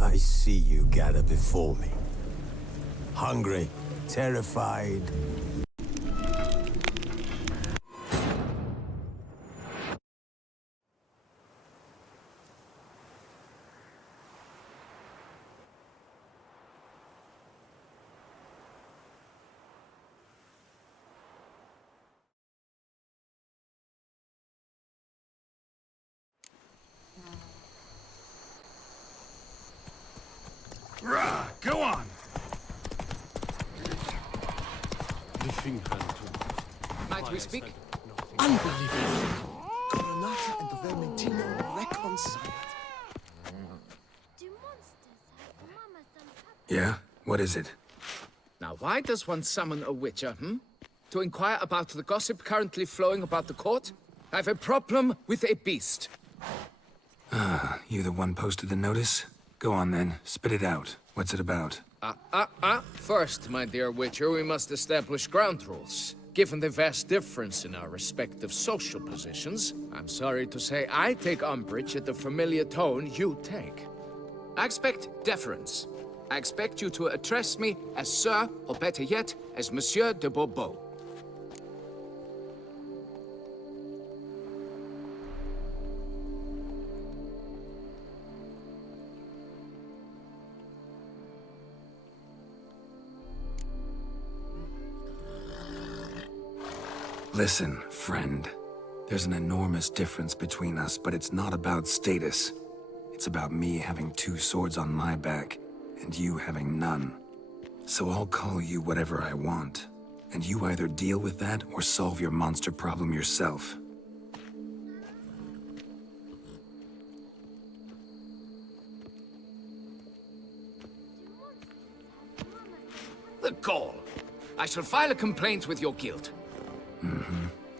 I see you gather before me. Hungry, terrified. Rah, go on! Might we speak? Unbelievable. Coronata and Vermentino reconciled. Do monsters have mamas and papas? Yeah? What is it? Now, why does one summon a witcher, To inquire about the gossip currently flowing about the court? I have a problem with a beast. You the one posted the notice? Go on then, spit it out. What's it about? First, my dear witcher, we must establish ground rules. Given the vast difference in our respective social positions, I'm sorry to say I take umbrage at the familiar tone you take. I expect deference. I expect you to address me as Sir, or better yet, as Monsieur de Bourbeau. Listen, friend. There's an enormous difference between us, but it's not about status. It's about me having two swords on my back, and you having none. So I'll call you whatever I want, and you either deal with that or solve your monster problem yourself. The gall! I shall file a complaint with your guild.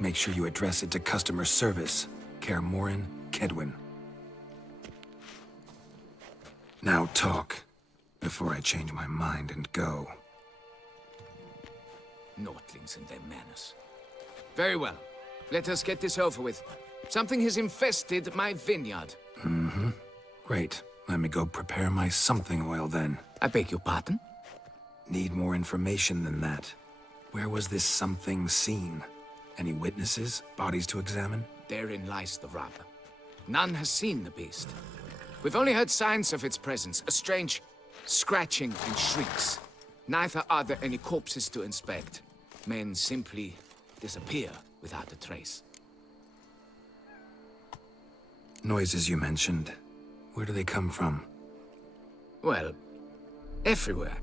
Make sure you address it to customer service. Kaer Morhen, Kedwin. Now talk, before I change my mind and go. Nordlings and their manners. Very well. Let us get this over with. Something has infested my vineyard. Great. Let me go prepare my something oil then. I beg your pardon? Need more information than that. Where was this something seen? Any witnesses? Bodies to examine? Therein lies the rub. None has seen the beast. We've only heard signs of its presence, a strange scratching and shrieks. Neither are there any corpses to inspect. Men simply disappear without a trace. Noises you mentioned. Where do they come from? Well, everywhere.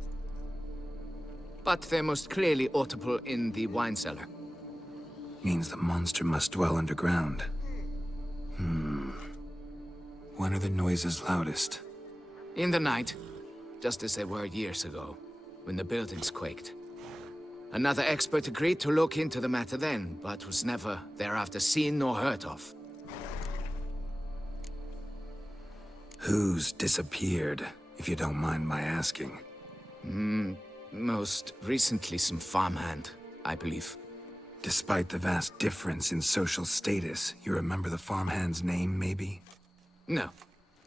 But they're most clearly audible in the wine cellar. Means the monster must dwell underground. When are the noises loudest? In the night, just as they were years ago, when the buildings quaked. Another expert agreed to look into the matter then, but was never thereafter seen nor heard of. Who's disappeared, if you don't mind my asking? Most recently some farmhand, I believe. Despite the vast difference in social status, you remember the farmhand's name, maybe? No.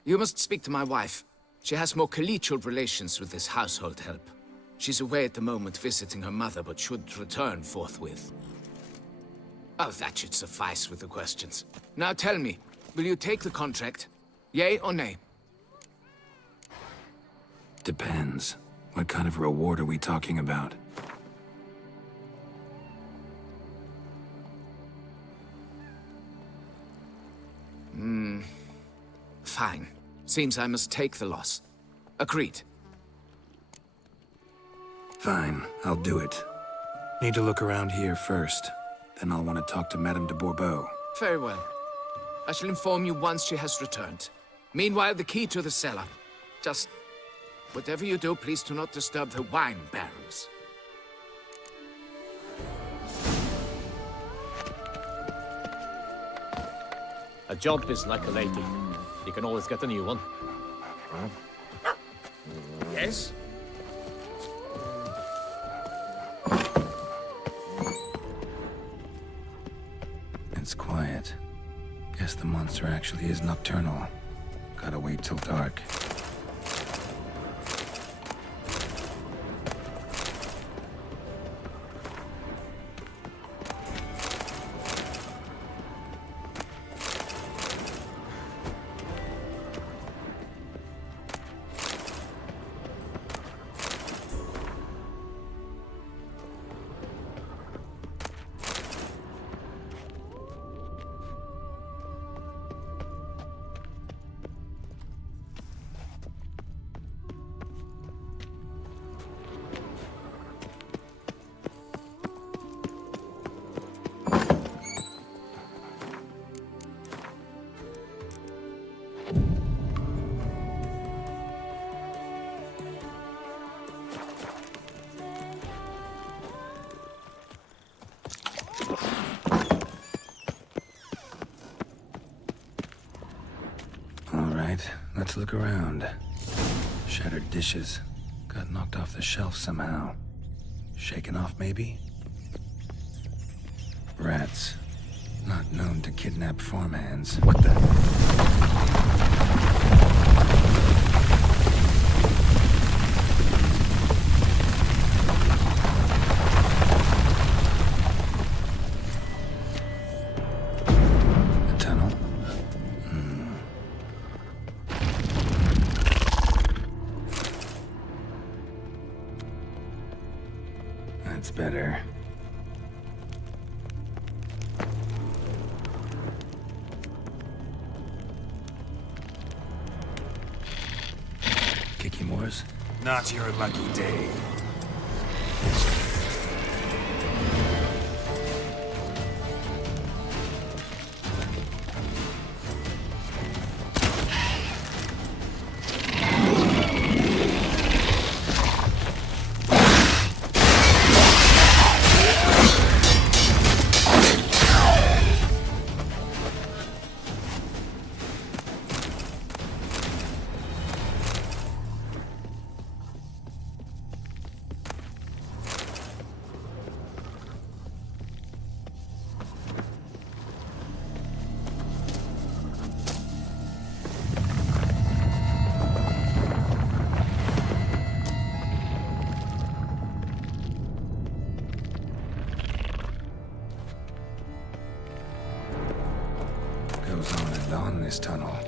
You must speak to my wife. She has more collegial relations with this household help. She's away at the moment visiting her mother, but should return forthwith. Oh, that should suffice with the questions. Now tell me, will you take the contract? Yea or nay? Depends. What kind of reward are we talking about? Fine. Seems I must take the loss. Agreed. Fine, I'll do it. Need to look around here first. Then I'll want to talk to Madame de Bourbeau. Very well. I shall inform you once she has returned. Meanwhile, the key to the cellar. Just... whatever you do, please do not disturb the wine barrels. A job is like a lady. You can always get a new one. Yes? Guess the monster actually is nocturnal. Gotta wait till dark. Let's look around. Shattered dishes. Got knocked off the shelf somehow. Shaken off, maybe? Rats. Not known to kidnap farmhands. What the? That's better. Kikimores? Not your lucky day. Goes on and on this tunnel.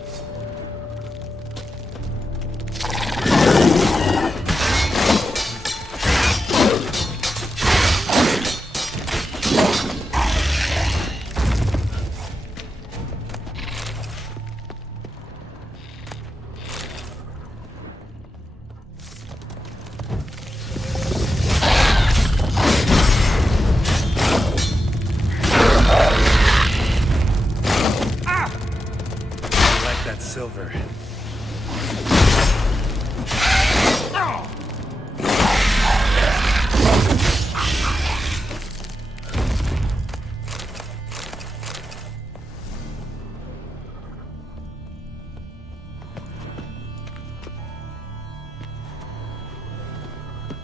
Silver.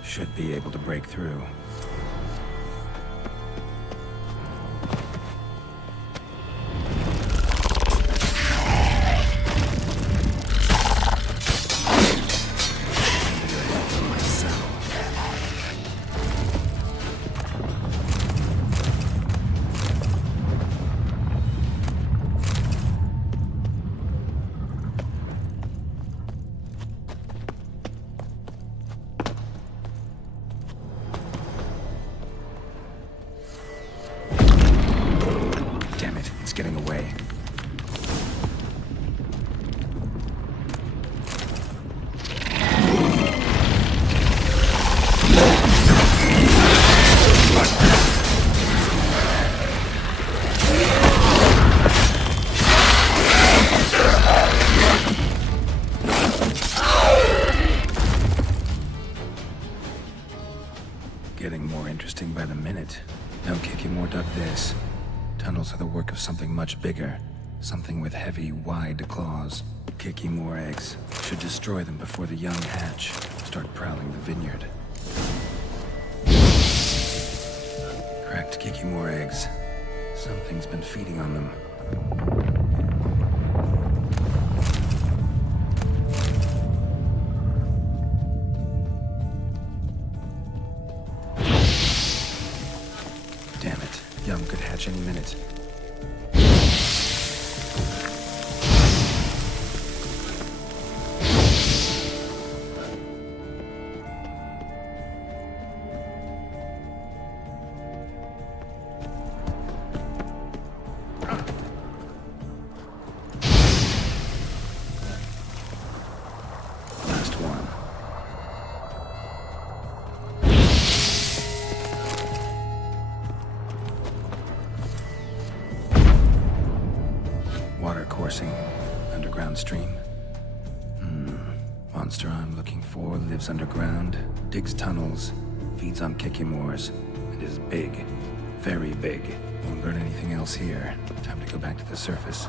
Should be able to break through. Getting away. Getting more interesting by the minute. No kicking more duck this. Tunnels are the work of something much bigger. Something with heavy, wide claws. Kicking more eggs. Should destroy them before the young hatch. Start prowling the vineyard. Cracked kicking more eggs. Something's been feeding on them. Young could hatch any minute. Last one. Water coursing. Underground stream. Monster I'm looking for lives underground, digs tunnels, feeds on Kikimores, and is big. Very big. Won't learn anything else here. Time to go back to the surface.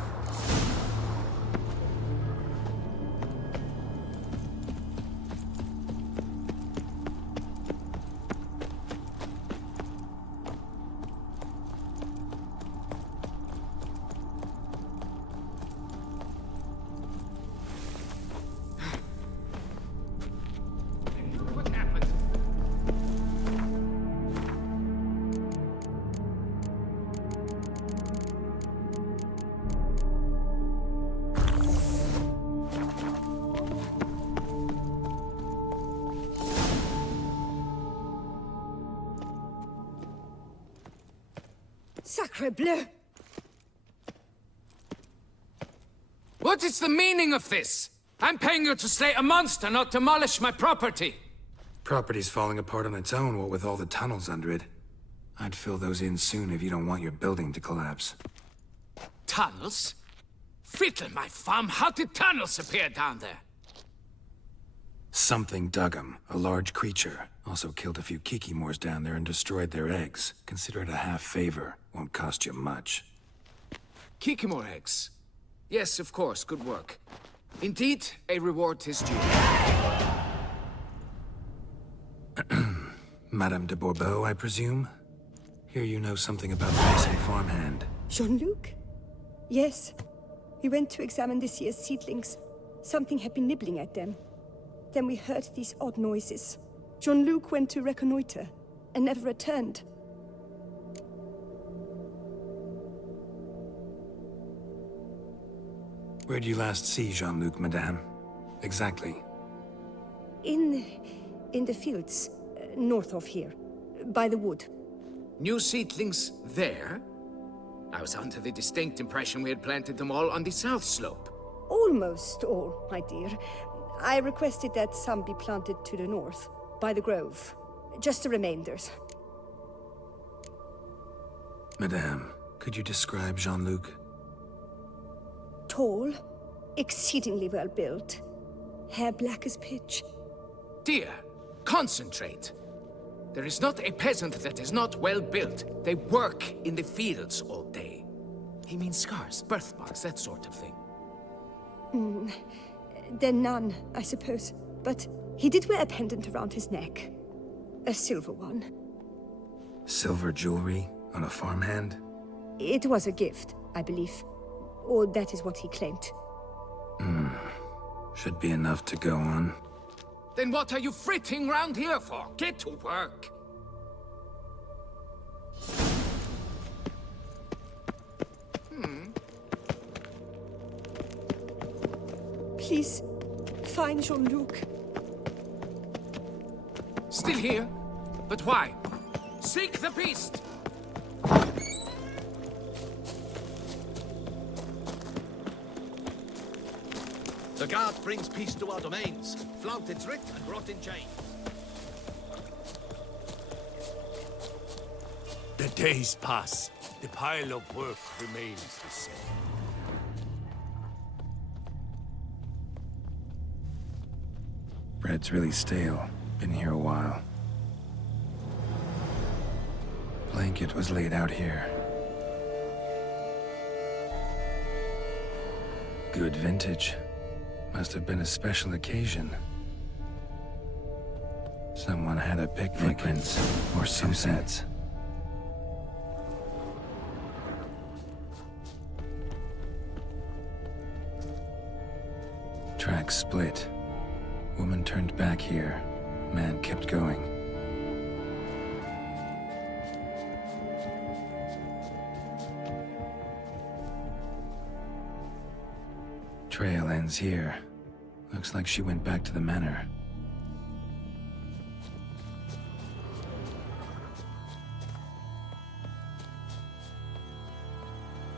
What happened? Sacre bleu! What is the meaning of this? I'm paying you to slay a monster, not demolish my property. Property's falling apart on its own, what with all the tunnels under it. I'd fill those in soon if you don't want your building to collapse. Tunnels? Fiddle my farm, how did tunnels appear down there? Something dug 'em. A large creature. Also killed a few Kikimores down there and destroyed their eggs. Consider it a half favor. Won't cost you much. Kikimore eggs. Yes, of course, good work. Indeed, a reward is due. Madame de Bourbeau, I presume? Hear you know something about the missing farmhand. Jean-Luc? Yes. We went to examine this year's seedlings. Something had been nibbling at them. Then we heard these odd noises. Jean-Luc went to reconnoiter and never returned. Where'd you last see Jean-Luc, madame? Exactly. In the fields, north of here, by the wood. New seedlings there? I was under the distinct impression we had planted them all on the south slope. Almost all, my dear. I requested that some be planted to the north, by the grove. Just the remainders. Madame, could you describe Jean-Luc? Tall, exceedingly well built. Hair black as pitch. Dear, concentrate. There is not a peasant that is not well built. They work in the fields all day. He means scars, birthmarks, that sort of thing. Then none, I suppose. But he did wear a pendant around his neck. A silver one. Silver jewelry on a farmhand? It was a gift, I believe. Or that is what he claimed. Should be enough to go on. Then what are you fritting round here for? Get to work! Please, find Jean-Luc. Still here? But why? Seek the beast! The guard brings peace to our domains. Flout its writ and brought in chains. The days pass. The pile of work remains the same. Bread's really stale. Been here a while. Blanket was laid out here. Good vintage. Must have been a special occasion. Someone had a picnic or some sets. Tracks split. Woman turned back here. Man kept going. Trail ends here. Looks like she went back to the manor.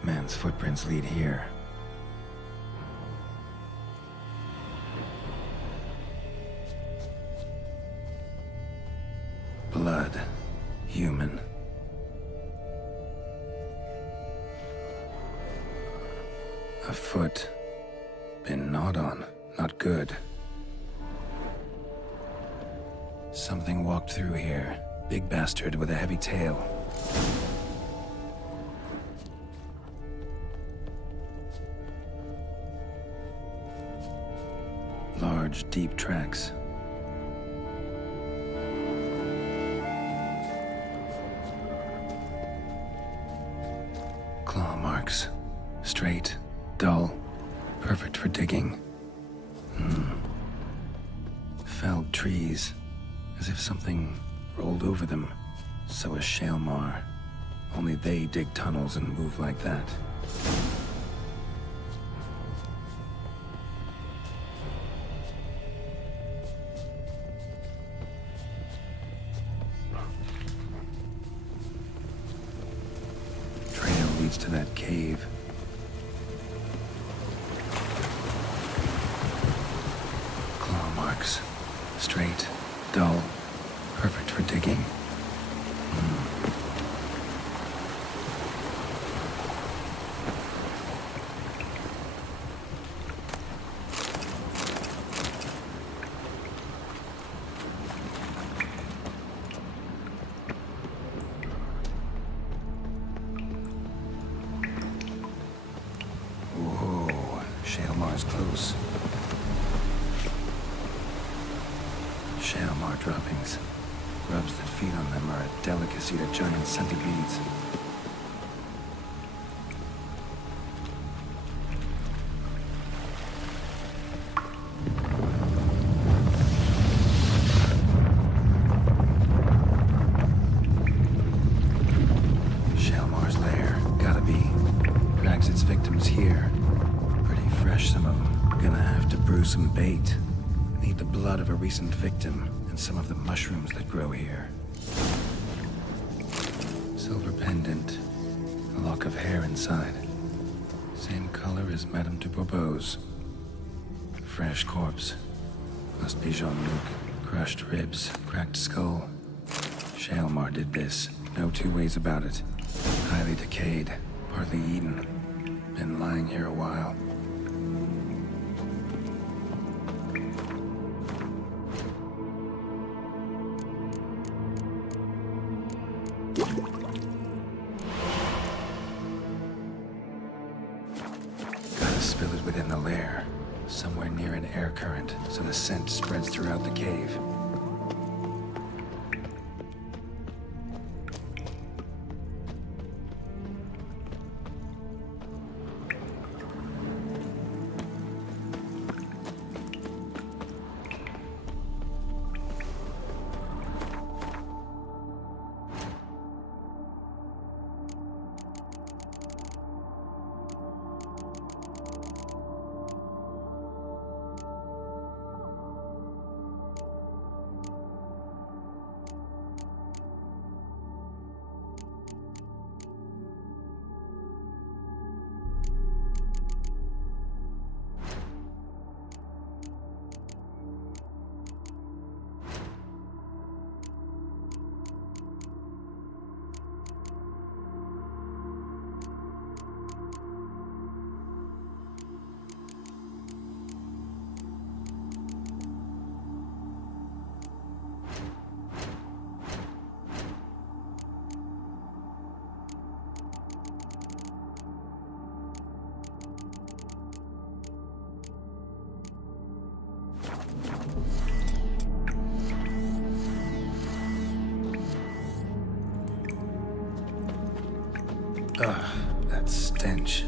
Man's footprints lead here. Blood. Human. A foot. Been gnawed on. Not good. Something walked through here. Big bastard with a heavy tail. Large, deep tracks. Claw marks. Straight, dull, perfect for digging. Felled trees, as if something rolled over them. So is Shaelmar. Only they dig tunnels and move like that. Trail leads to that cave. Claw marks. Straight, dull, perfect for digging. Whoa, Shaelmar's close. Shaelmar droppings. Grubs that feed on them are a delicacy to giant centipedes. Shaelmar's lair, gotta be. Drags its victims here. Pretty fresh, some of them. Gonna have to brew some bait. Need the blood of a recent victim and some of the mushrooms that grow here. Silver pendant, a lock of hair inside. Same color as Madame de Bourbeau's. Fresh corpse. Must be Jean-Luc. Crushed ribs, cracked skull. Shaelmar did this. No two ways about it. Highly decayed, partly eaten. Been lying here a while. Gotta spill it within the lair, somewhere near an air current, so the scent spreads throughout the cave. Ugh, that stench.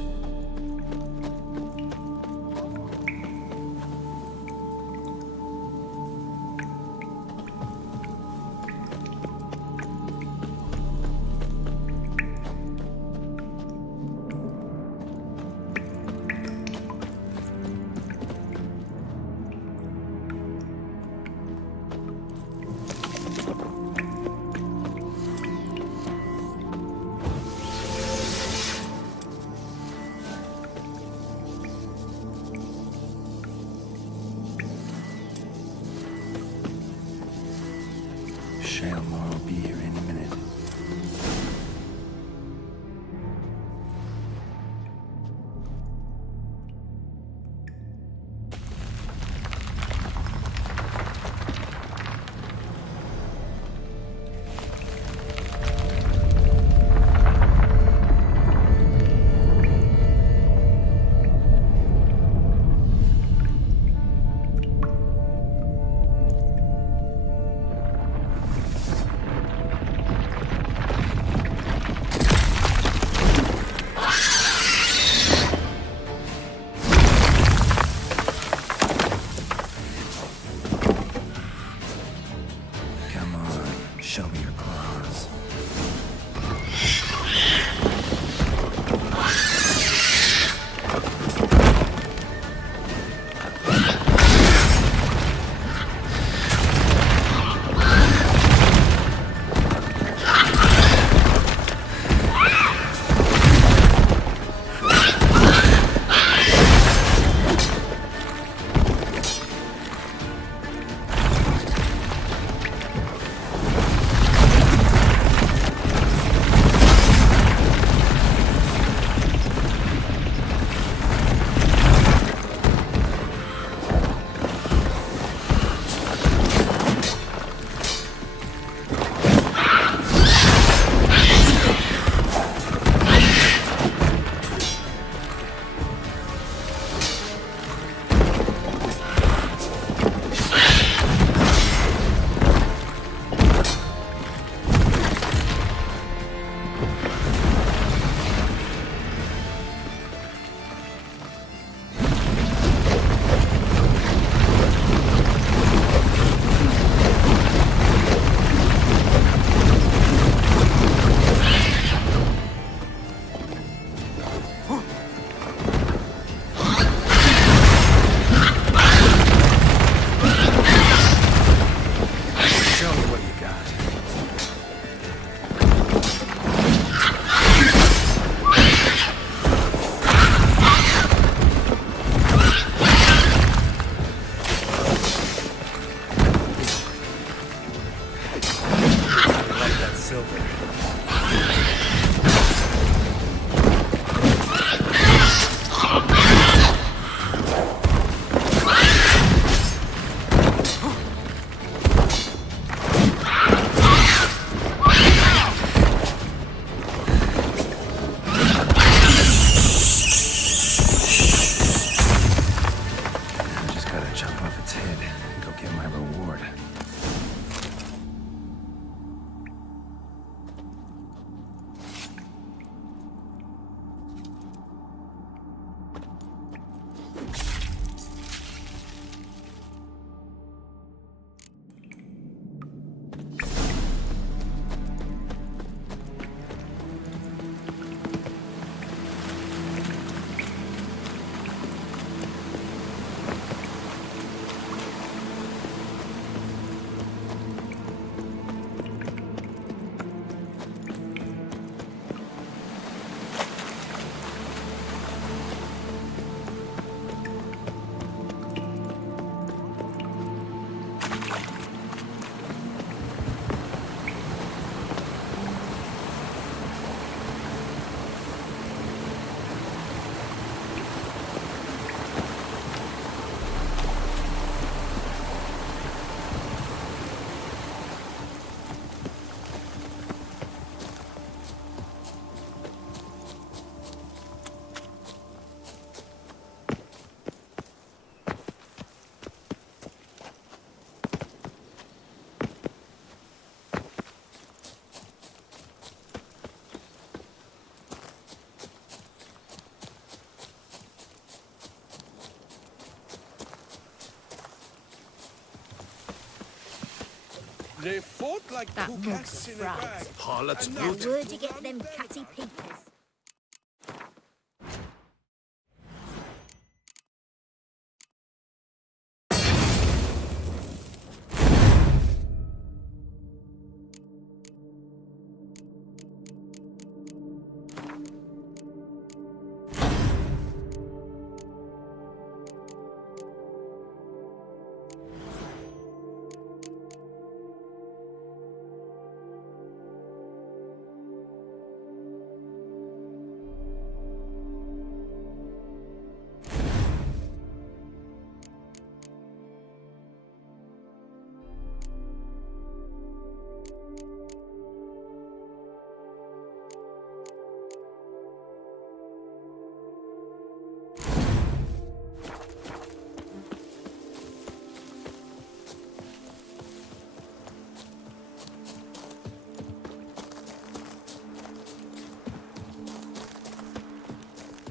fought like That two mug cats of in a bag. fries. Harlots Now, beauty. where'd you get them catty peepers?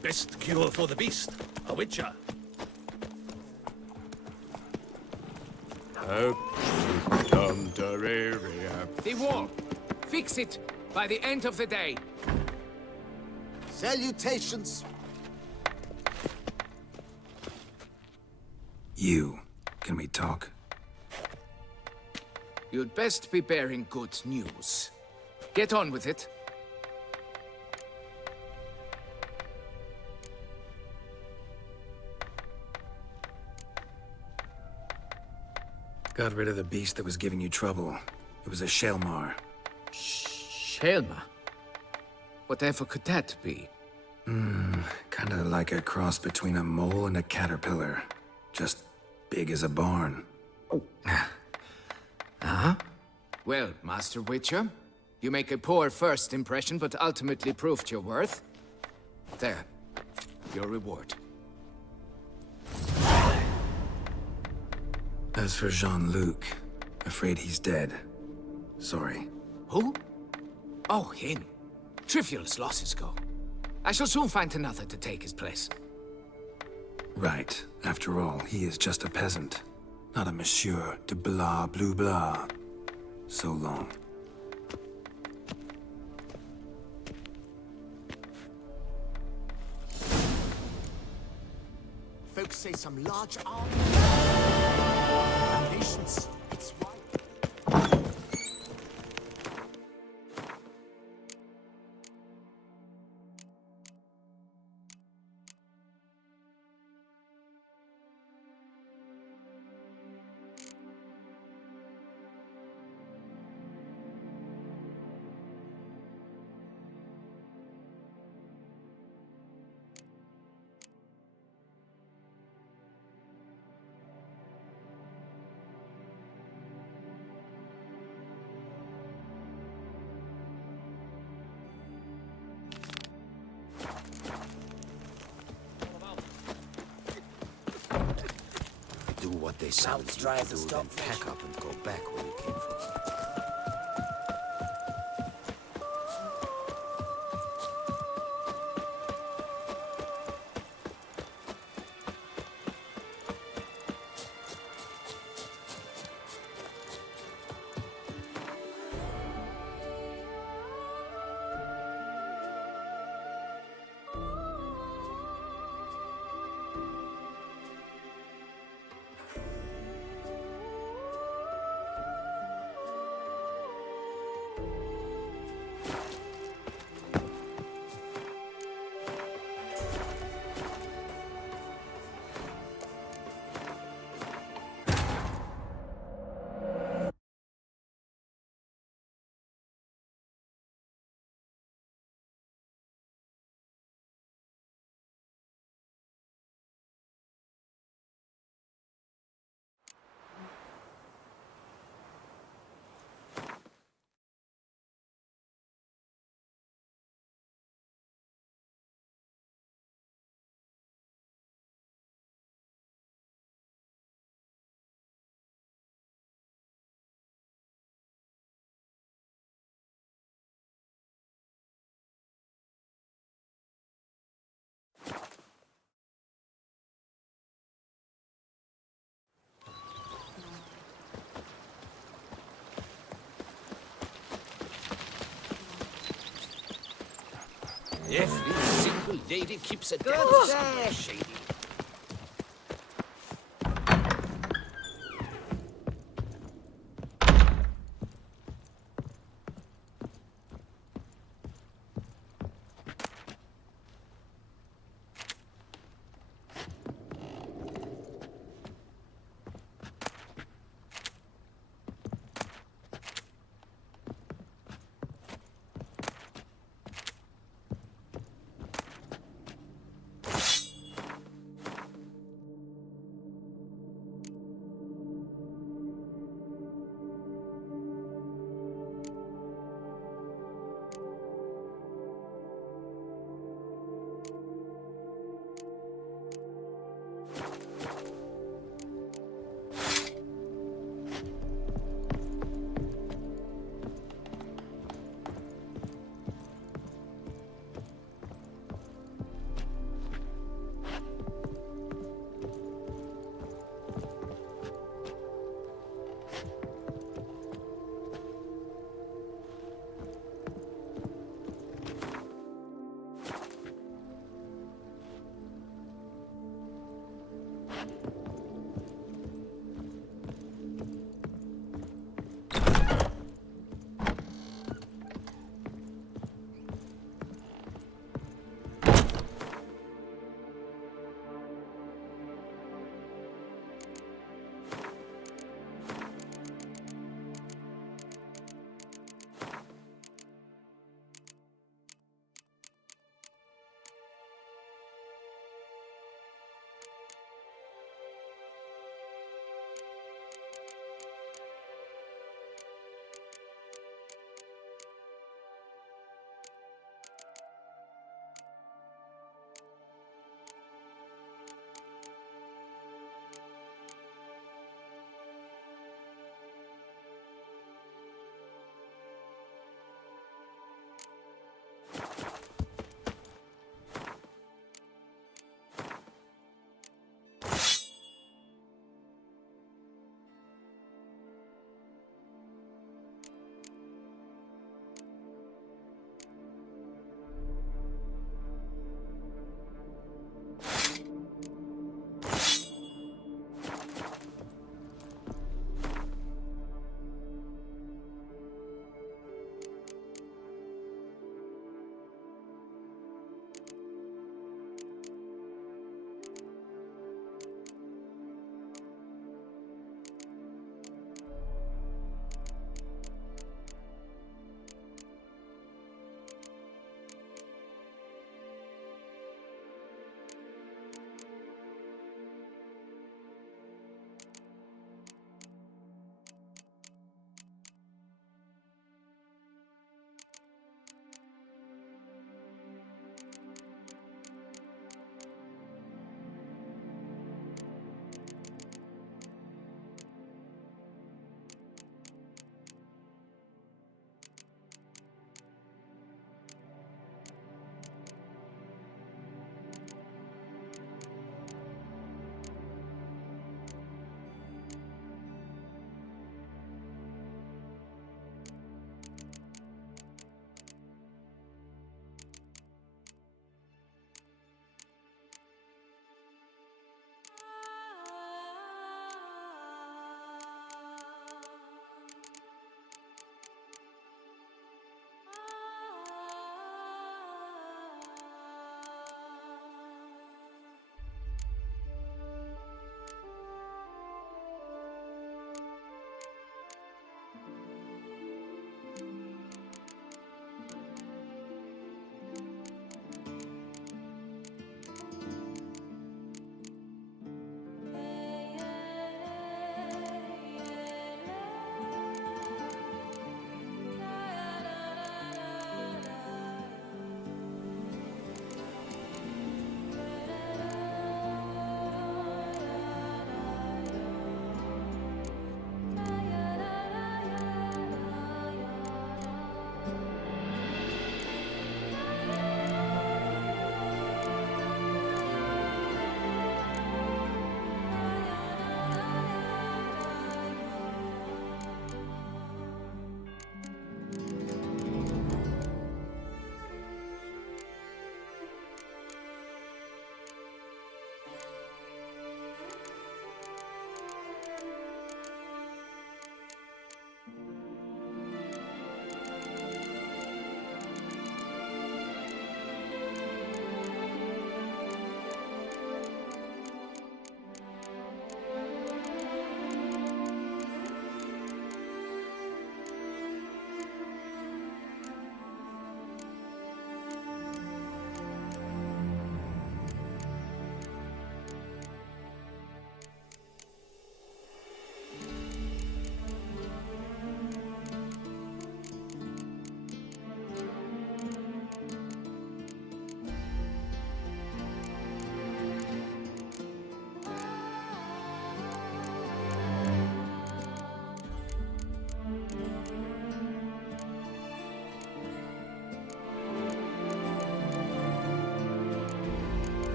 Best cure for the beast. A witcher. The wall. Fix it by the end of the day. Salutations. You. Can we talk? You'd best be bearing good news. Get on with it. Got rid of the beast that was giving you trouble. It was a Shelmar. Shelma? Whatever could that be? Kinda like a cross between a mole and a caterpillar. Just big as a barn. Well, Master Witcher, you make a poor first impression, but ultimately proved your worth. There. Your reward. As for Jean-Luc, afraid he's dead. Sorry. Who? Oh, him. Trivial as losses go. I shall soon find another to take his place. Right. After all, he is just a peasant. Not a monsieur de blah blue blah. So long. Folks say some large army. Foundations. It's why. Do what they say you to do, then pack up and go back where you came from. Every single lady keeps a dance somewhere shady.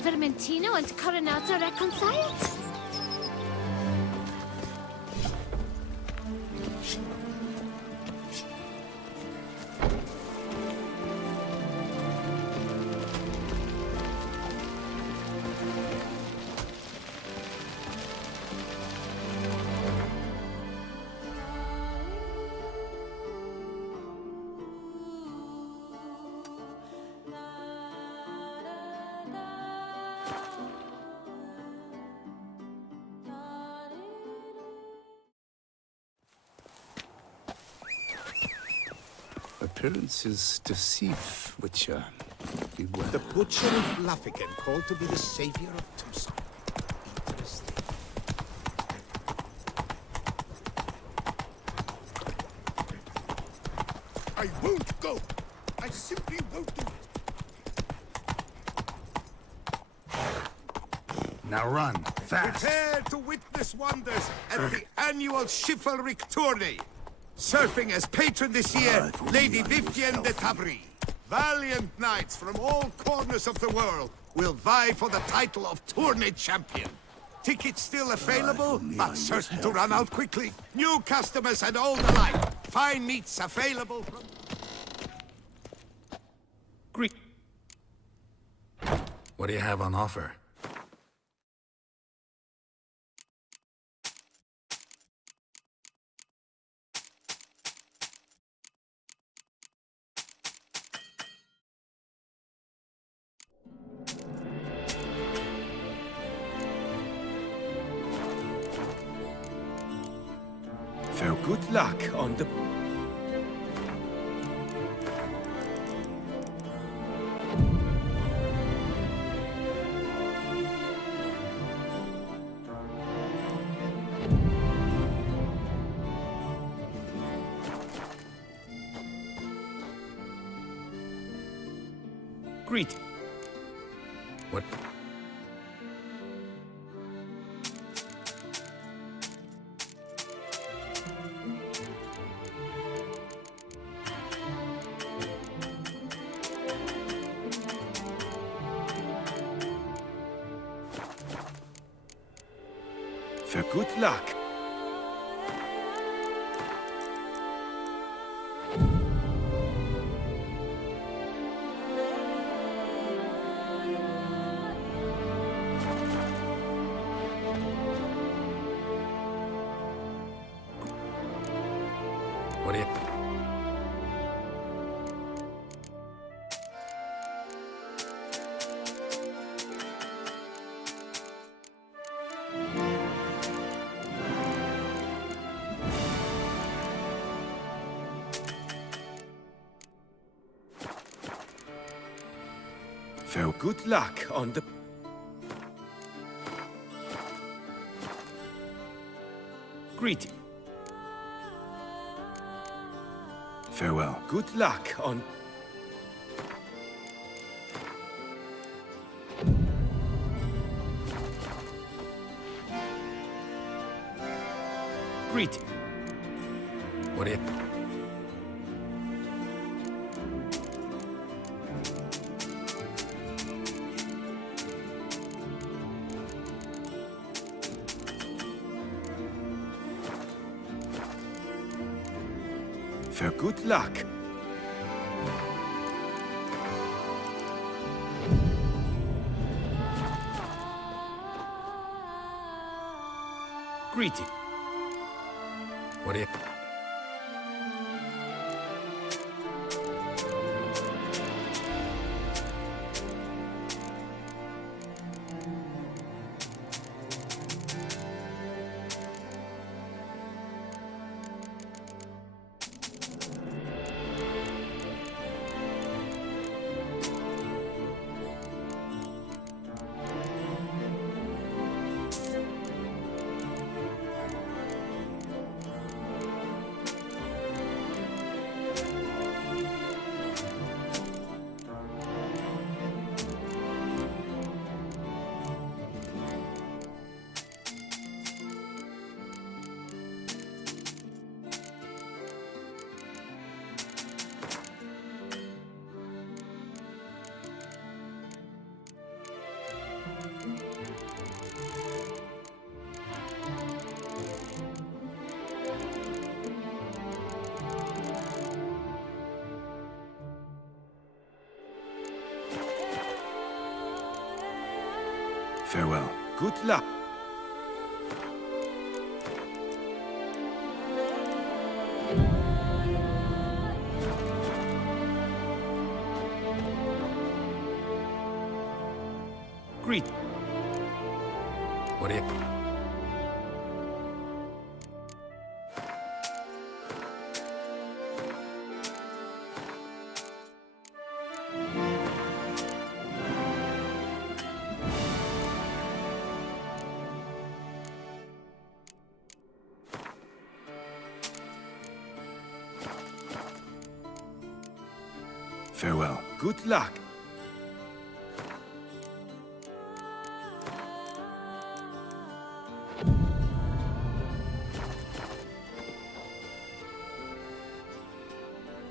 Vermentino and Coronata reconciled? Appearances deceive, Witcher. Beware. The Butcher of Luffigan called to be the savior of Tucson. Interesting. I won't go! I simply won't do it! Now run, fast! Prepare to witness wonders at the annual Chivalric Tourney. Surfing as patron this year, Lady Vivienne de Tabry. Valiant knights from all corners of the world will vie for the title of tourney champion. Tickets still available, but certain to run out quickly. New customers and old alike. Fine meats available from... Greet. What do you have on offer? Good luck on the... Greet. What? For good luck. What do you... For good luck on the... Greeting. Farewell. Good luck on... Greeting. What do you... For good luck. Greeting. What do you... Farewell. Good luck. Greet. What do you... Farewell. Good luck.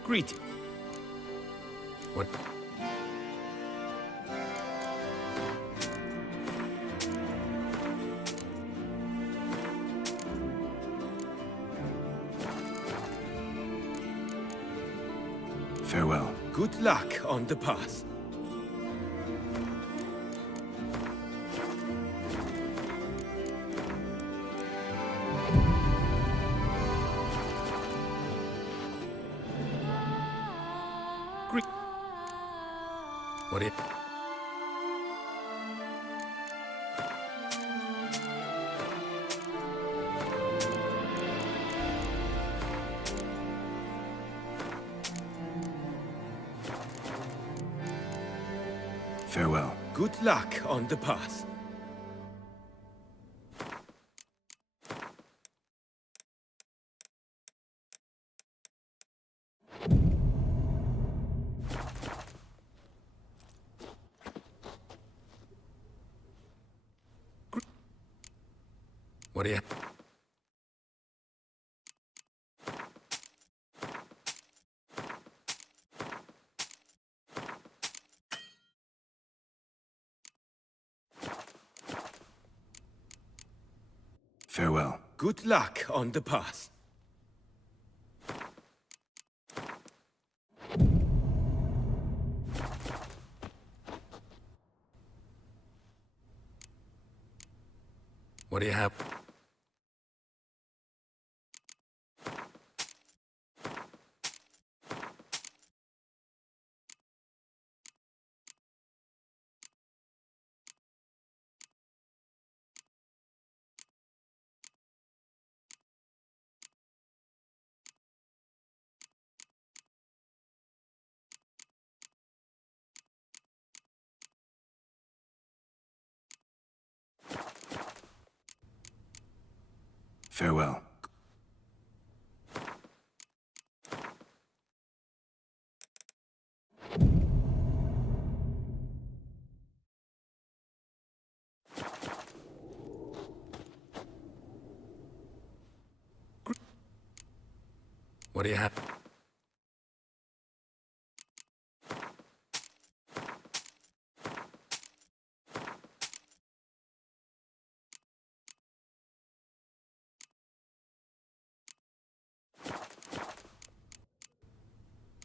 Greet. What? Farewell. Good luck on the path. Greet. What do you... Farewell. Good luck on the path. What do you... Farewell. Good luck on the path. What do you have? Farewell. What do you have?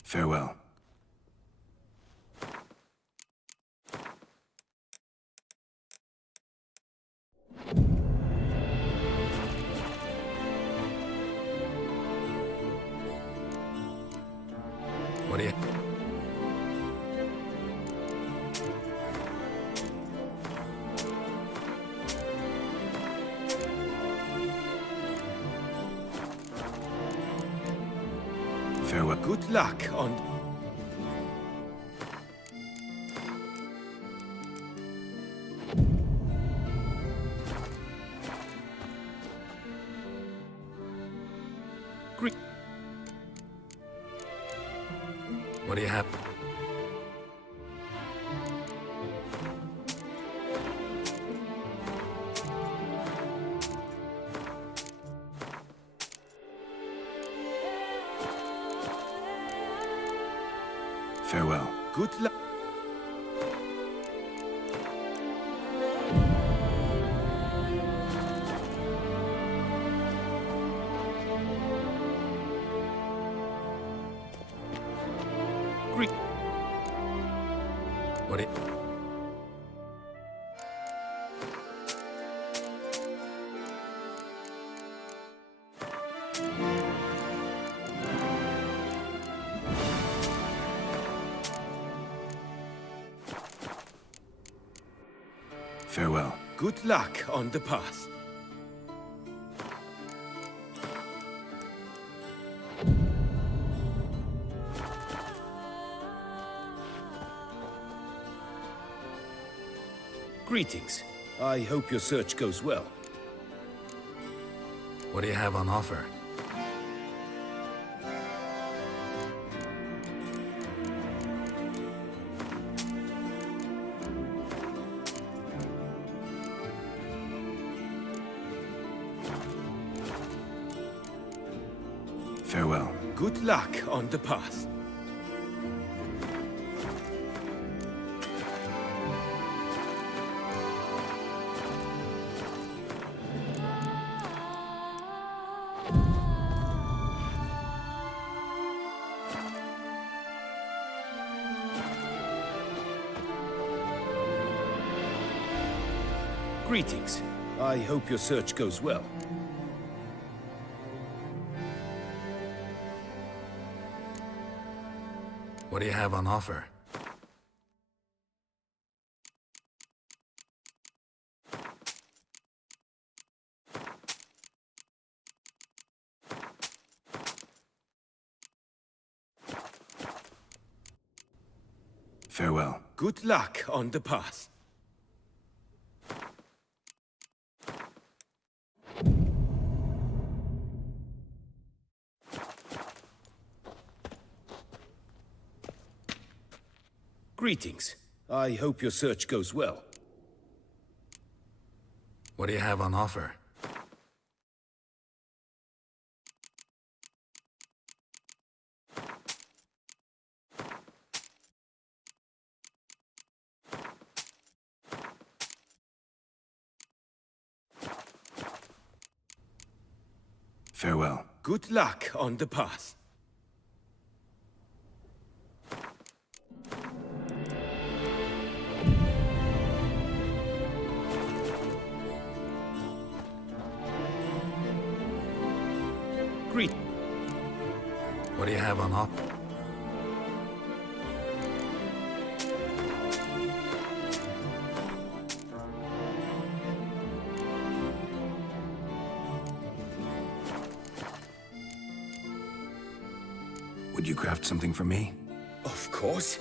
Farewell. What do you... Farewell. Good luck on... Greet. What do you have? Farewell. Good luck. Greet. What do you... Farewell. Good luck on the path. Greetings. I hope your search goes well. What do you have on offer? Farewell. Good luck on the path. Greetings. I hope your search goes well. What do you have on offer? Farewell. Good luck on the path. Greetings. I hope your search goes well. What do you have on offer? Farewell. Good luck on the path. What do you have on offer? Would you craft something for me? Of course.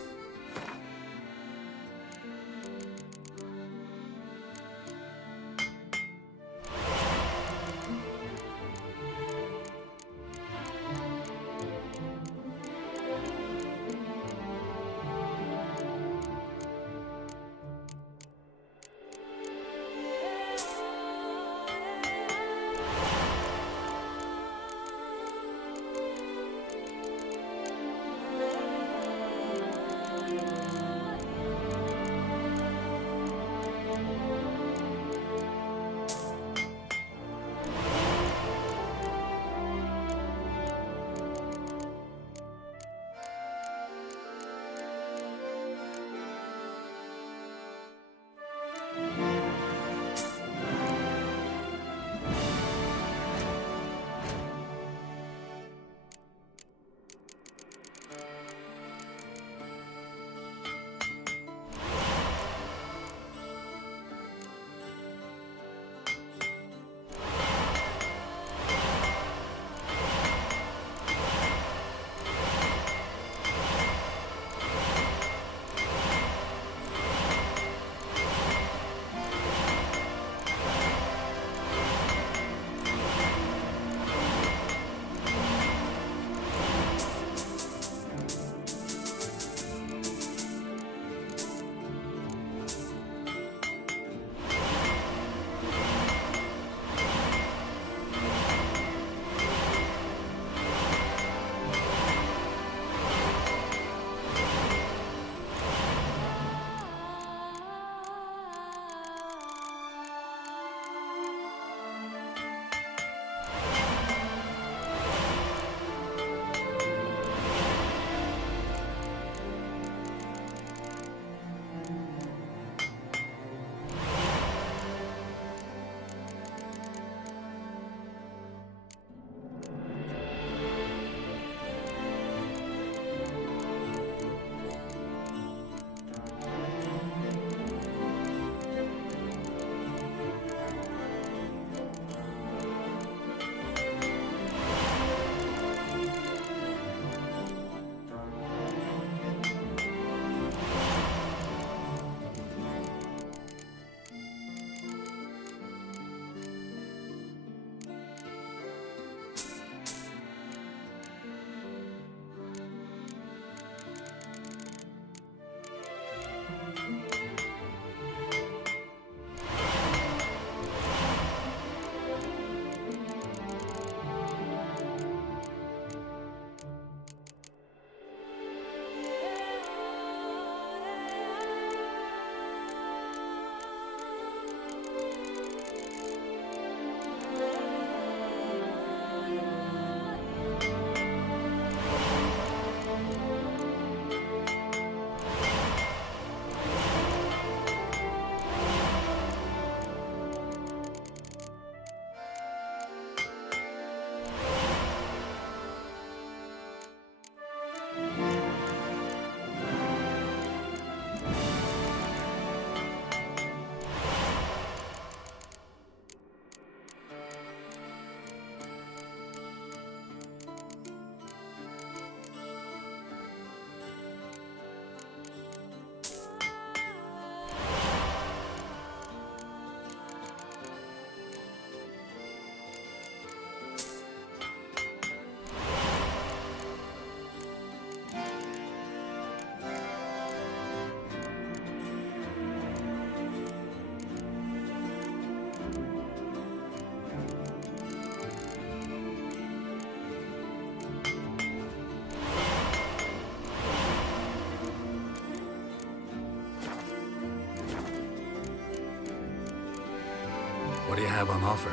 What do you have on offer?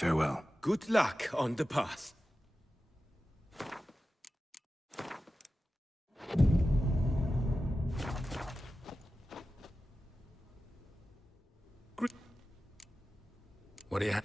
Farewell. Good luck on the path. What do you have?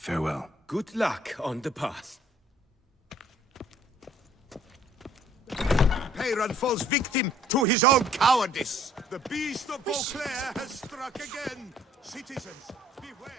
Farewell. Good luck on the path. Peyron falls victim to his own cowardice. The beast of Beauclair has struck again. Citizens, beware.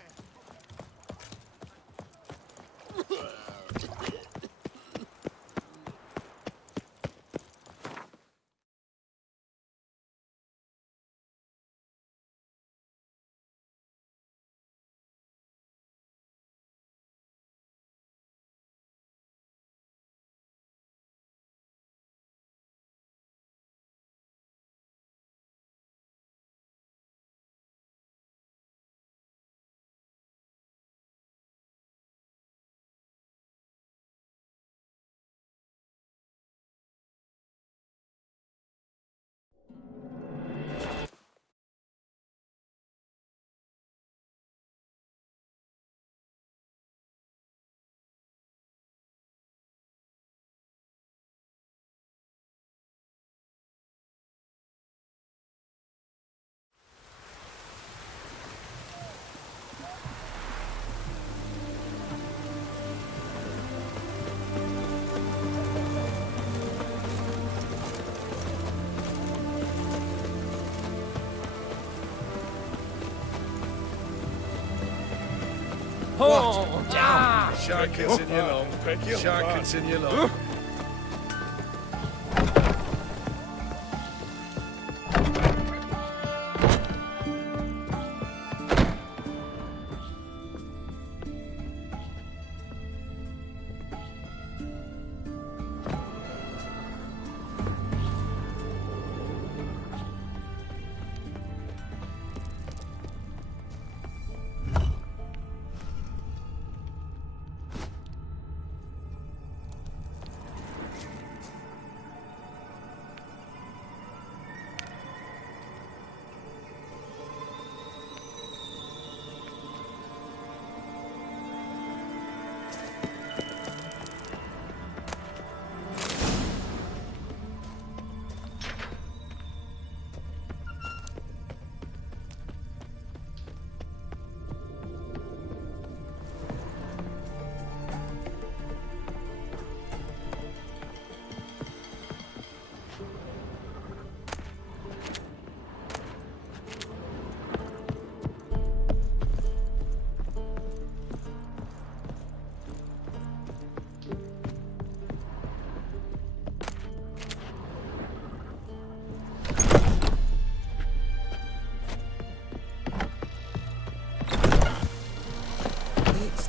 Shark continue long. Shark continue long.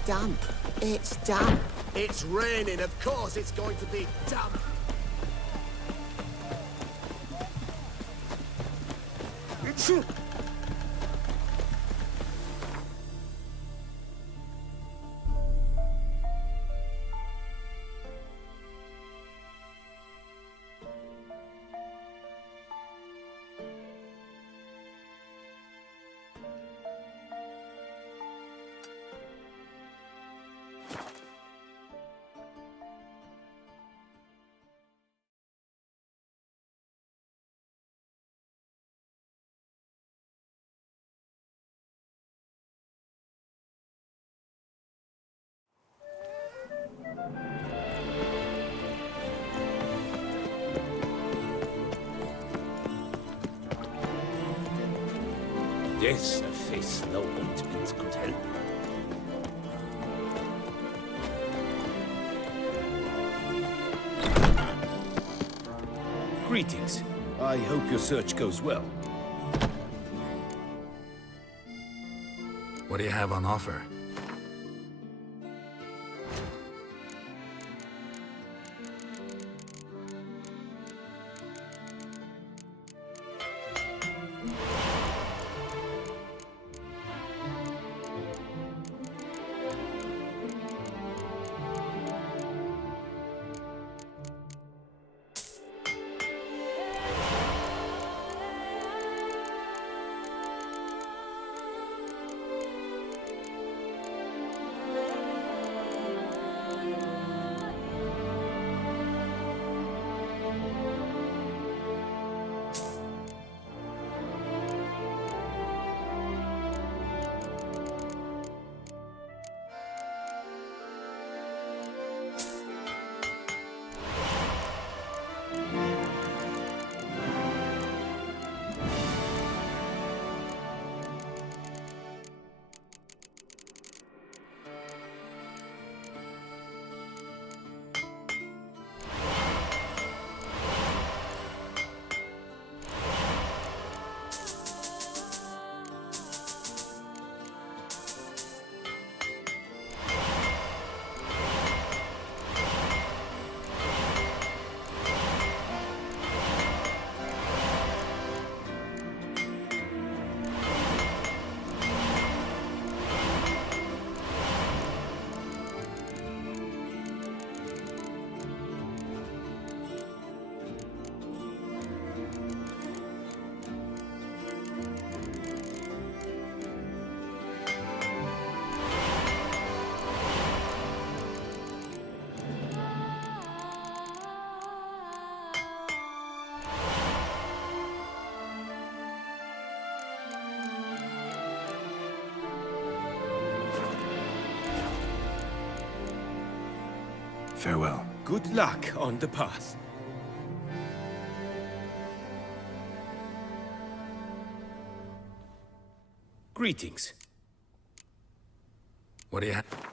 Damp. It's damp. It's raining, of course it's going to be damp. Death's a face no ointment could help. Greetings. I hope your search goes well. What do you have on offer? Farewell. Good luck on the path. Greetings. What do you have?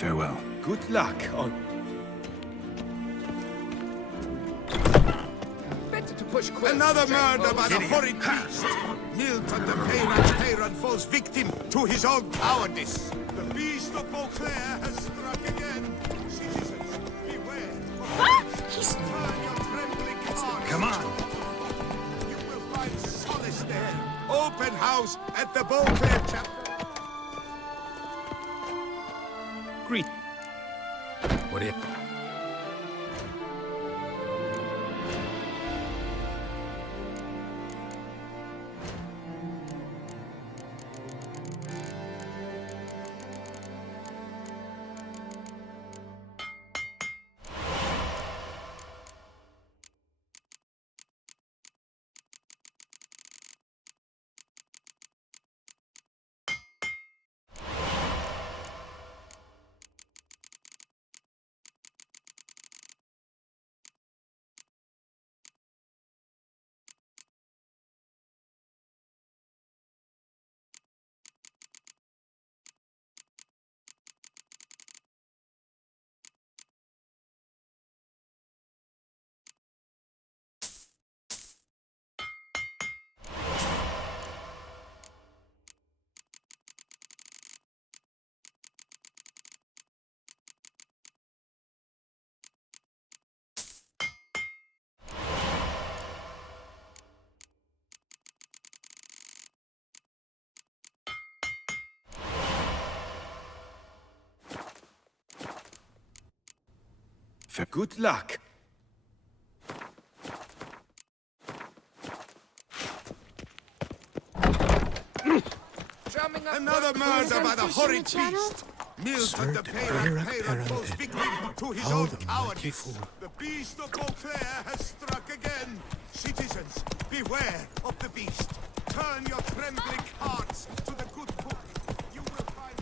Farewell. Good luck on... Better to push quick. Another murder by the horrid beast! Milton the Peyran falls victim to his own cowardice. The beast of Beauclair has struck again. Citizens, beware. He's... Turn your trembling hearts. Come on. You will find solace there. Open house at the Beauclair chapter. Greet. What do you... Good luck. Drumming up Another murder by the horrid Channel? beast! Milton the Peyran falls victim to his own cowardice. The beast of Beauclair has struck again. Citizens, beware of the beast. Turn your trembling hearts to the good book. You will find...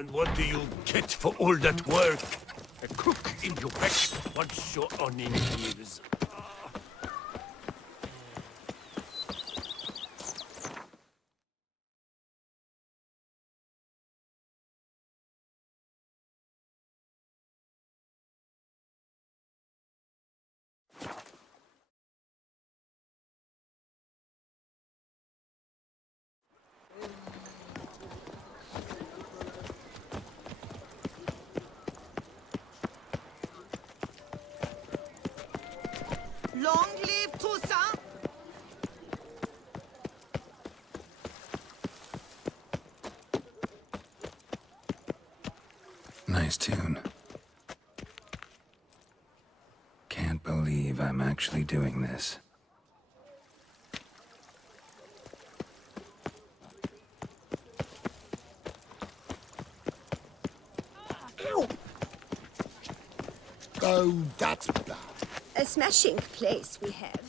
And what do you get for all that work? A cook in your back once you're on in years. Long live Toussaint! Nice tune. Can't believe I'm actually doing this. Oh, that's bad. A smashing place we have,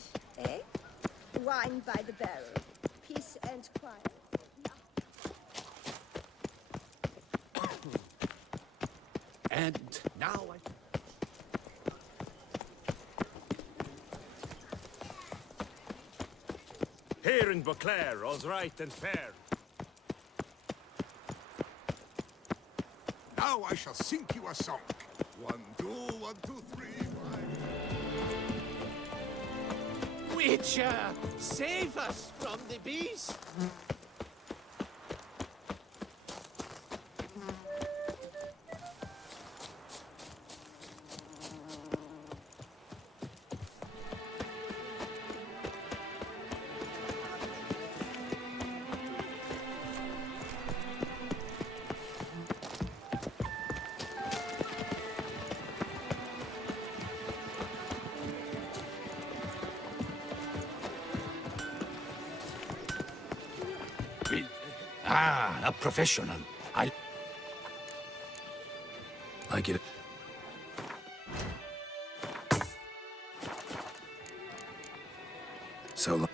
eh? Wine by the barrel, peace and quiet. And now Here in Beauclair, all's right and fair. Now I shall sing you a song. 1, 2, 1, 2, 3, 5. Witcher, save us from the beast. A professional. I Like it. So long.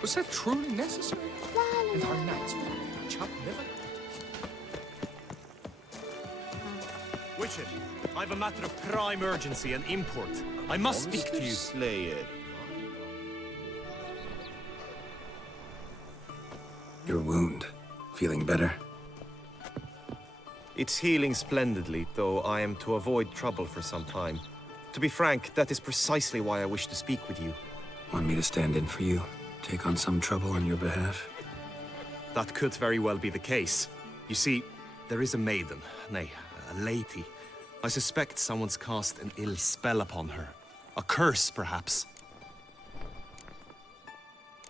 Was that truly necessary? And our knights will chop liver? Witcher, I have a matter of prime urgency and import. I must speak to you. Slayer. Your wound. Feeling better? It's healing splendidly, though I am to avoid trouble for some time. To be frank, that is precisely why I wish to speak with you. Want me to stand in for you? Take on some trouble on your behalf? That could very well be the case. You see, there is a maiden, nay, a lady. I suspect someone's cast an ill spell upon her. A curse, perhaps.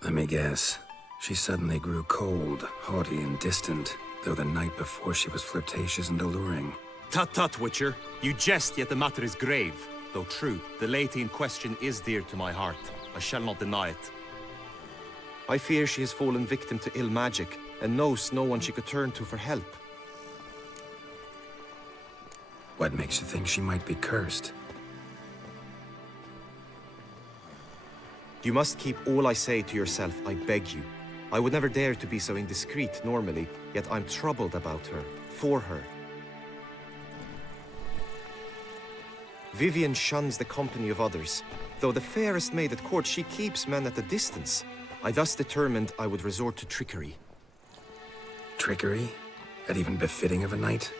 Let me guess. She suddenly grew cold, haughty, and distant, though the night before she was flirtatious and alluring. Tut tut, Witcher. You jest, yet the matter is grave. Though true, the lady in question is dear to my heart. I shall not deny it. I fear she has fallen victim to ill magic, and knows no one she could turn to for help. What makes you think she might be cursed? You must keep all I say to yourself, I beg you. I would never dare to be so indiscreet normally, yet I'm troubled about her, for her. Vivienne shuns the company of others. Though the fairest maid at court, she keeps men at a distance. I thus determined I would resort to trickery. Trickery? That even befitting of a knight?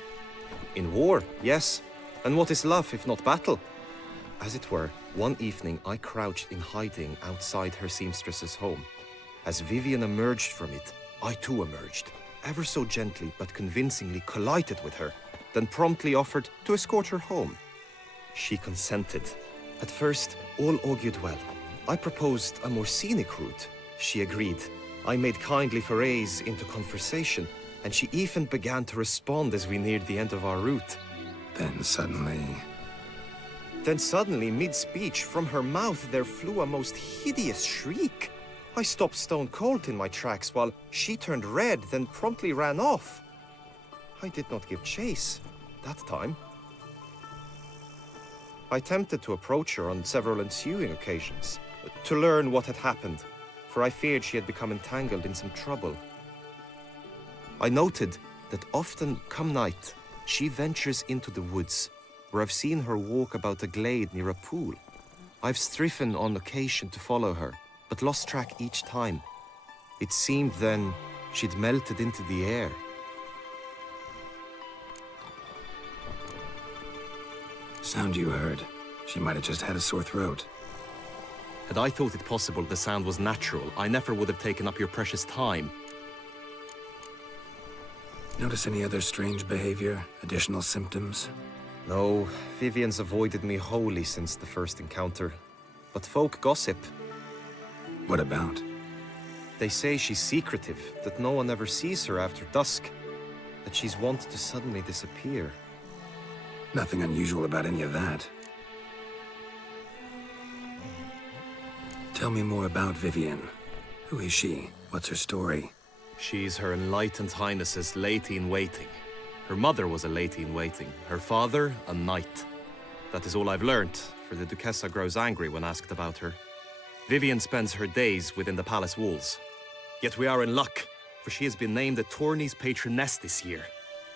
In war, yes. And what is love if not battle? As it were, one evening I crouched in hiding outside her seamstress's home. As Vivienne emerged from it, I too emerged, ever so gently but convincingly collided with her, then promptly offered to escort her home. She consented. At first, all augured well. I proposed a more scenic route. She agreed. I made kindly forays into conversation, and she even began to respond as we neared the end of our route. Then suddenly, mid-speech, from her mouth there flew a most hideous shriek. I stopped stone cold in my tracks while she turned red, then promptly ran off. I did not give chase that time. I attempted to approach her on several ensuing occasions, to learn what had happened, for I feared she had become entangled in some trouble. I noted that often, come night, she ventures into the woods, where I've seen her walk about a glade near a pool. I've striven on occasion to follow her, but lost track each time. It seemed then she'd melted into the air. Sound you heard. She might have just had a sore throat. Had I thought it possible the sound was natural, I never would have taken up your precious time. Notice any other strange behavior? Additional symptoms? No, Vivian's avoided me wholly since the first encounter. But folk gossip. What about? They say she's secretive, that no one ever sees her after dusk, that she's wont to suddenly disappear. Nothing unusual about any of that. Tell me more about Vivian. Who is she? What's her story? She's Her Enlightened Highness's lady-in-waiting. Her mother was a lady-in-waiting, her father a knight. That is all I've learnt, for the Duchessa grows angry when asked about her. Vivian spends her days within the palace walls. Yet we are in luck, for she has been named the tourney's patroness this year.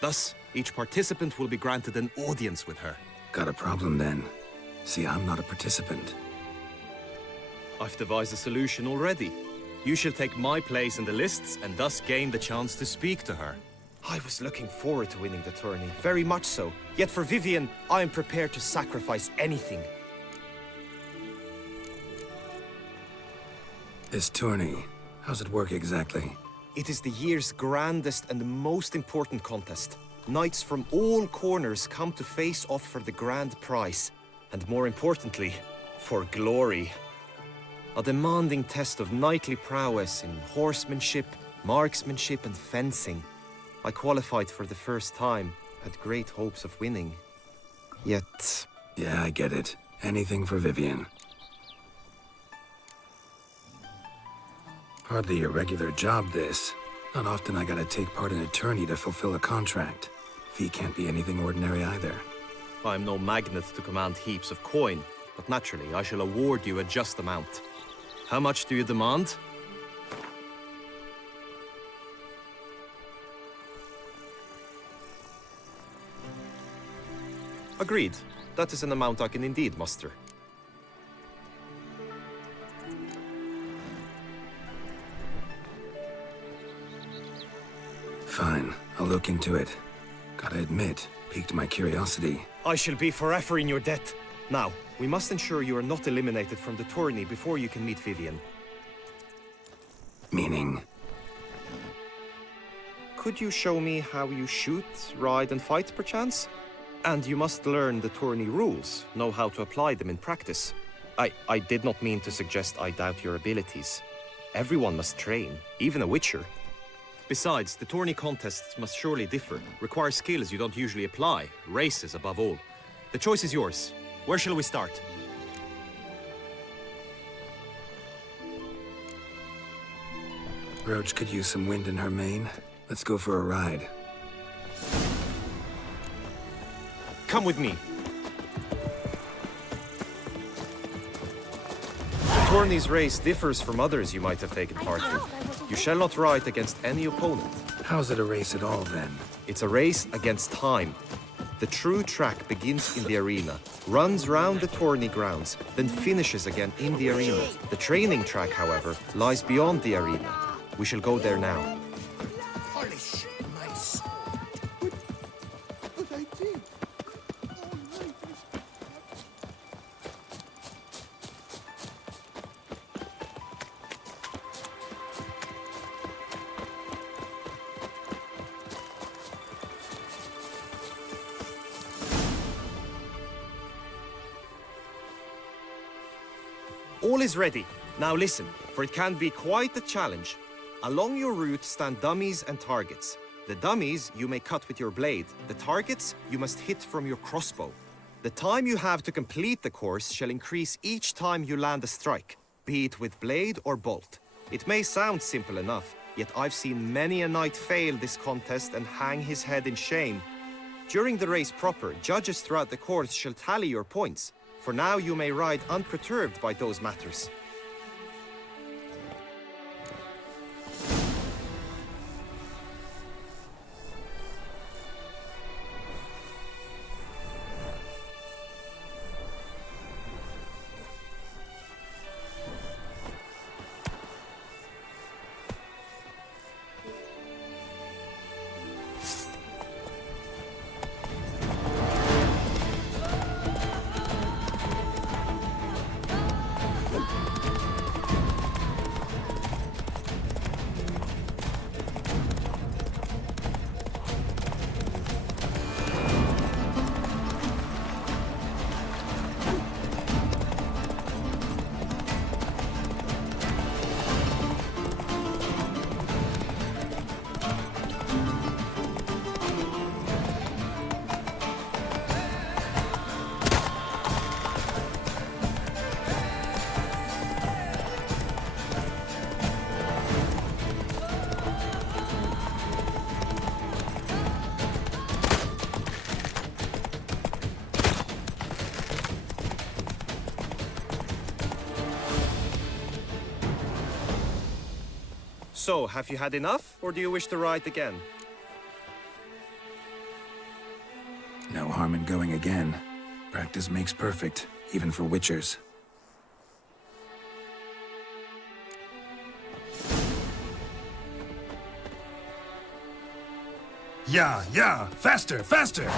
Thus, each participant will be granted an audience with her. Got a problem then. See, I'm not a participant. I've devised a solution already. You shall take my place in the lists and thus gain the chance to speak to her. I was looking forward to winning the tourney, very much so. Yet for Vivian, I am prepared to sacrifice anything. This tourney, how's it work exactly? It is the year's grandest and most important contest. Knights from all corners come to face off for the grand prize. And more importantly, for glory. A demanding test of knightly prowess in horsemanship, marksmanship and fencing. I qualified for the first time, had great hopes of winning. Yet... Yeah, I get it. Anything for Vivian. Hardly a regular job, this. Not often I gotta take part in a tourney to fulfill a contract. Fee can't be anything ordinary either. I'm no magnet to command heaps of coin, but naturally I shall award you a just amount. How much do you demand? Agreed. That is an amount I can indeed muster. Fine, I'll look into it. Gotta admit, piqued my curiosity. I shall be forever in your debt. Now, we must ensure you are not eliminated from the tourney before you can meet Vivian. Meaning? Could you show me how you shoot, ride and fight, perchance? And you must learn the tourney rules, know how to apply them in practice. I did not mean to suggest I doubt your abilities. Everyone must train, even a witcher. Besides, the tourney contests must surely differ, require skills you don't usually apply, races above all. The choice is yours. Where shall we start? Roach could use some wind in her mane. Let's go for a ride. Come with me. The tourney's race differs from others you might have taken part in. You shall not ride against any opponent. How's it a race at all, then? It's a race against time. The true track begins in the arena, runs round the tourney grounds, then finishes again in the arena. The training track, however, lies beyond the arena. We shall go there now. Polish my sword. But I did. All is ready. Now listen, for it can be quite a challenge. Along your route stand dummies and targets. The dummies you may cut with your blade. The targets you must hit from your crossbow. The time you have to complete the course shall increase each time you land a strike, be it with blade or bolt. It may sound simple enough, yet I've seen many a knight fail this contest and hang his head in shame. During the race proper, judges throughout the course shall tally your points. For now you may ride unperturbed by those matters. So, have you had enough, or do you wish to ride again? No harm in going again. Practice makes perfect, even for witchers. Yeah, faster, faster!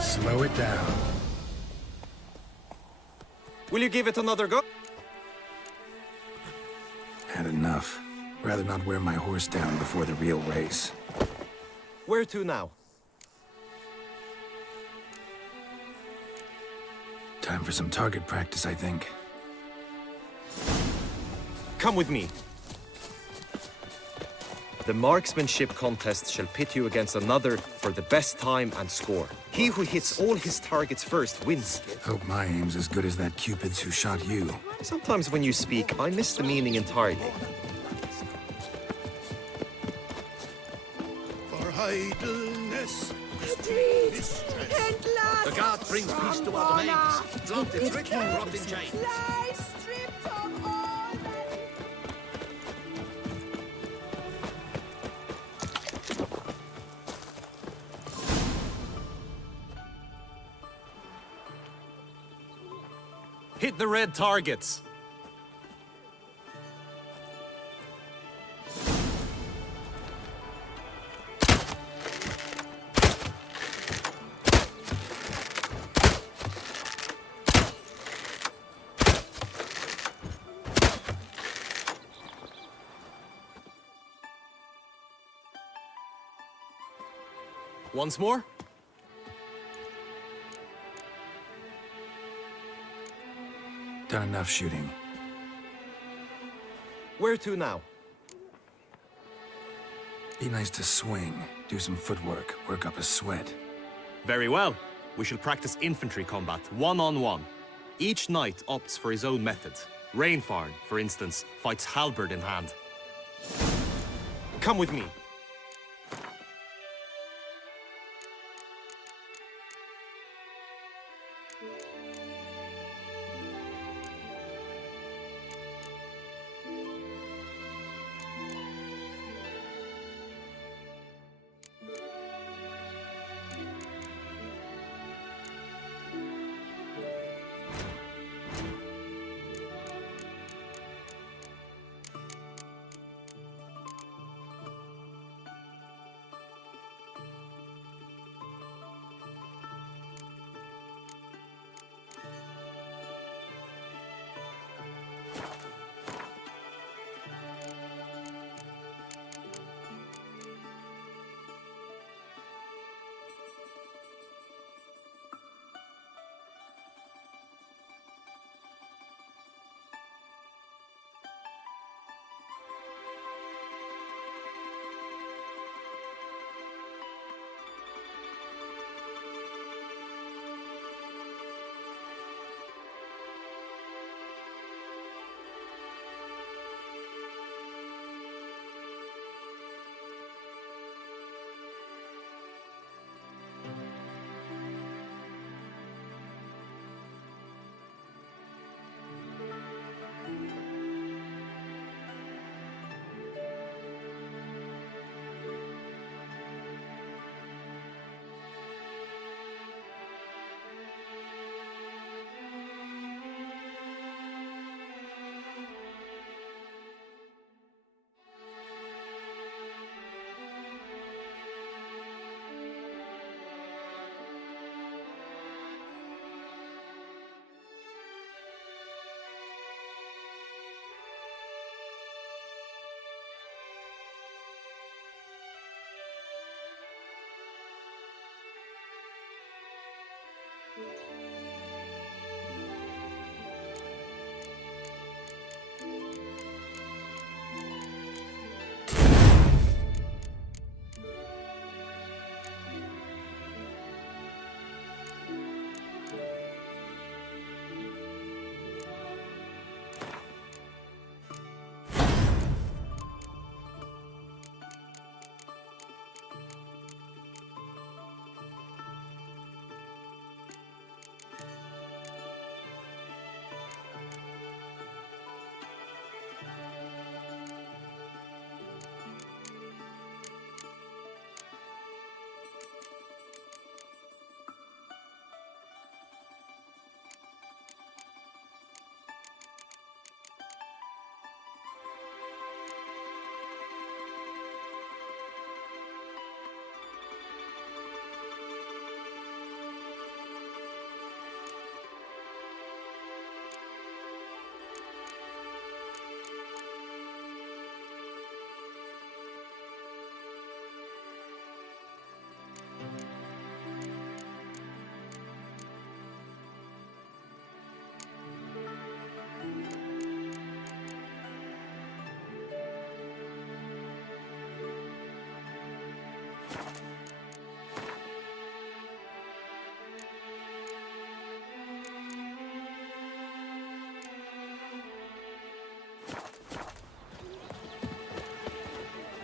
Slow it down. Will you give it another go? Had enough. Rather not wear my horse down before the real race. Where to now? Time for some target practice, I think. Come with me. The marksmanship contest shall pit you against another for the best time and score. He who hits all his targets first wins. Hope my aim's as good as that Cupid's who shot you. Sometimes when you speak, I miss the meaning entirely. For idleness, The God brings peace to our domains. Flouted its rich and robbed in chains. Fly stripped of all Hit the red targets. Once more. Done enough shooting. Where to now? Be nice to swing, do some footwork, work up a sweat. Very well. We shall practice infantry combat, one-on-one. Each knight opts for his own method. Rainfarn, for instance, fights halberd in hand. Come with me.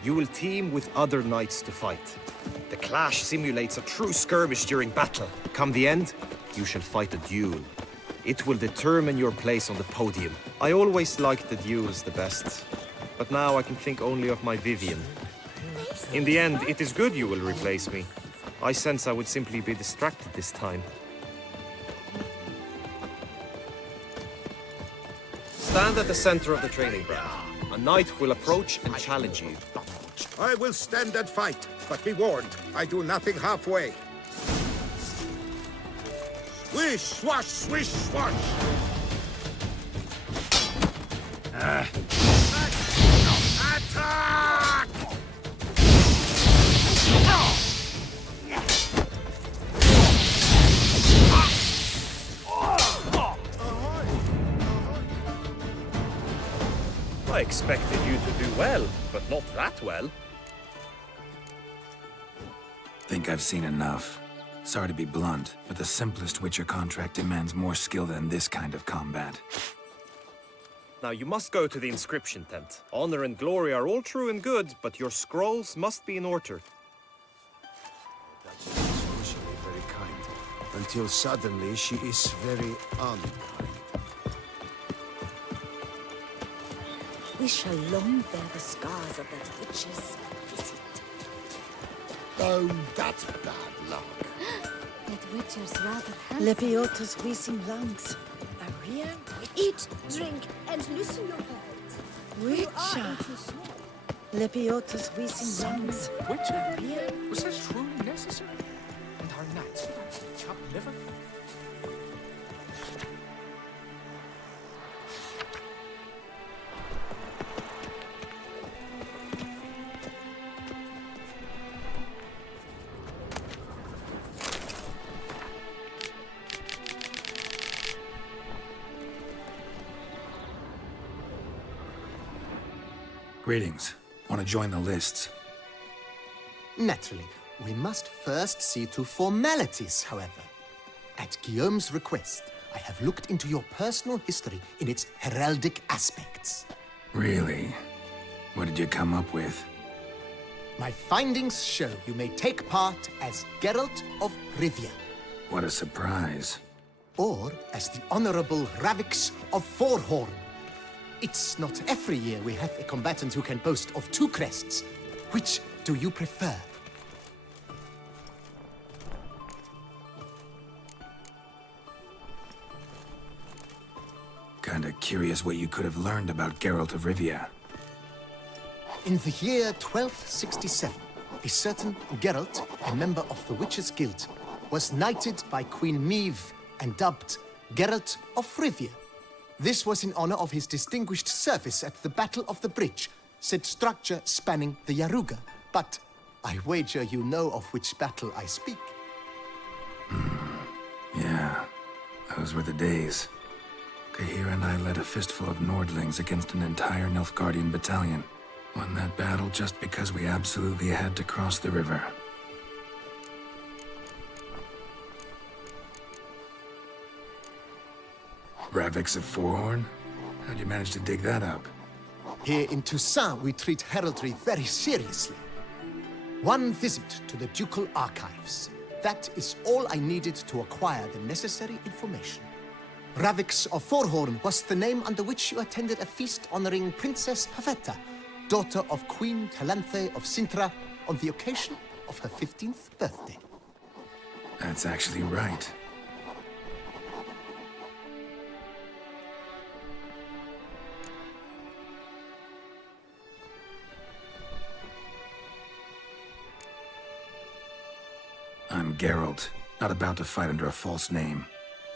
You will team with other knights to fight. The clash simulates a true skirmish during battle. Come the end, you shall fight a duel. It will determine your place on the podium. I always liked the duels the best, but now I can think only of my Vivian. In the end, it is good you will replace me. I sense I would simply be distracted this time. Stand at the center of the training ground. A knight will approach and challenge you. I will stand and fight, but be warned, I do nothing halfway. Swish, swash, swish, swash! Attack! I expected you to do well, but not that well. Think I've seen enough. Sorry to be blunt, but the simplest Witcher contract demands more skill than this kind of combat. Now you must go to the inscription tent. Honor and glory are all true and good, but your scrolls must be in order. She is usually very kind, until suddenly she is very unkind. We shall long bear the scars of that witch's visit. Oh, that's bad luck. That witcher's rather handsome. Lepiota's wheezing lungs. Aria? Eat, drink, and loosen your belt. Witcher. Lepiota's wheezing lungs. Witcher? Was that truly necessary? And our knights chopped liver? Greetings. Want to join the lists? Naturally. We must first see to formalities, however. At Guillaume's request, I have looked into your personal history in its heraldic aspects. Really? What did you come up with? My findings show you may take part as Geralt of Rivia, What a surprise. or as the Honorable Ravix of Forhorn. It's not every year we have a combatant who can boast of 2 crests. Which do you prefer? Kinda curious what you could have learned about Geralt of Rivia. In the year 1267, a certain Geralt, a member of the Witches' Guild, was knighted by Queen Meve and dubbed Geralt of Rivia. This was in honor of his distinguished service at the Battle of the Bridge, said structure spanning the Yaruga. But I wager you know of which battle I speak. Yeah. Those were the days. Kahir and I led a fistful of Nordlings against an entire Nilfgaardian battalion. Won that battle just because we absolutely had to cross the river. Ravix of Forehorn? How'd you manage to dig that up? Here in Toussaint, we treat heraldry very seriously. One visit to the Ducal Archives. That is all I needed to acquire the necessary information. Ravix of Forehorn was the name under which you attended a feast honoring Princess Pavetta, daughter of Queen Talanthe of Sintra, on the occasion of her 15th birthday. That's actually right. I'm Geralt, not about to fight under a false name.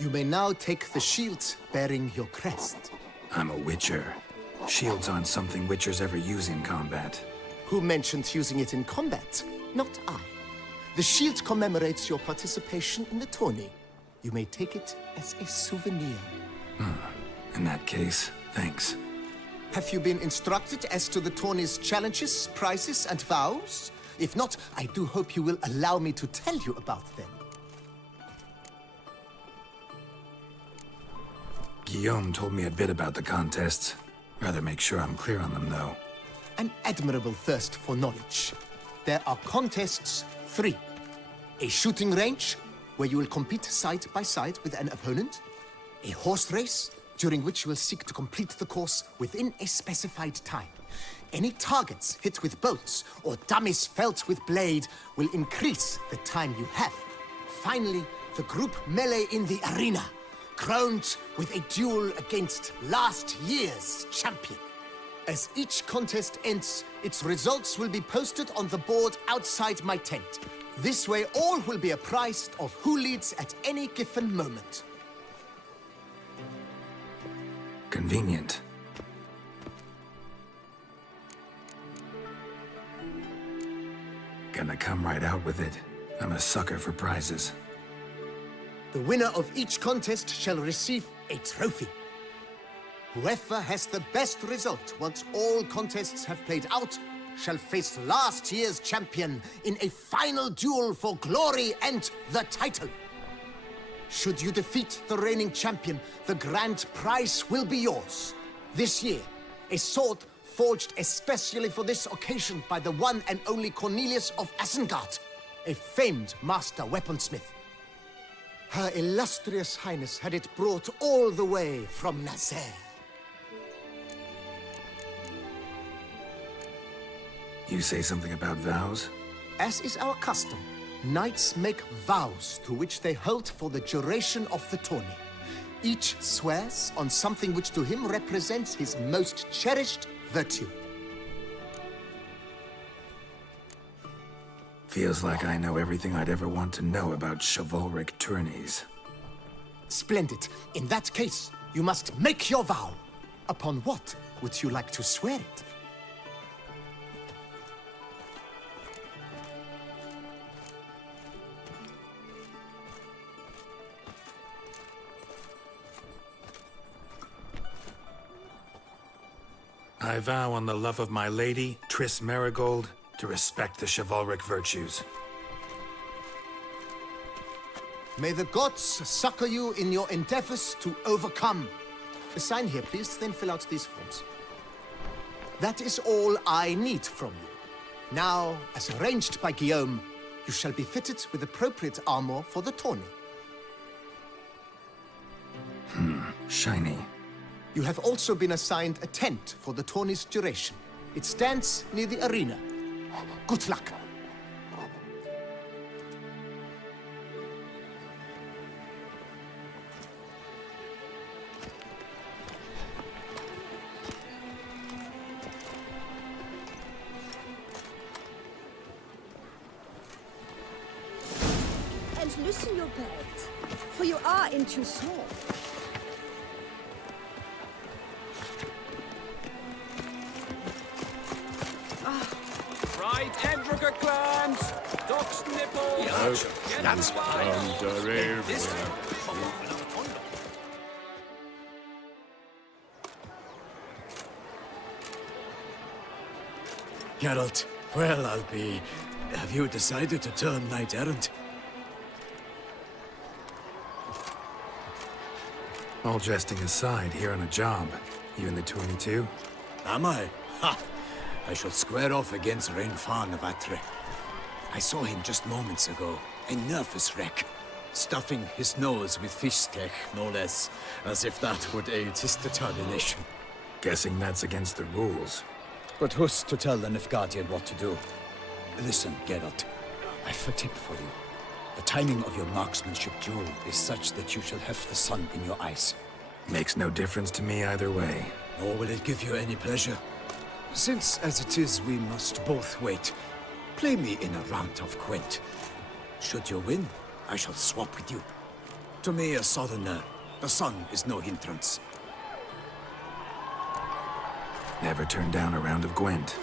You may now take the shield bearing your crest. I'm a Witcher. Shields aren't something Witchers ever use in combat. Who mentioned using it in combat? Not I. The shield commemorates your participation in the tourney. You may take it as a souvenir. In that case, thanks. Have you been instructed as to the tourney's challenges, prizes, and vows? If not, I do hope you will allow me to tell you about them. Guillaume told me a bit about the contests. Rather make sure I'm clear on them, though. An admirable thirst for knowledge. There are contests 3. A shooting range, where you will compete side by side with an opponent. A horse race, during which you will seek to complete the course within a specified time. Any targets hit with bolts or dummies felt with blade will increase the time you have. Finally, the group melee in the arena, crowned with a duel against last year's champion. As each contest ends, its results will be posted on the board outside my tent. This way, all will be apprised of who leads at any given moment. Convenient. Gonna come right out with it. I'm a sucker for prizes. The winner of each contest shall receive a trophy. Whoever has the best result once all contests have played out shall face last year's champion in a final duel for glory and the title. Should you defeat the reigning champion, the grand prize will be yours. This year, a sword forged especially for this occasion by the one and only Cornelius of Isengard, a famed master weaponsmith. Her illustrious highness had it brought all the way from Nazaire. You say something about vows? As is our custom, knights make vows to which they hold for the duration of the tourney. Each swears on something which to him represents his most cherished virtue. Feels like I know everything I'd ever want to know about chivalric tourneys. Splendid. In that case, you must make your vow. Upon what would you like to swear it? I vow on the love of my lady, Triss Merigold, to respect the chivalric virtues. May the gods succor you in your endeavors to overcome. Sign here, please, then fill out these forms. That is all I need from you. Now, as arranged by Guillaume, you shall be fitted with appropriate armor for the tourney. Shiny. You have also been assigned a tent for the tourney's duration. It stands near the arena. Good luck. And loosen your belt, for you are in Toussaint. Clans, Doc's nipples. That's Geralt. Well, I'll be... Have you decided to turn knight-errant? All jesting aside, here on a job. You in the 22? Am I? Ha! I shall square off against Rainfan of Atre. I saw him just moments ago. A nervous wreck. Stuffing his nose with fish steak, no less. As if that would aid his determination. Guessing that's against the rules. But who's to tell the Nilfgaardian what to do? Listen, Geralt. I've a tip for you. The timing of your marksmanship duel is such that you shall have the sun in your eyes. Makes no difference to me either way. Nor will it give you any pleasure. Since, as it is, we must both wait, play me in a round of Gwent. Should you win, I shall swap with you. To me, a southerner, the sun is no hindrance. Never turn down a round of Gwent.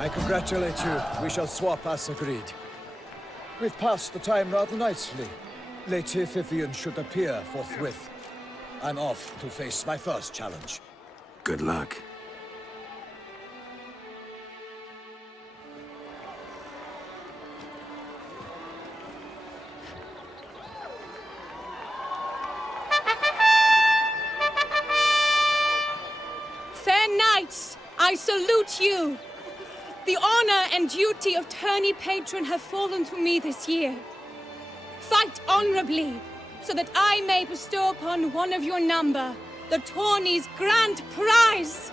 I congratulate you. We shall swap as agreed. We've passed the time rather nicely. Lady Vivian should appear forthwith. I'm off to face my first challenge. Good luck. Fair knights, I salute you. The honor and duty of tourney patron have fallen to me this year. Fight honorably, so that I may bestow upon one of your number the tourney's grand prize.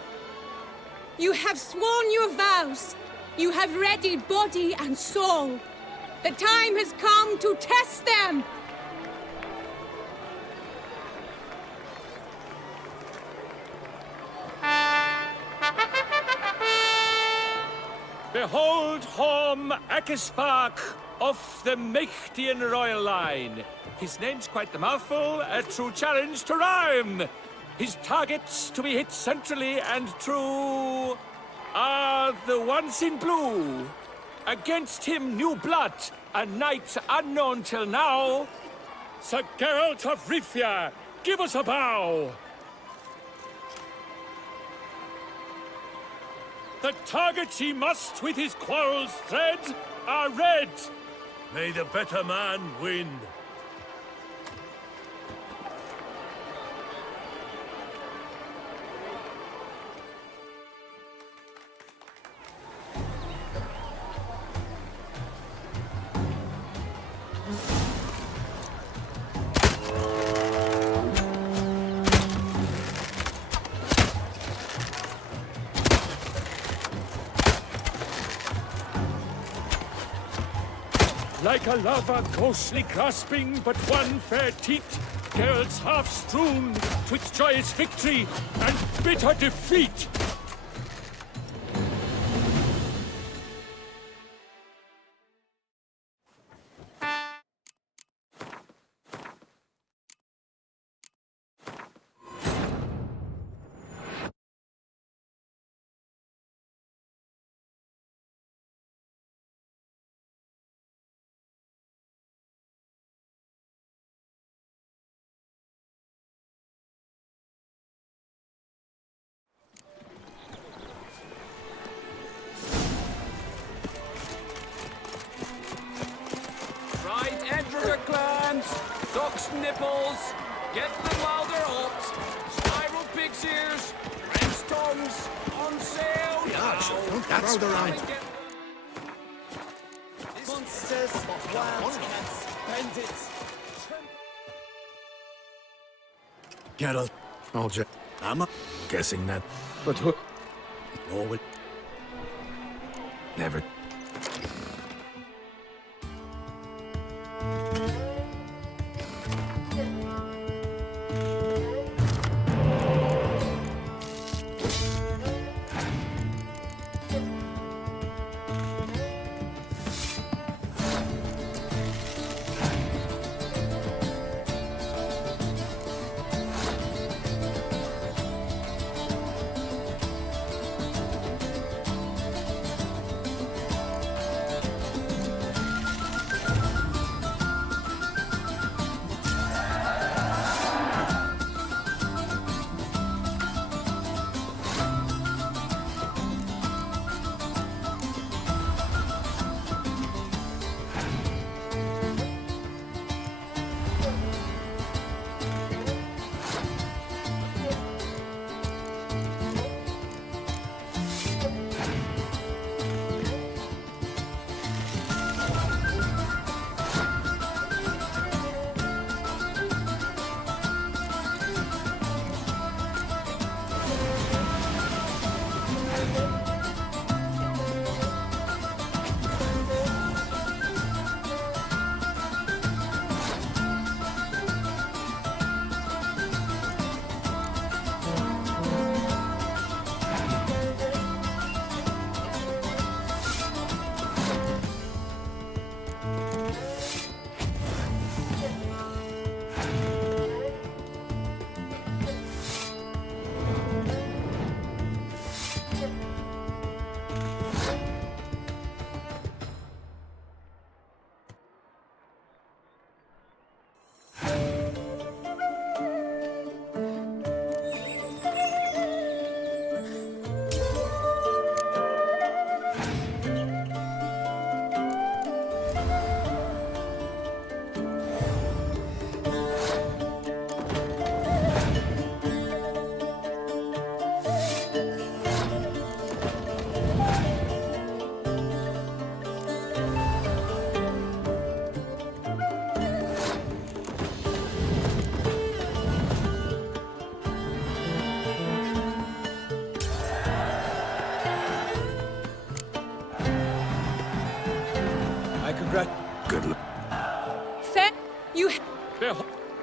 You have sworn your vows, You have readied body and soul. The time has come to test them! Behold Horm Akispark of the Mechtian royal line. His name's quite the mouthful, a true challenge to rhyme. His targets to be hit centrally and true are the ones in blue. Against him new blood, a knight unknown till now. Sir Geralt of Rivia, give us a bow. The targets he must with his quarrels thread are red. May the better man win. Like a lover ghostly grasping but one fair teat, Geralt's half strewn twixt joyous victory and bitter defeat. Duck's nipples, get them while they're hot. Spiral pig's ears, wren's tongues, on sale now. That's right. Monsters, wild cats, bandits. Geralt. I'll just... I'm guessing that... But who? No, will Never...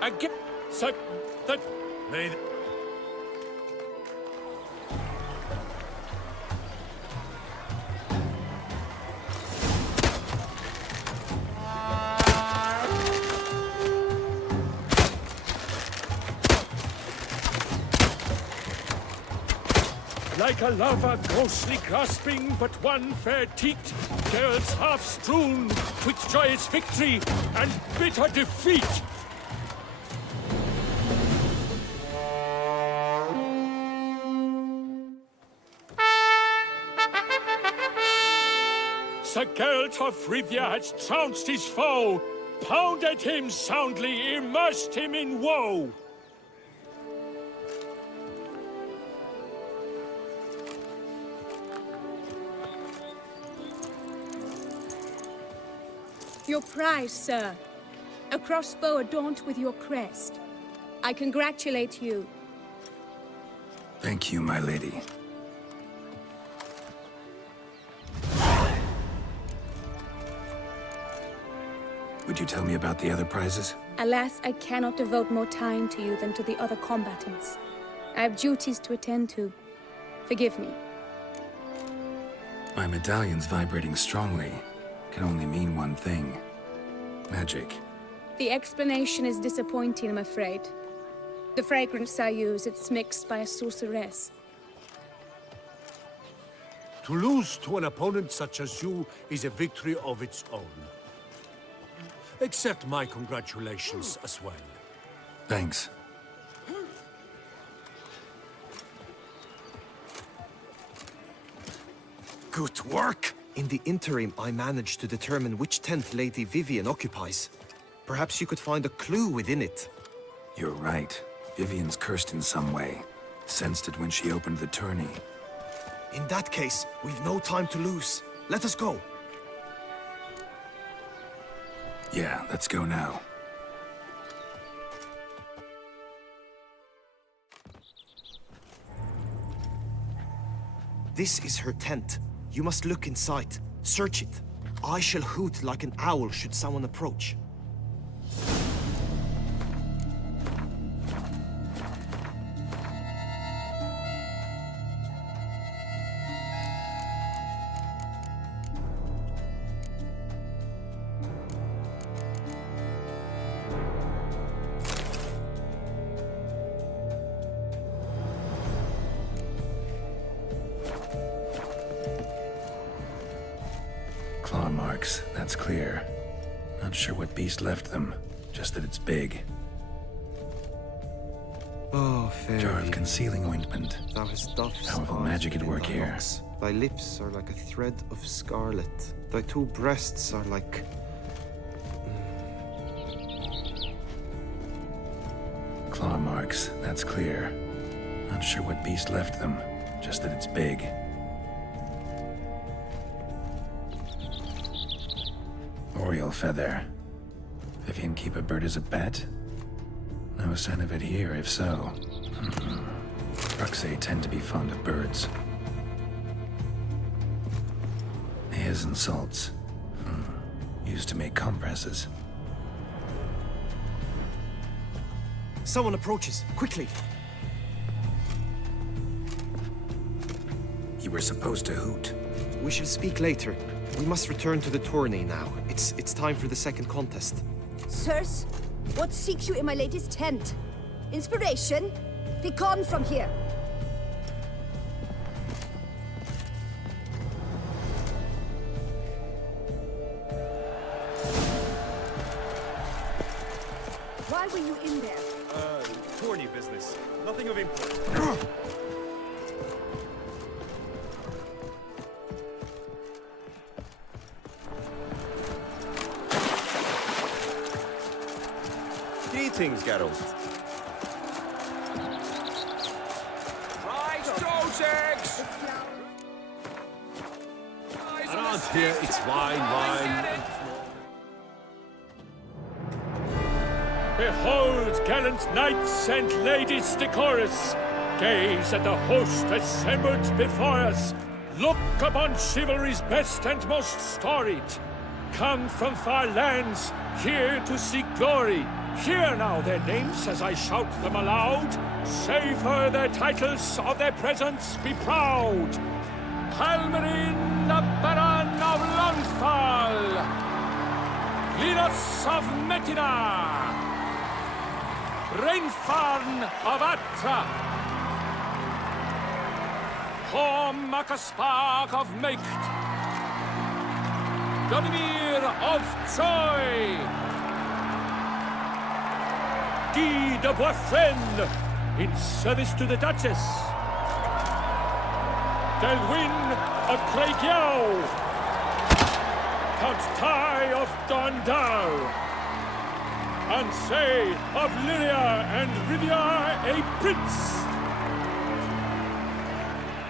again. So that may. Like a lava ghostly grasping but one fair teat, girls half strewn with joyous victory and bitter defeat. Sir Geralt of Rivia has trounced his foe, pounded him soundly, immersed him in woe. Your prize, sir. A crossbow adorned with your crest. I congratulate you. Thank you, my lady. Would you tell me about the other prizes? Alas, I cannot devote more time to you than to the other combatants. I have duties to attend to. Forgive me. My medallion's vibrating strongly. Can only mean one thing. Magic. The explanation is disappointing, I'm afraid. The fragrance I use, it's mixed by a sorceress. To lose to an opponent such as you is a victory of its own. Accept my congratulations as well. Thanks. Good work! In the interim, I managed to determine which tent Lady Vivian occupies. Perhaps you could find a clue within it. You're right. Vivian's cursed in some way. Sensed it when she opened the tourney. In that case, we've no time to lose. Let us go. Yeah, let's go now. This is her tent. You must look inside. Search it. I shall hoot like an owl should someone approach. Claw marks, that's clear. Not sure what beast left them, just that it's big. Oh, fairy. Jar of concealing ointment. Thou hast doffed Powerful magic at work here. locks. Thy lips are like a thread of scarlet. Thy two breasts are like... Claw marks, that's clear. Not sure what beast left them, just that it's big. Oriole feather. Vivian keep a bird as a pet? No sign of it here, if so. Ruxay tend to be fond of birds. Hairs and salts. Used to make compresses. Someone approaches. Quickly! You were supposed to hoot. We shall speak later. We must return to the tourney now. It's time for the second contest. Sirs, what seek you in my lady's tent? Inspiration? Be gone from here! Why were you in there? Tourney business. Nothing of import. Greetings, Geralt. Rise, those eggs! Around here, it's wine. Behold, gallant knights and ladies decorous, gaze at the host assembled before us. Look upon chivalry's best and most storied. come from far lands, here to seek glory. Hear now their names as I shout them aloud. Savor their titles, of their presence be proud. Halmarin, the Baron of Lonfall. Linus of Metina. Rainfarn of Atra. Horm Akaspag of Meicht. Donimir of Troy. Guy de Boisfren, in service to the Duchess. Delwyn of Craigyow. Count Tai of Dondal. Ansay of Lyria and Rivia a prince.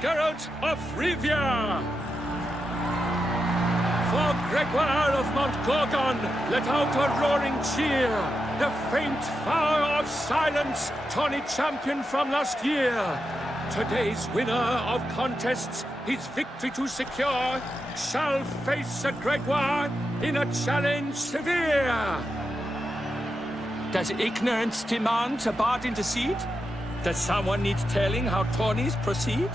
Geralt of Rivia. For Gregoire of Mount Gorgon, let out a roaring cheer. The faint fire of silence, tawny champion from last year. Today's winner of contests, his victory to secure, shall face a Gregoire in a challenge severe. Does ignorance demand a bard intercede? Does someone need telling how tourneys proceed?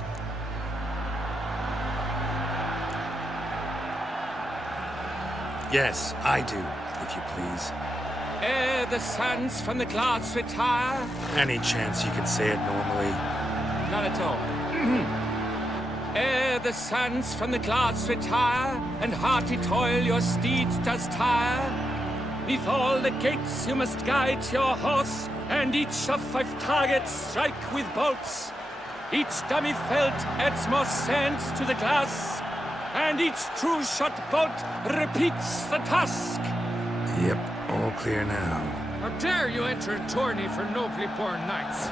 Yes, I do, if you please. Ere the sands from the clouds retire. Any chance you could say it normally? Not at all. Ere the sands from the clouds retire, and hearty toil your steeds does tire, 'neath all the gates you must guide your horse, and each of 5 targets strike with bolts. Each dummy felt adds more sand to the glass, and each true shot bolt repeats the task. Yep, all clear now. How dare you enter a tourney for nobly born knights?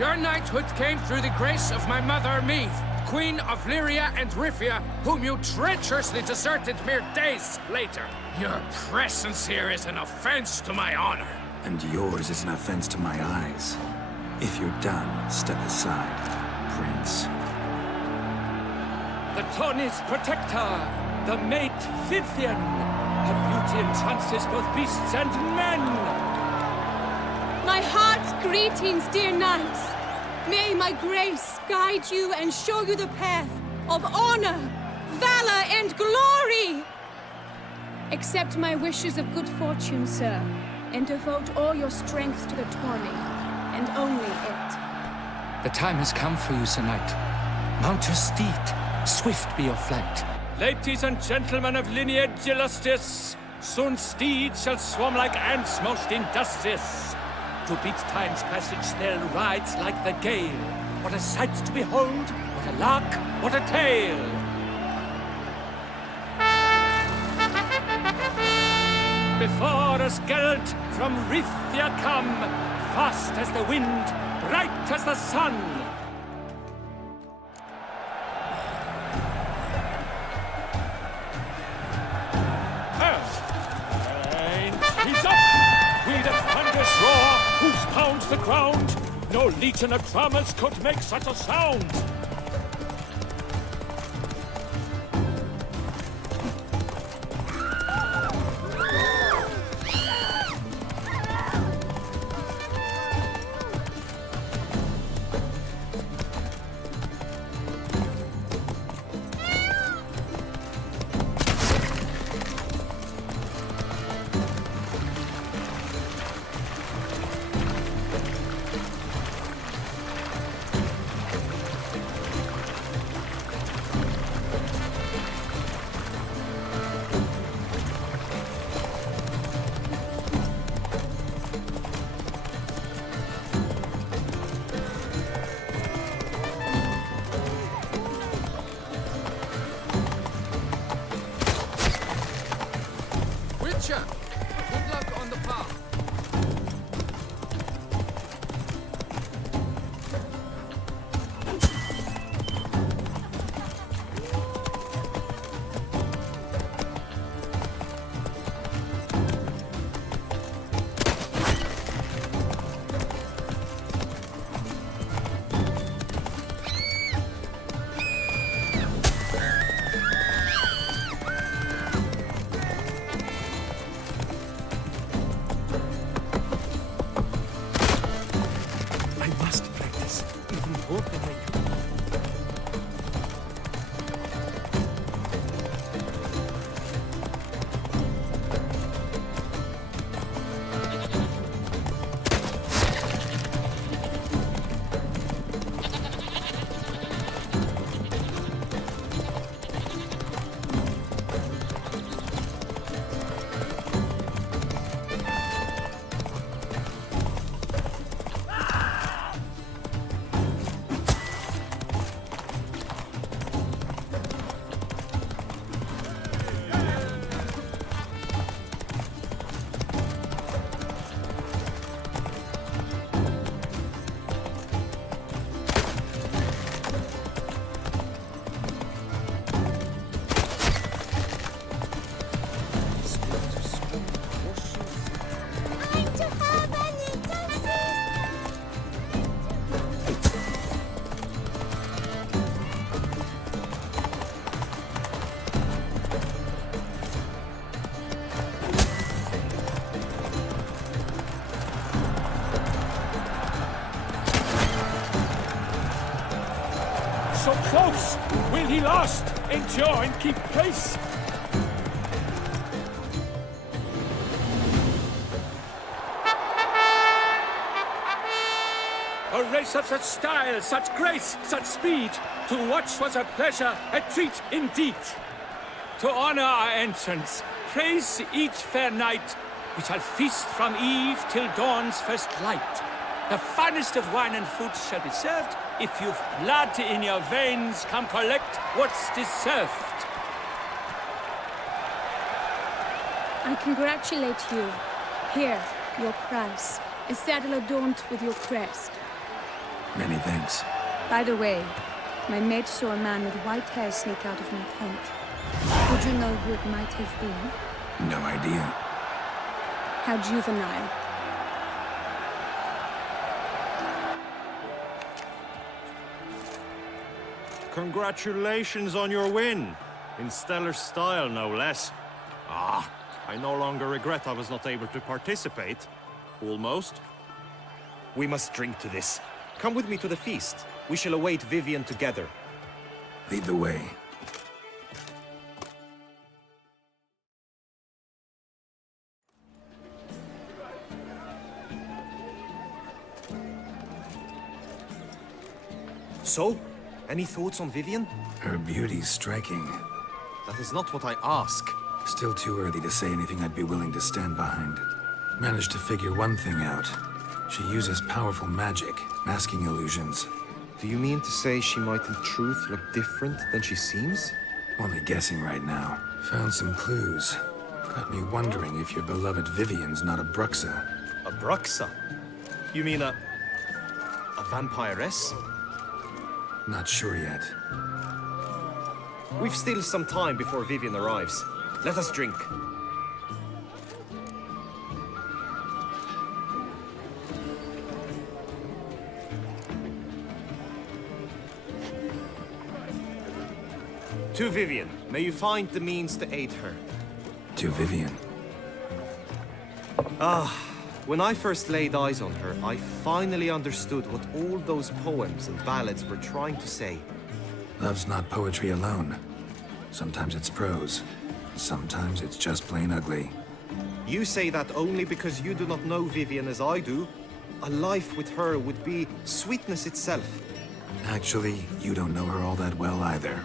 Your knighthood came through the grace of my mother Meath, Queen of Lyria and Rivia, whom you treacherously deserted mere days later. Your presence here is an offense to my honor. And yours is an offense to my eyes. If you're done, step aside, Prince. The tourney's protector, the mate Vivian. Her beauty entrances both beasts and men. My heart's greetings, dear knights. May my grace guide you and show you the path of honor, valor, and glory. Accept my wishes of good fortune, sir, and devote all your strength to the tourney, and only it. The time has come for you, Sir Knight. Mount your steed. Swift be your flight. Ladies and gentlemen of lineage illustrious, soon steeds shall swarm like ants most industrious. To beat time's passage they'll ride like the gale. What a sight to behold, what a lark, what a tale! Before us Geralt from Rithia come, fast as the wind, bright as the sun. He's up! We the thunder's roar, whose pounds the ground. No legion of drummers could make such a sound. So close! Will he last? Endure and keep pace! A race of such style, such grace, such speed. To watch was a pleasure, a treat indeed. To honor our entrance, praise each fair knight. We shall feast from eve till dawn's first light. The finest of wine and fruit shall be served. If you've blood in your veins, come collect what's deserved. I congratulate you. Here, your prize. A saddle adorned with your crest. Many thanks. By the way, my mate saw a man with white hair sneak out of my tent. Would you know who it might have been? No idea. How juvenile. Congratulations on your win. In stellar style, no less. Ah, I no longer regret I was not able to participate. Almost. We must drink to this. Come with me to the feast. We shall await Vivian together. Lead the way. So, any thoughts on Vivian? Her beauty's striking. That is not what I ask. Still too early to say anything I'd be willing to stand behind. Managed to figure one thing out. She uses powerful magic, masking illusions. Do you mean to say she might in truth look different than she seems? Only guessing right now. Found some clues. Got me wondering if your beloved Vivian's not a Bruxa. A Bruxa? You mean a vampiress? Not sure yet. We've still some time before Vivian arrives. Let us drink. To Vivian, may you find the means to aid her. To Vivian. When I first laid eyes on her, I finally understood what all those poems and ballads were trying to say. Love's not poetry alone. Sometimes it's prose. Sometimes it's just plain ugly. You say that only because you do not know Vivian as I do. A life with her would be sweetness itself. Actually, you don't know her all that well either.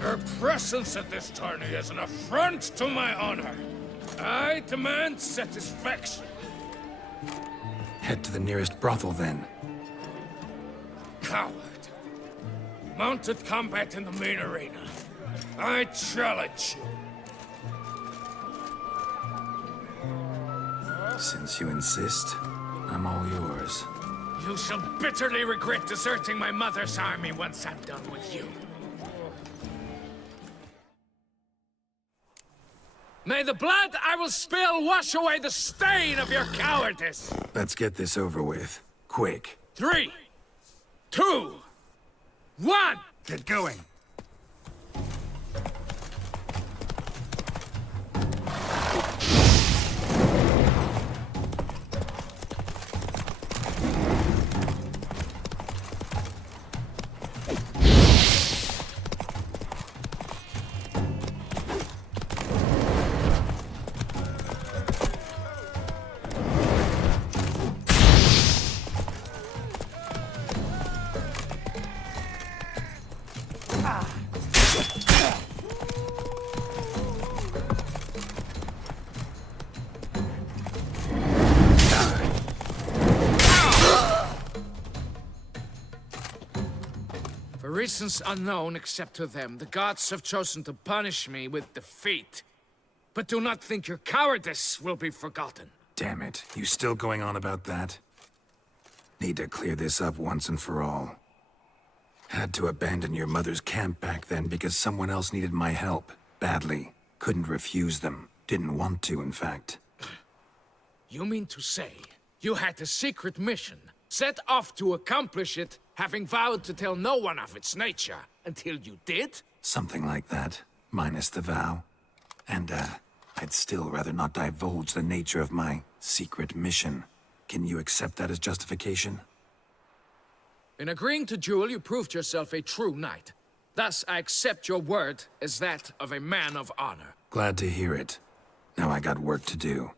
Her presence at this tourney is an affront to my honor. I demand satisfaction. Head to the nearest brothel, then. Coward. Mounted combat in the main arena. I challenge you. Since you insist, I'm all yours. You shall bitterly regret deserting my mother's army once I'm done with you. May the blood I will spill wash away the stain of your cowardice! Let's get this over with. Quick. 3, 2, 1! Get going. reasons unknown except to them, the gods have chosen to punish me with defeat. But do not think your cowardice will be forgotten. Damn it, you still going on about that? Need to clear this up once and for all. Had to abandon your mother's camp back then because someone else needed my help. Badly. Couldn't refuse them. Didn't want to, in fact. You mean to say you had a secret mission, set off to accomplish it, having vowed to tell no one of its nature, until you did? Something like that, minus the vow. And, I'd still rather not divulge the nature of my secret mission. Can you accept that as justification? In agreeing to duel, you proved yourself a true knight. Thus, I accept your word as that of a man of honor. Glad to hear it. Now I got work to do.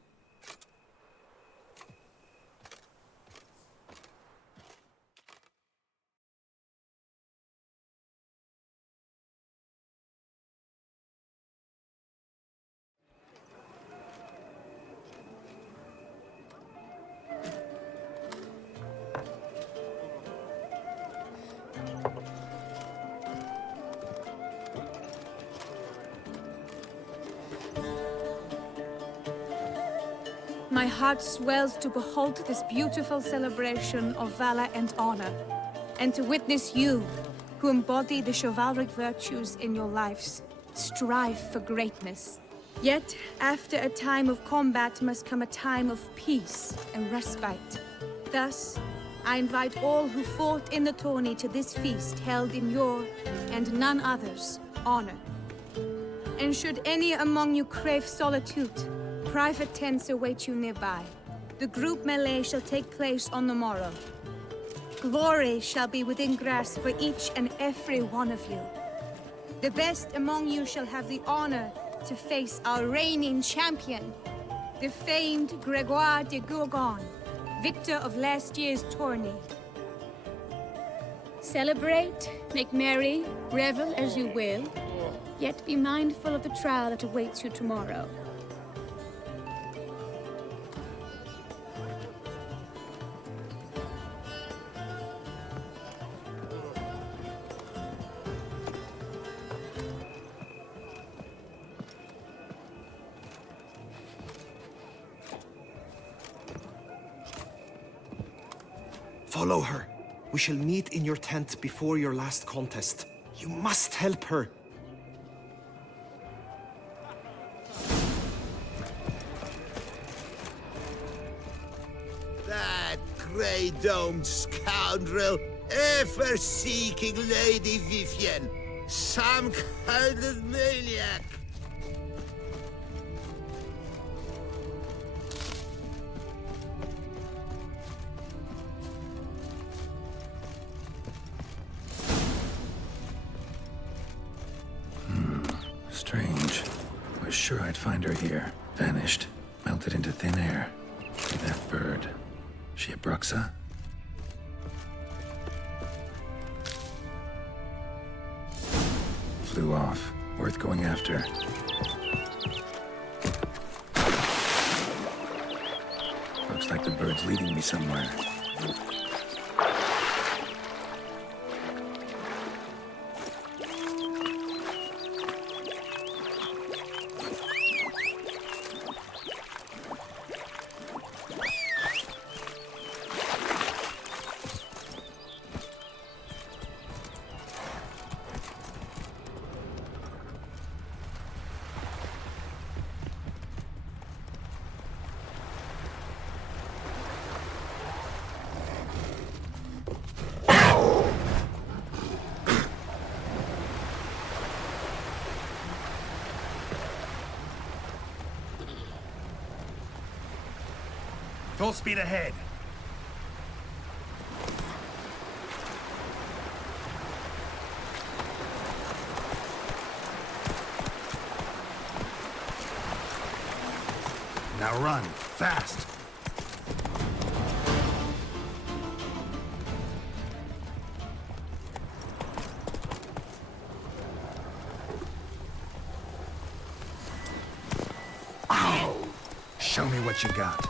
My heart swells to behold this beautiful celebration of valor and honor, and to witness you, who embody the chivalric virtues in your lives, strive for greatness. Yet, after a time of combat must come a time of peace and respite. Thus, I invite all who fought in the tourney to this feast held in your, and none other's, honor. And should any among you crave solitude, private tents await you nearby. The group melee shall take place on the morrow. Glory shall be within grasp for each and every one of you. The best among you shall have the honor to face our reigning champion, the famed Gregoire de Gourgon, victor of last year's tourney. Celebrate, make merry, revel as you will, yet be mindful of the trial that awaits you tomorrow. Follow her. We shall meet in your tent before your last contest. You must help her. That grey-domed scoundrel, ever seeking Lady Vivienne. Some kind of maniac. Strange. Was sure I'd find her here. Vanished. Melted into thin air. Look at that bird. She a Bruxa? Flew off. Worth going after. Looks like the bird's leading me somewhere. Full speed ahead. Now run, fast. Show me what you got.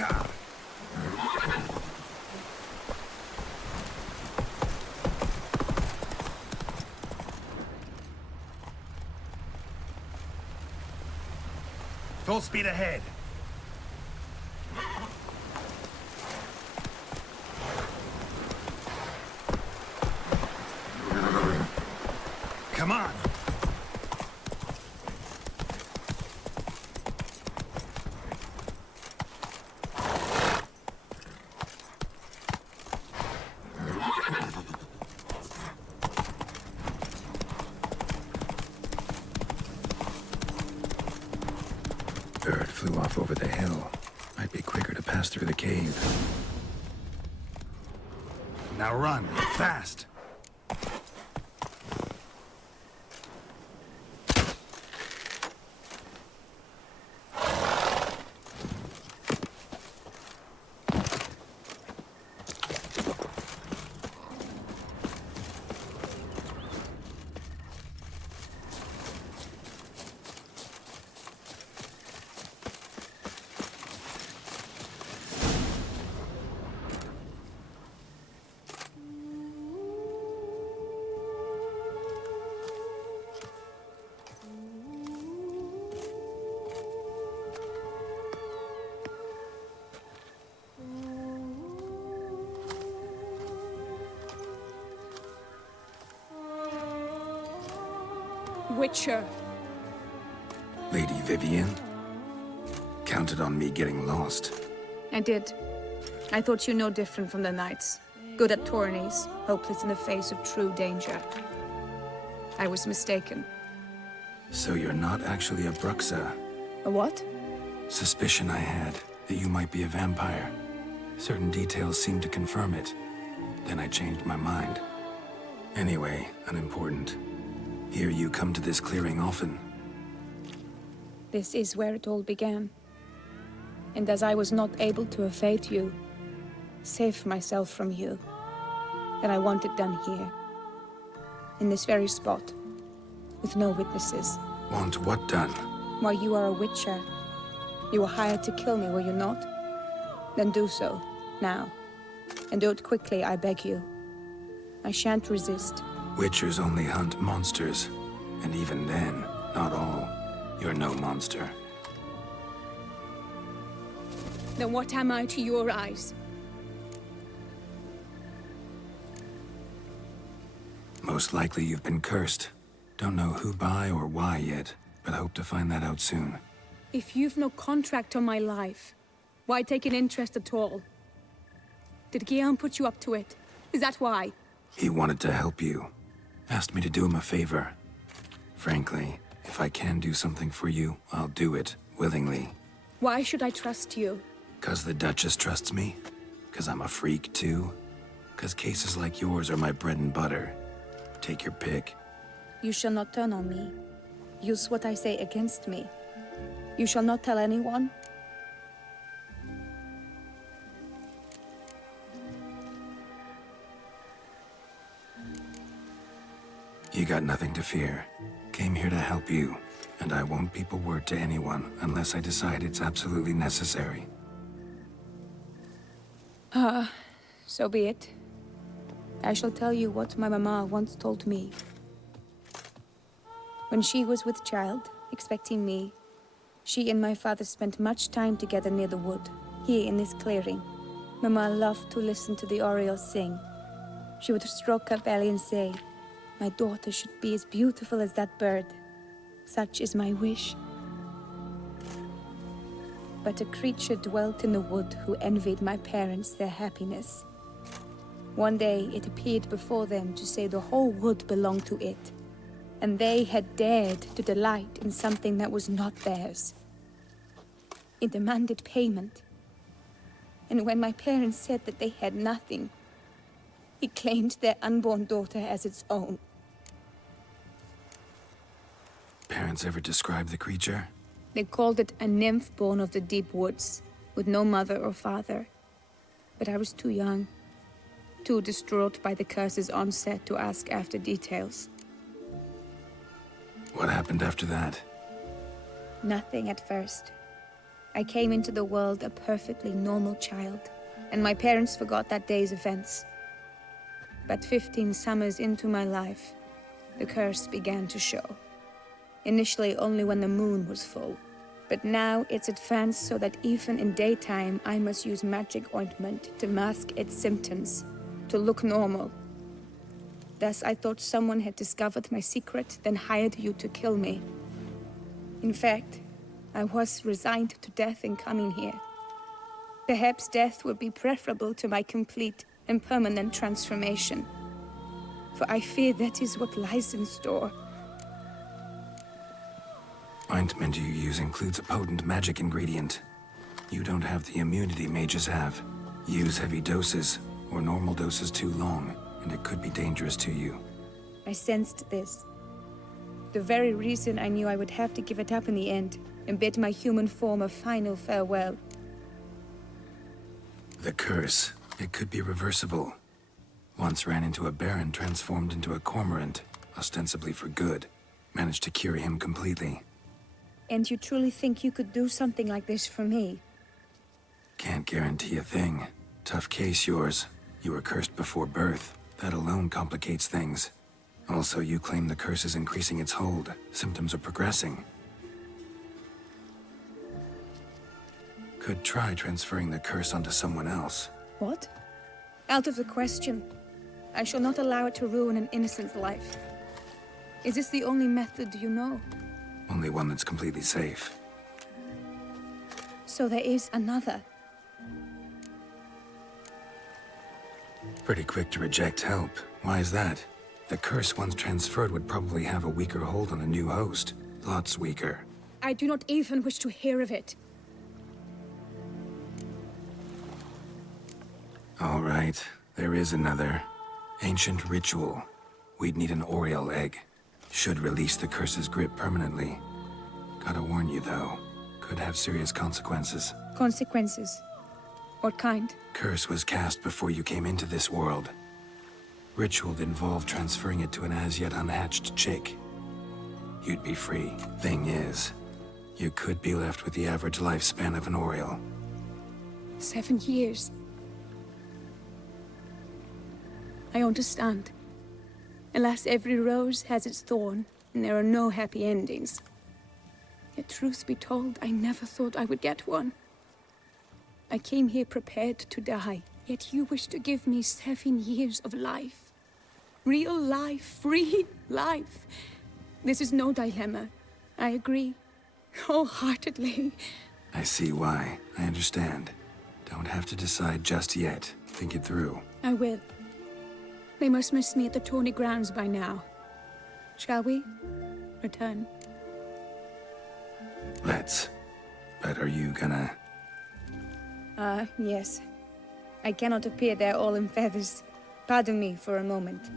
Yeehaw! Full speed ahead. Come on. Bird flew off over the hill. Might be quicker to pass through the cave. Now run, fast. Witcher. Lady Vivian? Counted on me getting lost. I did. I thought you no different from the knights. Good at tourneys, hopeless in the face of true danger. I was mistaken. So you're not actually a Bruxa? A what? Suspicion I had, that you might be a vampire. Certain details seemed to confirm it. Then I changed my mind. Anyway, unimportant. Hear you come to this clearing often. This is where it all began. And as I was not able to evade you, save myself from you, then I want it done here. In this very spot. With no witnesses. Want what done? Why, you are a witcher. You were hired to kill me, were you not? Then do so, now. And do it quickly, I beg you. I shan't resist. Witchers only hunt monsters. And even then, not all. You're no monster. Then what am I to your eyes? Most likely you've been cursed. Don't know who by or why yet, but hope to find that out soon. If you've no contract on my life, why take an interest at all? Did Guillaume put you up to it? Is that why? He wanted to help you. Asked me to do him a favor. Frankly, if I can do something for you, I'll do it, willingly. Why should I trust you? 'Cause the Duchess trusts me? 'Cause I'm a freak, too? 'Cause cases like yours are my bread and butter. Take your pick. You shall not turn on me. Use what I say against me. You shall not tell anyone? You got nothing to fear. Came here to help you, and I won't peep a word to anyone unless I decide it's absolutely necessary. So be it. I shall tell you what my mama once told me. When she was with child, expecting me, she and my father spent much time together near the wood, here in this clearing. Mama loved to listen to the Oriole sing. She would stroke her belly and say, "My daughter should be as beautiful as that bird. Such is my wish." But a creature dwelt in the wood who envied my parents their happiness. One day it appeared before them to say the whole wood belonged to it, and they had dared to delight in something that was not theirs. It demanded payment. And when my parents said that they had nothing, it claimed their unborn daughter as its own. Parents ever describe the creature? They called it a nymph born of the deep woods, with no mother or father. But I was too young, too distraught by the curse's onset to ask after details. What happened after that? Nothing at first. I came into the world a perfectly normal child, and my parents forgot that day's events. But 15 summers into my life, the curse began to show. Initially only when the moon was full, but now it's advanced so that even in daytime I must use magic ointment to mask its symptoms, to look normal. Thus I thought someone had discovered my secret, then hired you to kill me. In fact, I was resigned to death in coming here. Perhaps death would be preferable to my complete and permanent transformation. For I fear that is what lies in store. Ointment you use includes a potent magic ingredient. You don't have the immunity mages have. Use heavy doses, or normal doses too long, and it could be dangerous to you. I sensed this. The very reason I knew I would have to give it up in the end, and bid my human form a final farewell. The curse. It could be reversible. Once ran into a baron transformed into a cormorant, ostensibly for good. Managed to cure him completely. And you truly think you could do something like this for me? Can't guarantee a thing. Tough case, yours. You were cursed before birth. That alone complicates things. Also, you claim the curse is increasing its hold. Symptoms are progressing. Could try transferring the curse onto someone else. What? Out of the question. I shall not allow it to ruin an innocent's life. Is this the only method you know? Only one that's completely safe. So there is another. Pretty quick to reject help. Why is that? The curse once transferred would probably have a weaker hold on a new host. Lots weaker. I do not even wish to hear of it. All right, there is another. Ancient ritual. We'd need an Oriole egg. Should release the curse's grip permanently. Gotta warn you, though. Could have serious consequences. Consequences? What kind? Curse was cast before you came into this world. Ritual involved transferring it to an as-yet unhatched chick. You'd be free. Thing is, you could be left with the average lifespan of an Oriole. 7 years. I understand. Alas, every rose has its thorn, and there are no happy endings. Yet truth be told, I never thought I would get one. I came here prepared to die, yet you wish to give me 7 years of life. Real life, free life. This is no dilemma. I agree, wholeheartedly. I see why. I understand. Don't have to decide just yet. Think it through. I will. They must miss me at the tourney grounds by now. Shall we return? Let's. But are you gonna... Yes. I cannot appear there all in feathers. Pardon me for a moment.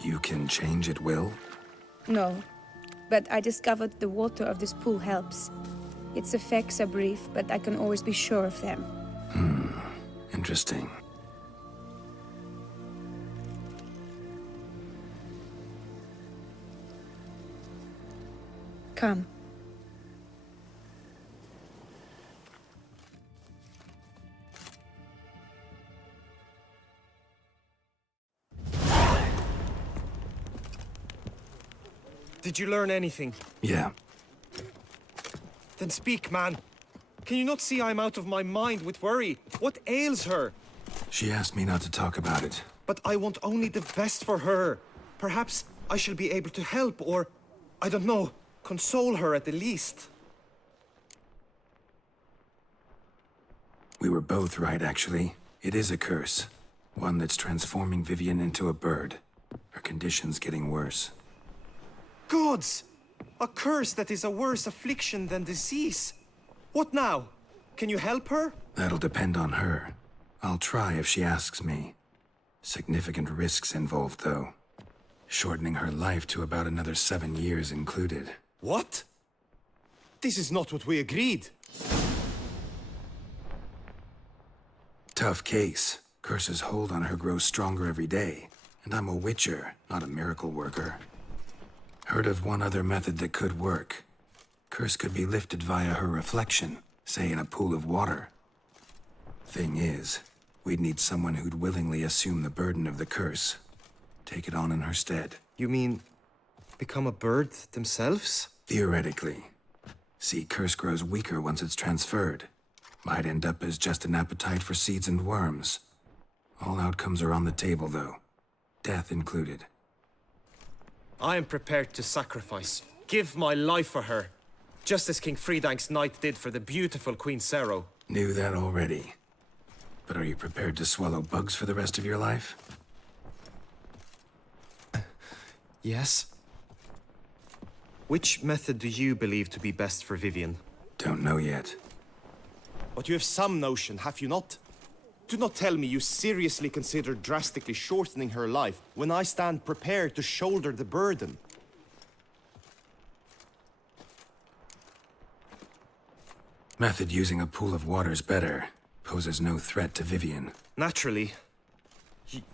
You can change at will? No, but I discovered the water of this pool helps. Its effects are brief, but I can always be sure of them. Interesting. Come. Did you learn anything? Yeah. Then speak, man. Can you not see I'm out of my mind with worry? What ails her? She asked me not to talk about it. But I want only the best for her. Perhaps I shall be able to help, or, I don't know, console her at the least. We were both right, actually. It is a curse. One that's transforming Vivian into a bird. Her condition's getting worse. Gods! A curse that is a worse affliction than disease. What now? Can you help her? That'll depend on her. I'll try if she asks me. Significant risks involved, though. Shortening her life to about another 7 years included. What? This is not what we agreed. Tough case. Curse's hold on her grows stronger every day. And I'm a witcher, not a miracle worker. Heard of one other method that could work. Curse could be lifted via her reflection, say in a pool of water. Thing is, we'd need someone who'd willingly assume the burden of the curse. Take it on in her stead. You mean become a bird themselves? Theoretically. See, curse grows weaker once it's transferred. Might end up as just an appetite for seeds and worms. All outcomes are on the table, though. Death included. I am prepared to sacrifice. Give my life for her. Just as King Fridank's knight did for the beautiful Queen Sero. Knew that already. But are you prepared to swallow bugs for the rest of your life? Yes. Which method do you believe to be best for Vivienne? Don't know yet. But you have some notion, have you not? Do not tell me you seriously consider drastically shortening her life when I stand prepared to shoulder the burden. Method using a pool of water's better. Poses no threat to Vivienne. Naturally.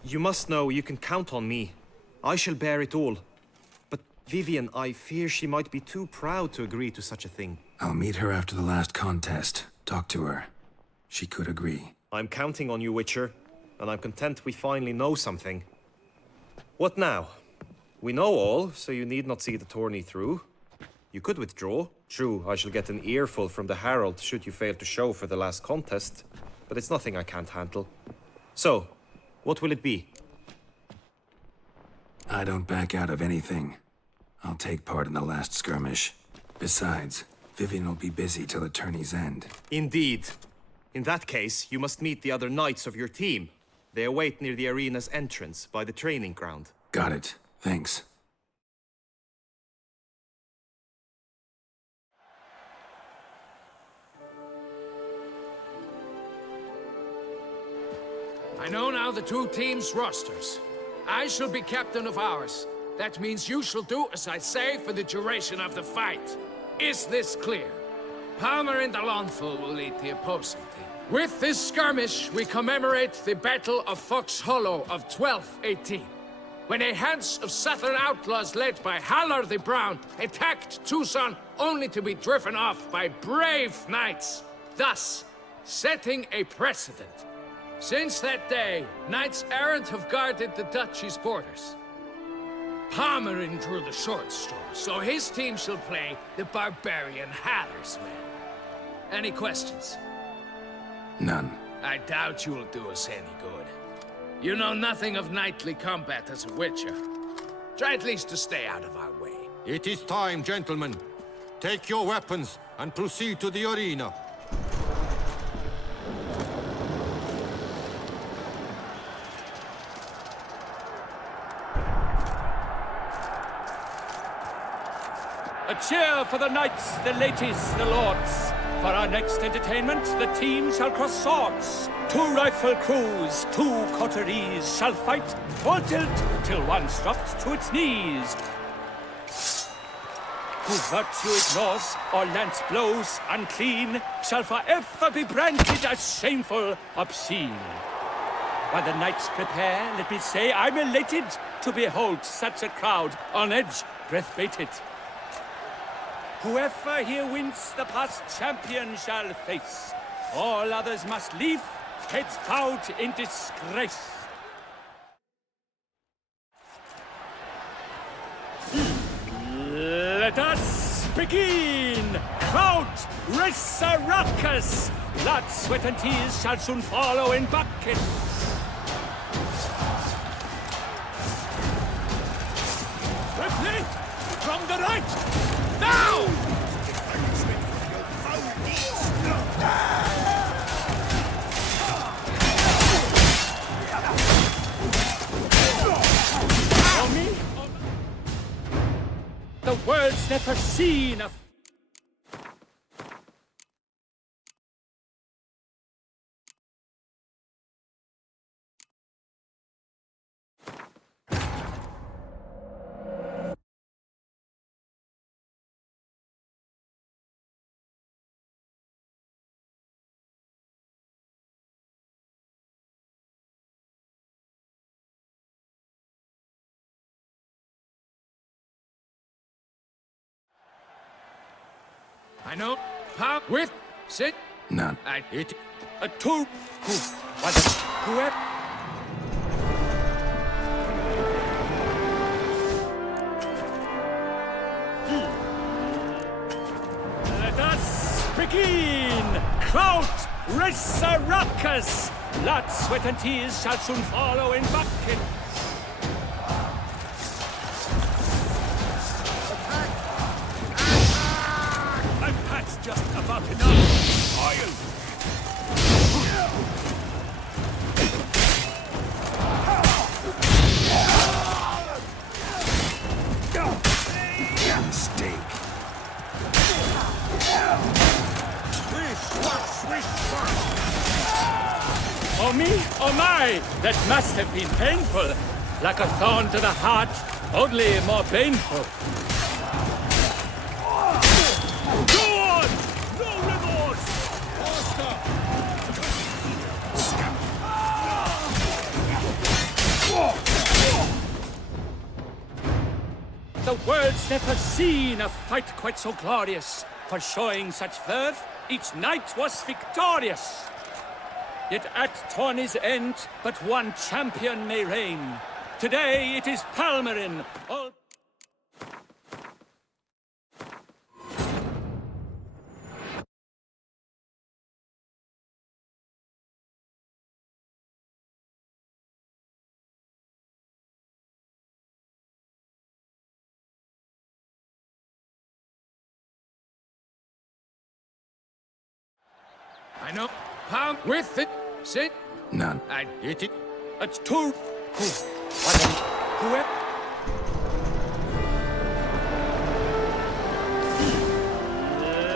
You must know you can count on me. I shall bear it all. But Vivienne, I fear she might be too proud to agree to such a thing. I'll meet her after the last contest. Talk to her. She could agree. I'm counting on you, Witcher. And I'm content we finally know something. What now? We know all, so you need not see the tourney through. You could withdraw. True, I shall get an earful from the Herald should you fail to show for the last contest. But it's nothing I can't handle. So, what will it be? I don't back out of anything. I'll take part in the last skirmish. Besides, Vivienne will be busy till the tourney's end. Indeed. In that case, you must meet the other knights of your team. They await near the arena's entrance, by the training ground. Got it. Thanks. I know now the two teams' rosters. I shall be captain of ours. That means you shall do as I say for the duration of the fight. Is this clear? Palmer and Alonso will lead the opposing team. With this skirmish, we commemorate the Battle of Fox Hollow of 1218, when a Hans of Southern outlaws led by Haller the Brown attacked Tucson only to be driven off by brave knights, thus setting a precedent. Since that day, knights errant have guarded the duchy's borders. Palmerin drew the short straw, so his team shall play the barbarian Haller's men. Any questions? None. I doubt you will do us any good. You know nothing of knightly combat as a witcher. Try at least to stay out of our way. It is time, gentlemen. Take your weapons and proceed to the arena. A cheer for the knights, the ladies, the lords. For our next entertainment, the team shall cross swords. 2 rifle crews, 2 coteries shall fight full tilt till one's dropped to its knees. Who virtue ignores or lance blows unclean shall forever be branded as shameful, obscene. While the knights prepare, let me say I'm elated to behold such a crowd on edge, breath-baited. Whoever here wins the past champion shall face. All others must leave, heads bowed in disgrace. Let us begin! Crowd, race a ruckus! Blood, sweat, and tears shall soon follow in buckets. Swiftly, from the right! Now! On me? The world's never seen a I know. How? With? Sit? None. I hit a two. Who? What? Whoever. Let us begin! Kraut, Resurrecus! Blood, sweat, and tears shall soon follow in bucket. I've had just about enough. Oil! Mistake. Oh me, oh my, that must have been painful. Like a thorn to the heart, only more painful. Go on! No remorse! The world's never seen a fight quite so glorious. For showing such verve, each knight was victorious. Yet at tourney's end, but one champion may reign. Today it is Palmerin. All... I know. How? With it. Sit. None. I hit it. It's two. Who? What? Whoever.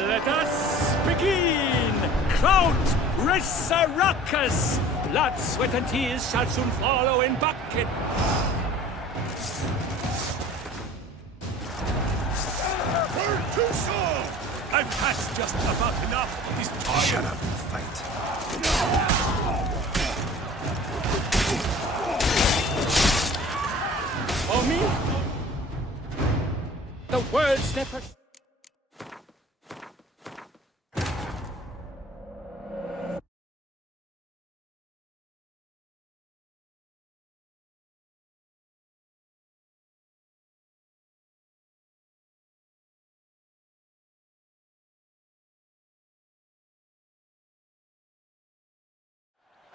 Let us begin! Kraut, Resurrecus! Blood, sweat, and tears shall soon follow in bucket. I've had just about enough. He's tired. Shut up and fight. Oh me? The world's never...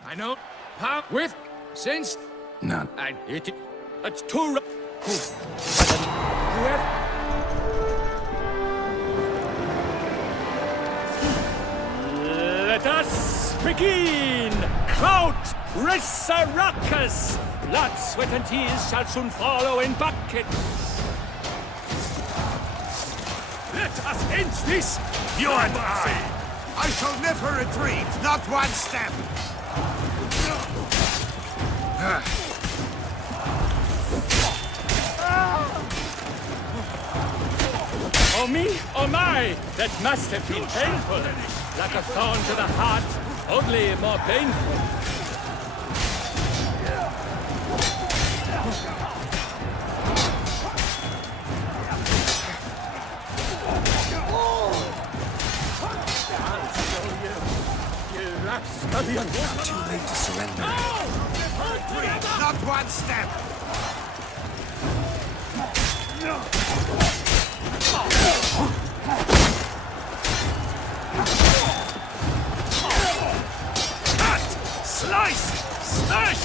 I know. How? With? Since? None. I hit it. It's two. Who? Whoever. Let us begin! Kraut, Resurrecus! Blood, sweat, and tears shall soon follow in bucket. Let us end this, you and I! I shall never retreat, not one step! Oh me, oh my, that must have been painful. Like a thorn to the heart, only more painful. Too late to surrender. Not one step! Cut! Slice! Smash!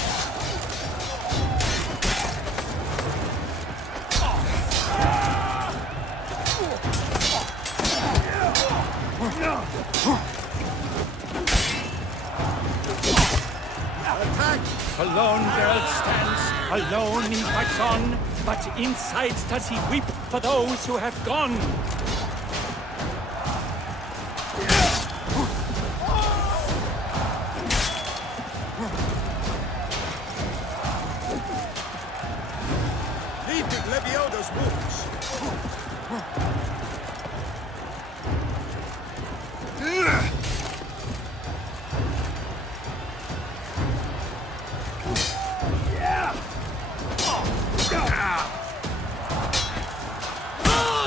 Alone Geralt stands, alone he fights on, but inside does he weep for those who have gone. Leaping Lebioda's wounds!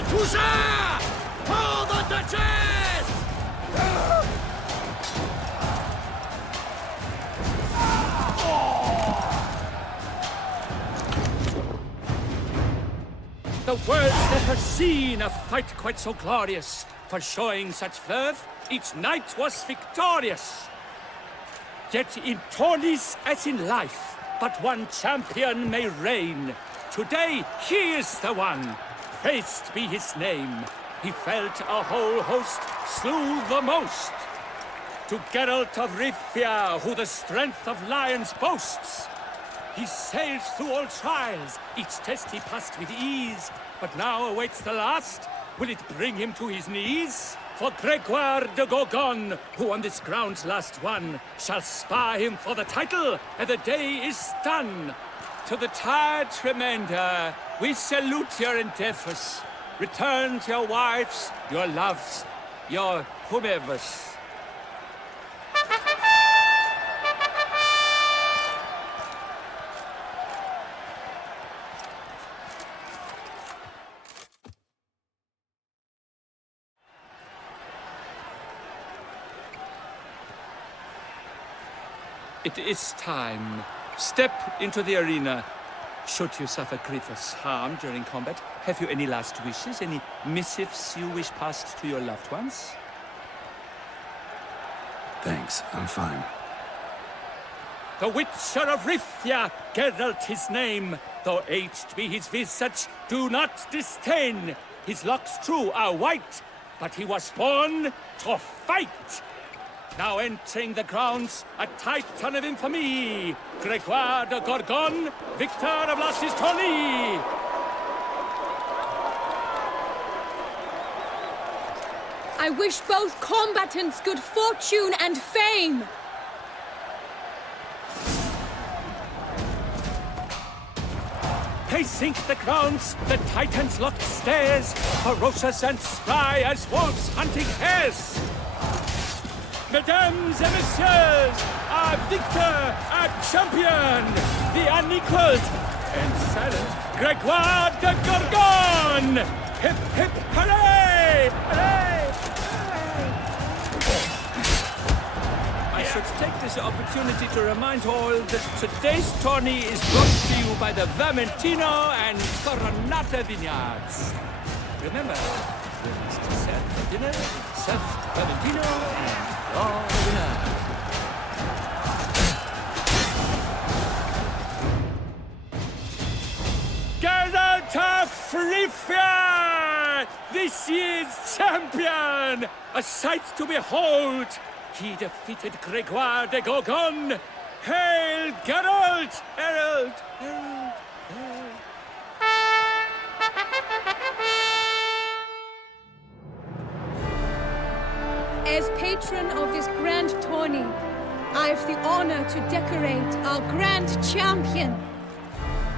Touché! The world's never seen a fight quite so glorious. For showing such verve, each knight was victorious. Yet in tourneys as in life, but one champion may reign. Today, he is the one. Praised be his name. He felt a whole host, slew the most. To Geralt of Rivia, who the strength of lions boasts. He sailed through all trials, each test he passed with ease. But now awaits the last. Will it bring him to his knees? For Gregoire de Gorgon, who on this ground's last won, shall spar him for the title, and the day is done. To the tired remainder, we salute your endeavors. Return to your wives, your loves, your whomevers. It is time. Step into the arena. Should you suffer grievous harm during combat, have you any last wishes, any missives you wish passed to your loved ones? Thanks, I'm fine. The Witcher of Rivia, Geralt his name. Though aged be his visage, do not disdain. His locks true are white, but he was born to fight. Now entering the grounds, a titan of infamy, Gregoire de Gorgon, victor of Las's tourney. I wish both combatants good fortune and fame. Pacing the grounds, the titans locked stairs, ferocious and spry as wolves hunting hares. Mesdames et messieurs, our victor, our champion, the unequaled and silent Gregoire de Gorgon! Hip, hip, hooray! Hooray! I should take this opportunity to remind all that today's tourney is brought to you by the Vermentino and Coronata Vineyards. Remember, we must serve for dinner, serve Vermentino and Geralt of Rivia, this year's champion, a sight to behold. He defeated Gregoire de Gorgon. Hail, Geralt! Herald! Herald! Herald! As patron of this grand tourney, I have the honor to decorate our grand champion.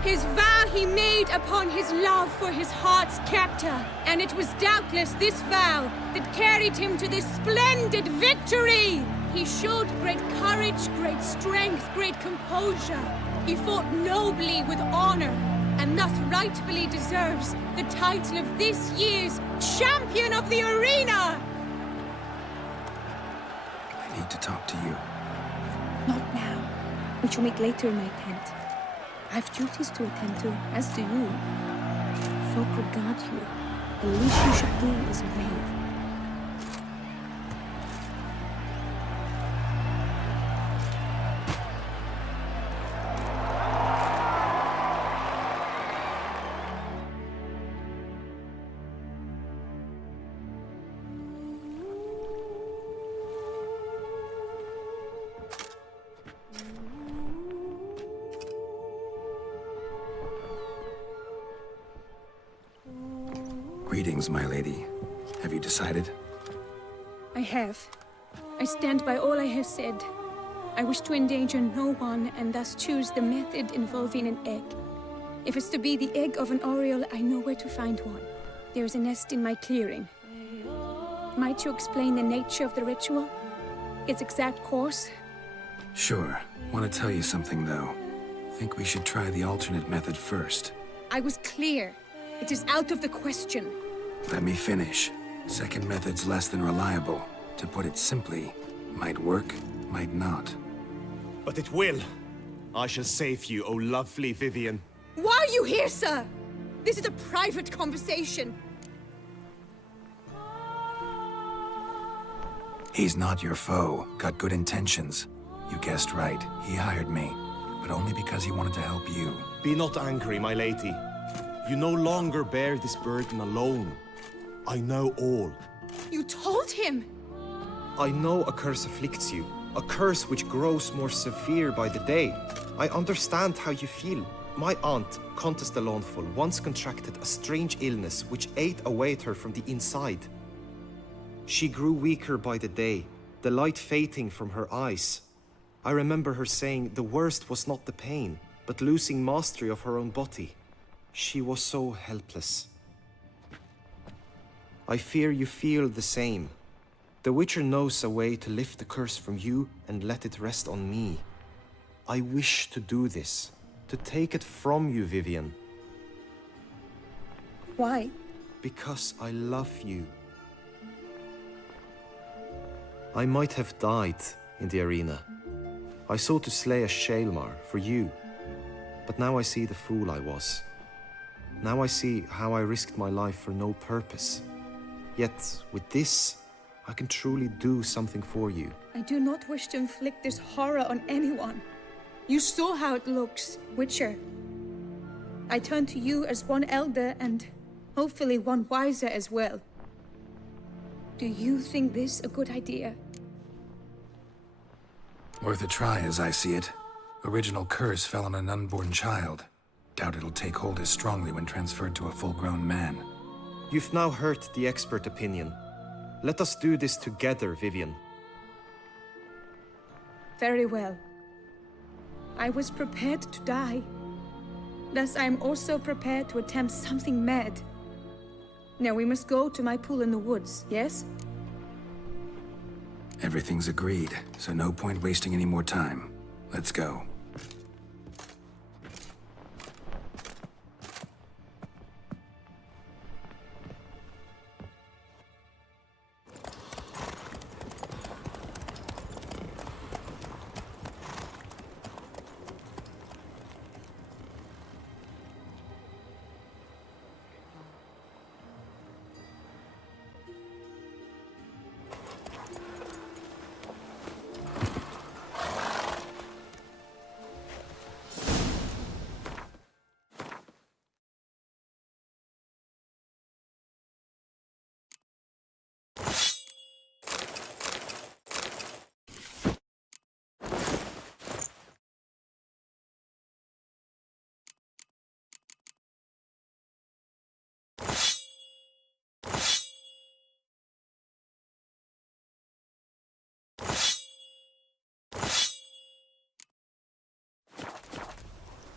His vow he made upon his love for his heart's captor, and it was doubtless this vow that carried him to this splendid victory. He showed great courage, great strength, great composure. He fought nobly with honor, and thus rightfully deserves the title of this year's Champion of the Arena. I need to talk to you. Not now. We shall meet later in my tent. I have duties to attend to, as do you. Folk regard you. The least you should do is wave. Greetings, my lady. Have you decided? I have. I stand by all I have said. I wish to endanger no one, and thus choose the method involving an egg. If it's to be the egg of an Oriole, I know where to find one. There is a nest in my clearing. Might you explain the nature of the ritual? Its exact course? Sure. Want to tell you something, though. Think we should try the alternate method first. I was clear. It is out of the question. Let me finish. Second method's less than reliable. To put it simply, might work, might not. But it will. I shall save you, O lovely Vivian. Why are you here, sir? This is a private conversation. He's not your foe. Got good intentions. You guessed right. He hired me. But only because he wanted to help you. Be not angry, my lady. You no longer bear this burden alone. I know all. You told him! I know a curse afflicts you. A curse which grows more severe by the day. I understand how you feel. My aunt, Countess de Lawnful, once contracted a strange illness which ate away at her from the inside. She grew weaker by the day, the light fading from her eyes. I remember her saying the worst was not the pain, but losing mastery of her own body. She was so helpless. I fear you feel the same. The Witcher knows a way to lift the curse from you and let it rest on me. I wish to do this, to take it from you, Vivian. Why? Because I love you. I might have died in the arena. I sought to slay a Shaelmar for you, but now I see the fool I was. Now I see how I risked my life for no purpose. Yet, with this, I can truly do something for you. I do not wish to inflict this horror on anyone. You saw how it looks, Witcher. I turn to you as one elder and hopefully one wiser as well. Do you think this a good idea? Worth a try, as I see it. Original curse fell on an unborn child. Doubt it'll take hold as strongly when transferred to a full-grown man. You've now heard the expert opinion. Let us do this together, Vivian. Very well. I was prepared to die. Thus I am also prepared to attempt something mad. Now we must go to my pool in the woods, yes? Everything's agreed, so no point wasting any more time. Let's go.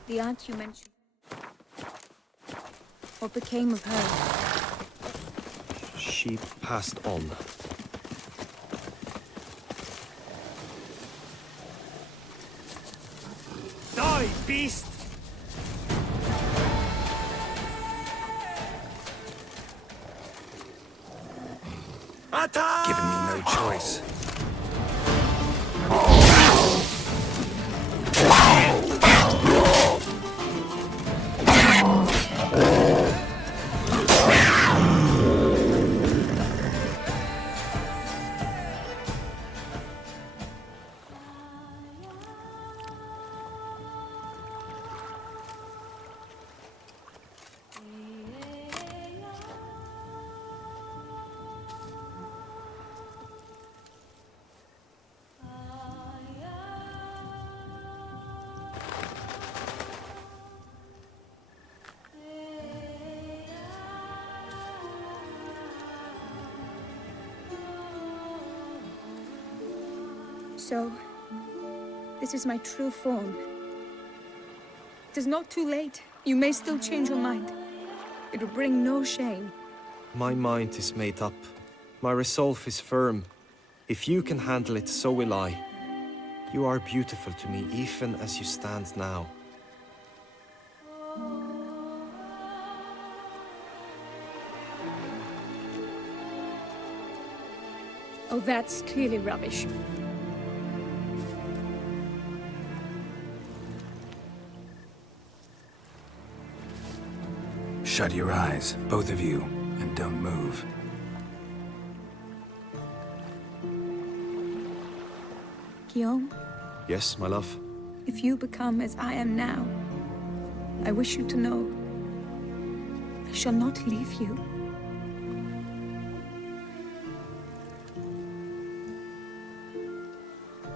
The aunt you mentioned. What became of her? She passed on. Die, beast! Attack! Given me no choice. So, this is my true form. It is not too late. You may still change your mind. It will bring no shame. My mind is made up. My resolve is firm. If you can handle it, so will I. You are beautiful to me, even as you stand now. Oh, that's clearly rubbish. Shut your eyes, both of you, and don't move. Guillaume, Yes, my love? if you become as I am now, I wish you to know I shall not leave you.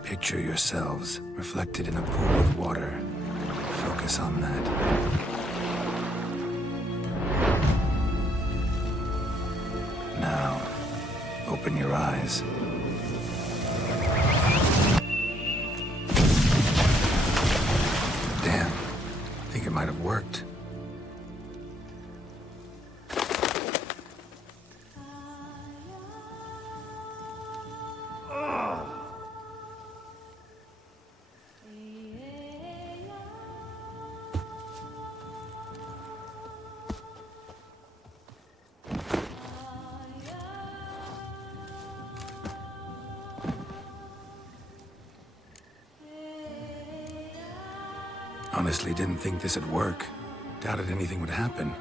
Picture yourselves reflected in a pool of water. Focus on that. Now, open your eyes. Damn, think it might have worked. Honestly, didn't think this'd work. Doubted anything would happen.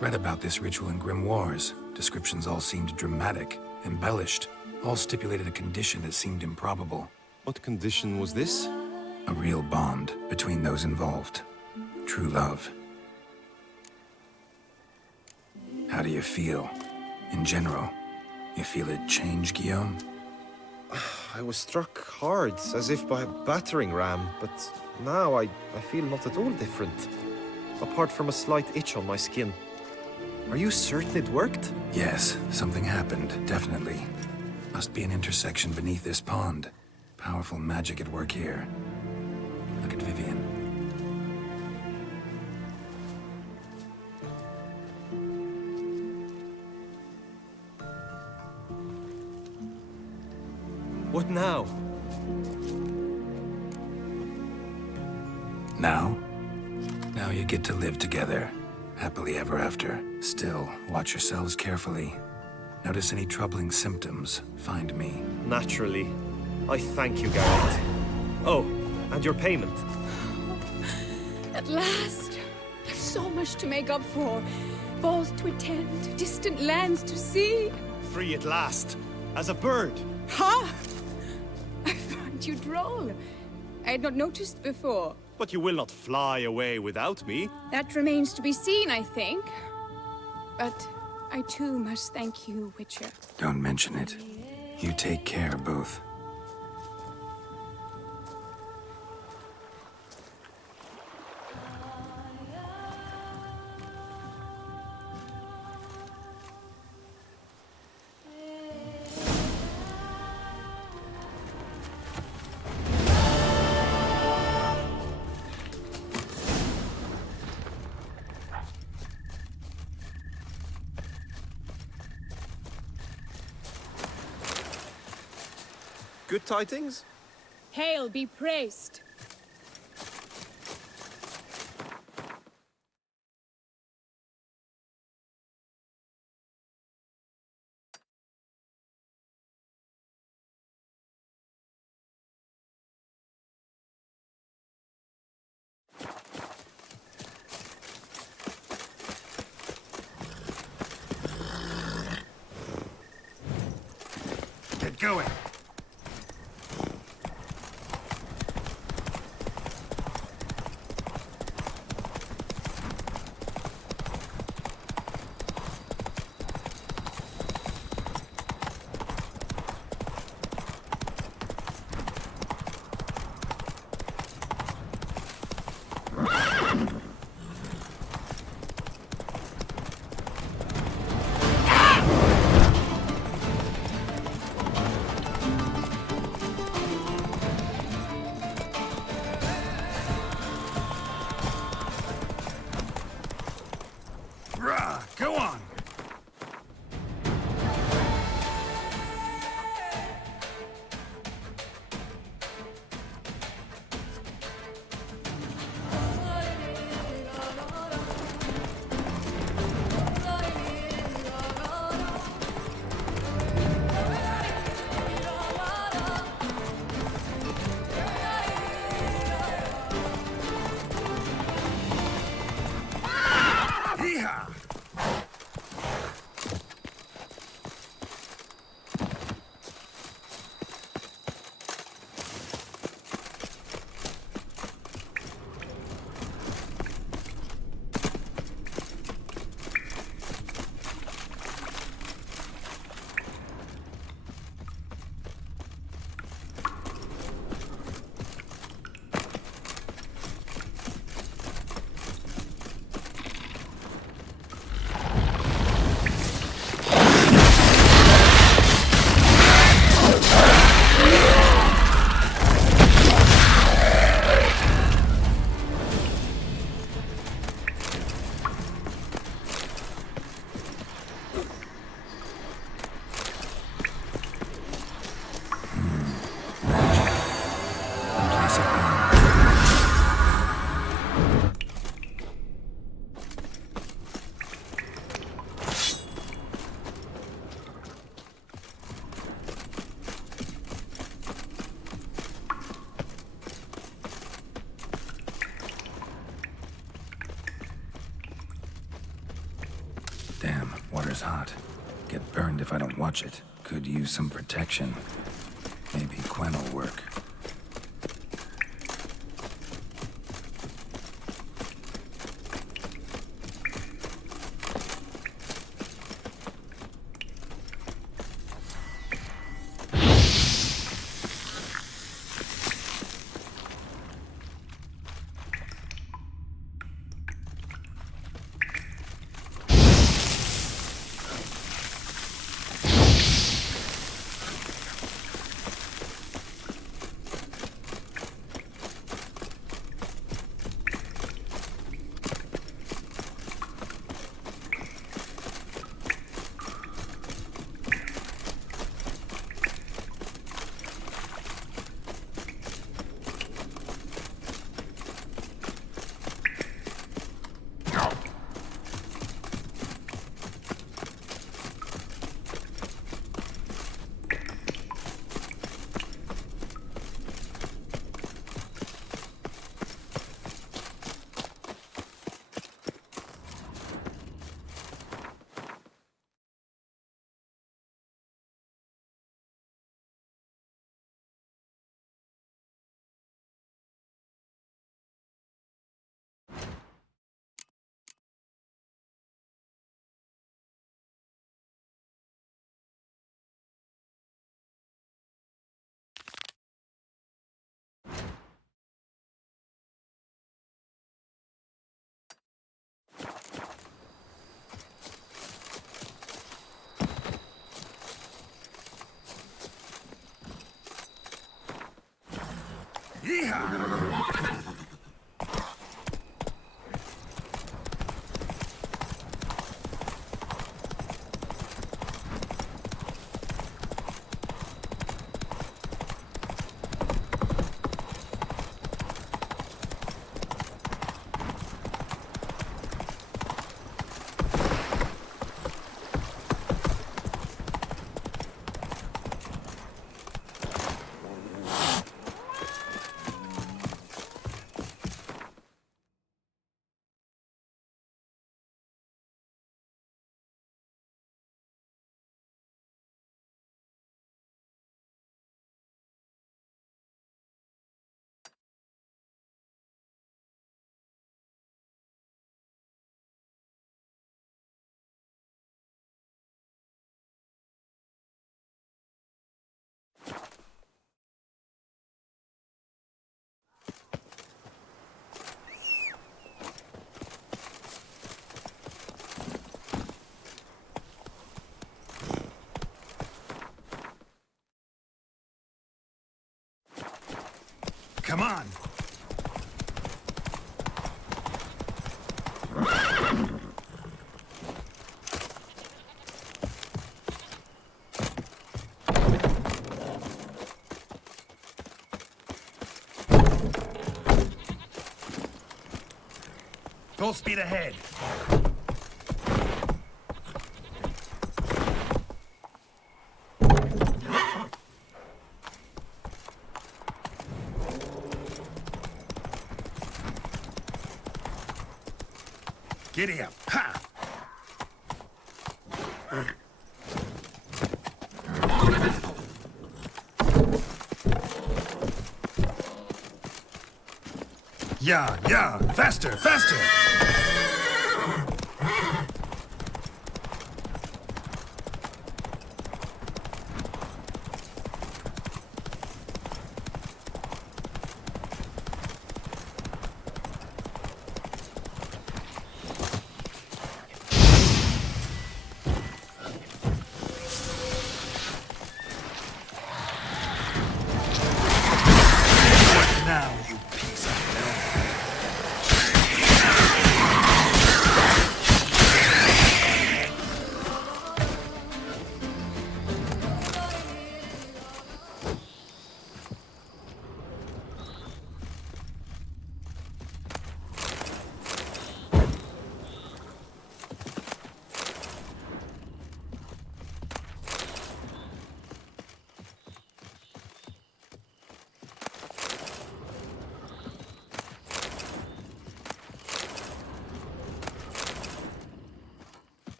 Read about this ritual in grimoires. Descriptions all seemed dramatic, embellished. All stipulated a condition that seemed improbable. What condition was this? A real bond between those involved. True love. How do you feel? In general, you feel it change, Guillaume? I was struck hard, as if by a battering ram, but now I feel not at all different. Apart from a slight itch on my skin. Are you certain it worked? Yes, something happened, definitely. Must be an intersection beneath this pond. Powerful magic at work here. Look at Vivian. What now? Now? Now you get to live together. Happily ever after. Still, watch yourselves carefully. Notice any troubling symptoms, find me. Naturally. I thank you, Garrett. Oh, and your payment. At last! I've so much to make up for. Balls to attend, distant lands to see. Free at last. As a bird. Ha! I find you droll. I had not noticed before. But you will not fly away without me. That remains to be seen, I think. But I too must thank you, Witcher. Don't mention it. You take care, both. Good tidings? Hail be praised. Get going. Water's hot. Get burned if I don't watch it. Could use some protection. Maybe Quen will work. Come on! Full speed ahead. Giddy up. Ha! Yeah, faster, faster! Now, you piece of hell.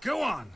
Go on.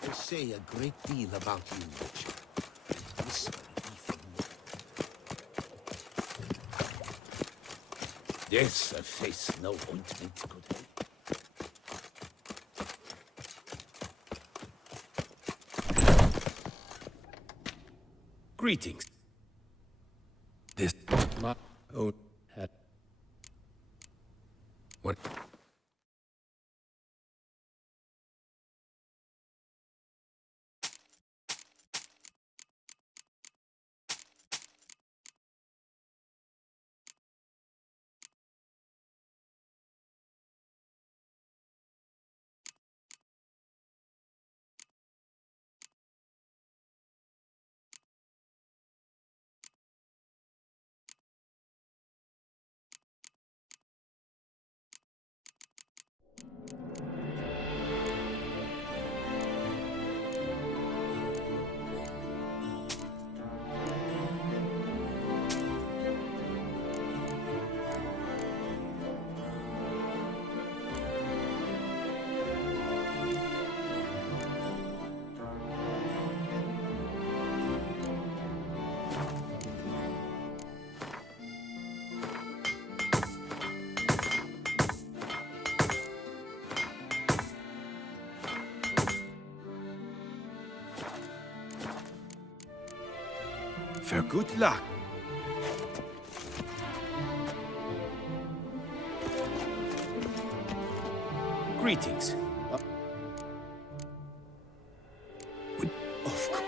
They say a great deal about you, Witcher. And whisper even more. Yes, a face no ointment could help. Greetings. This my own head. What? For good luck. Greetings. Of course.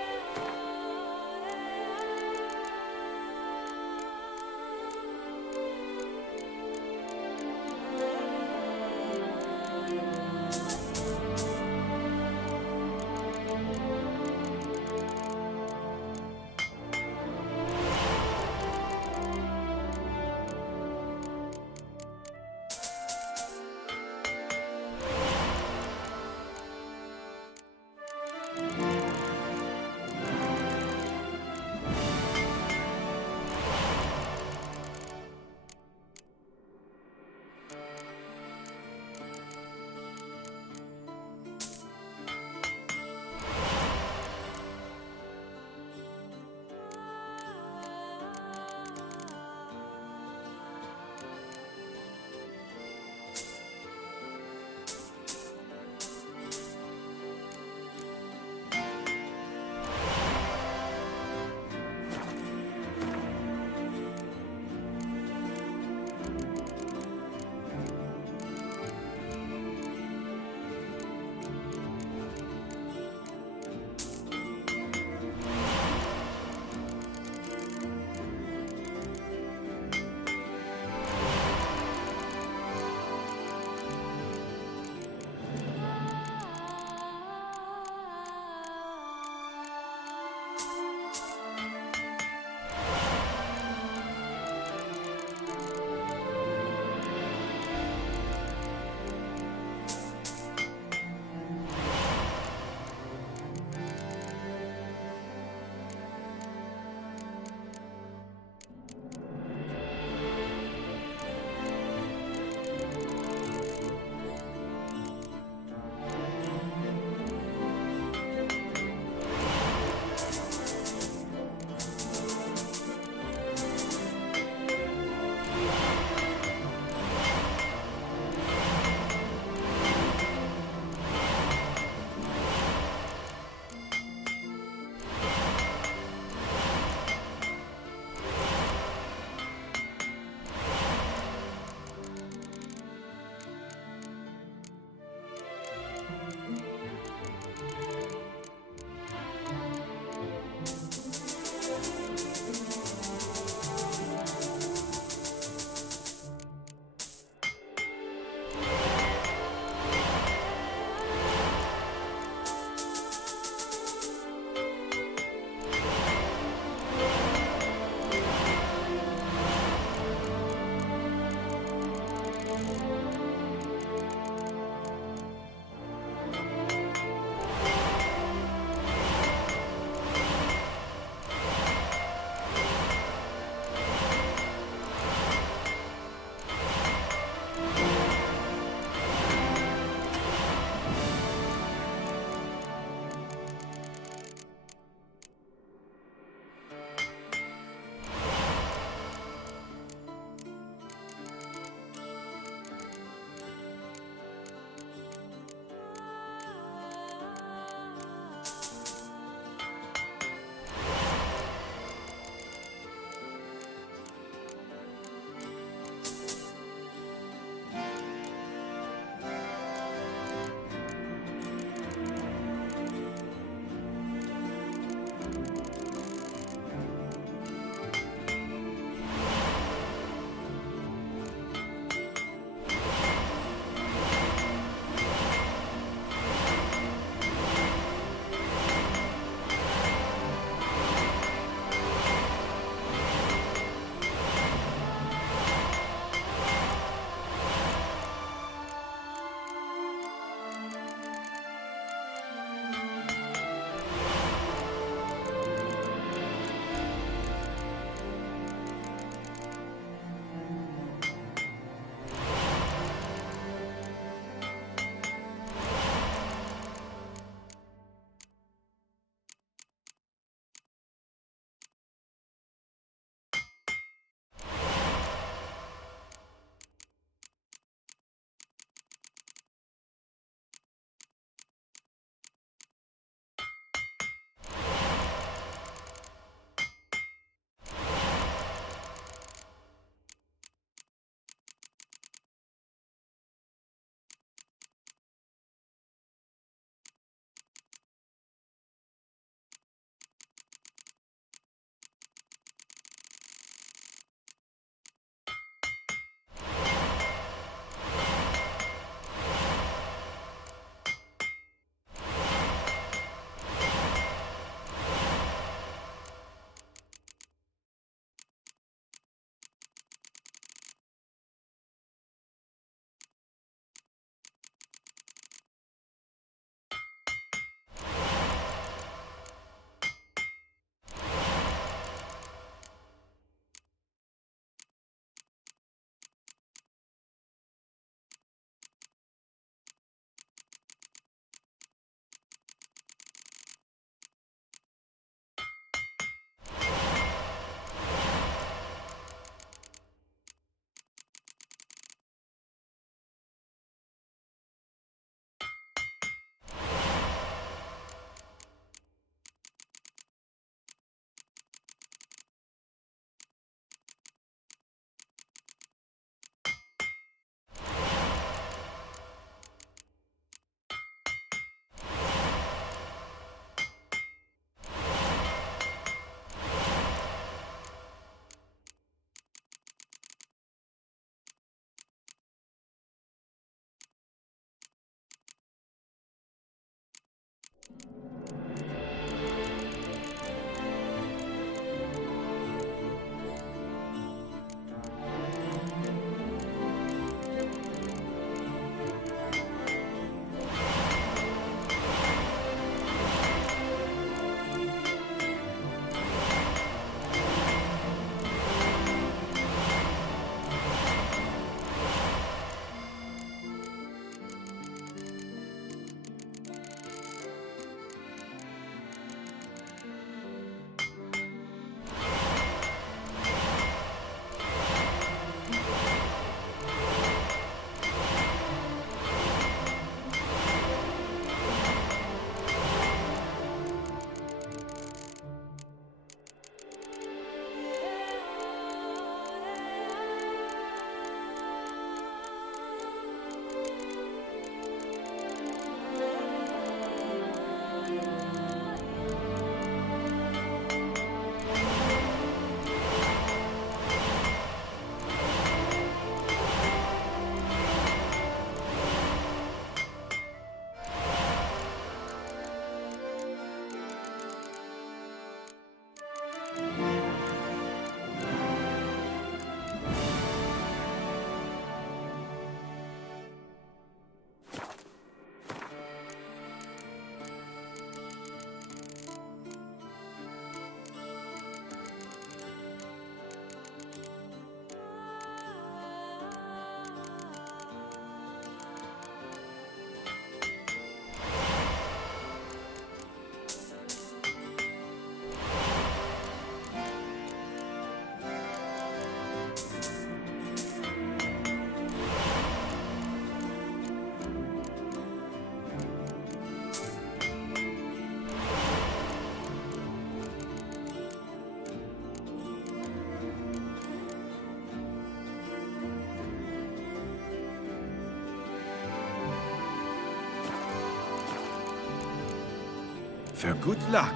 Fair. Good luck.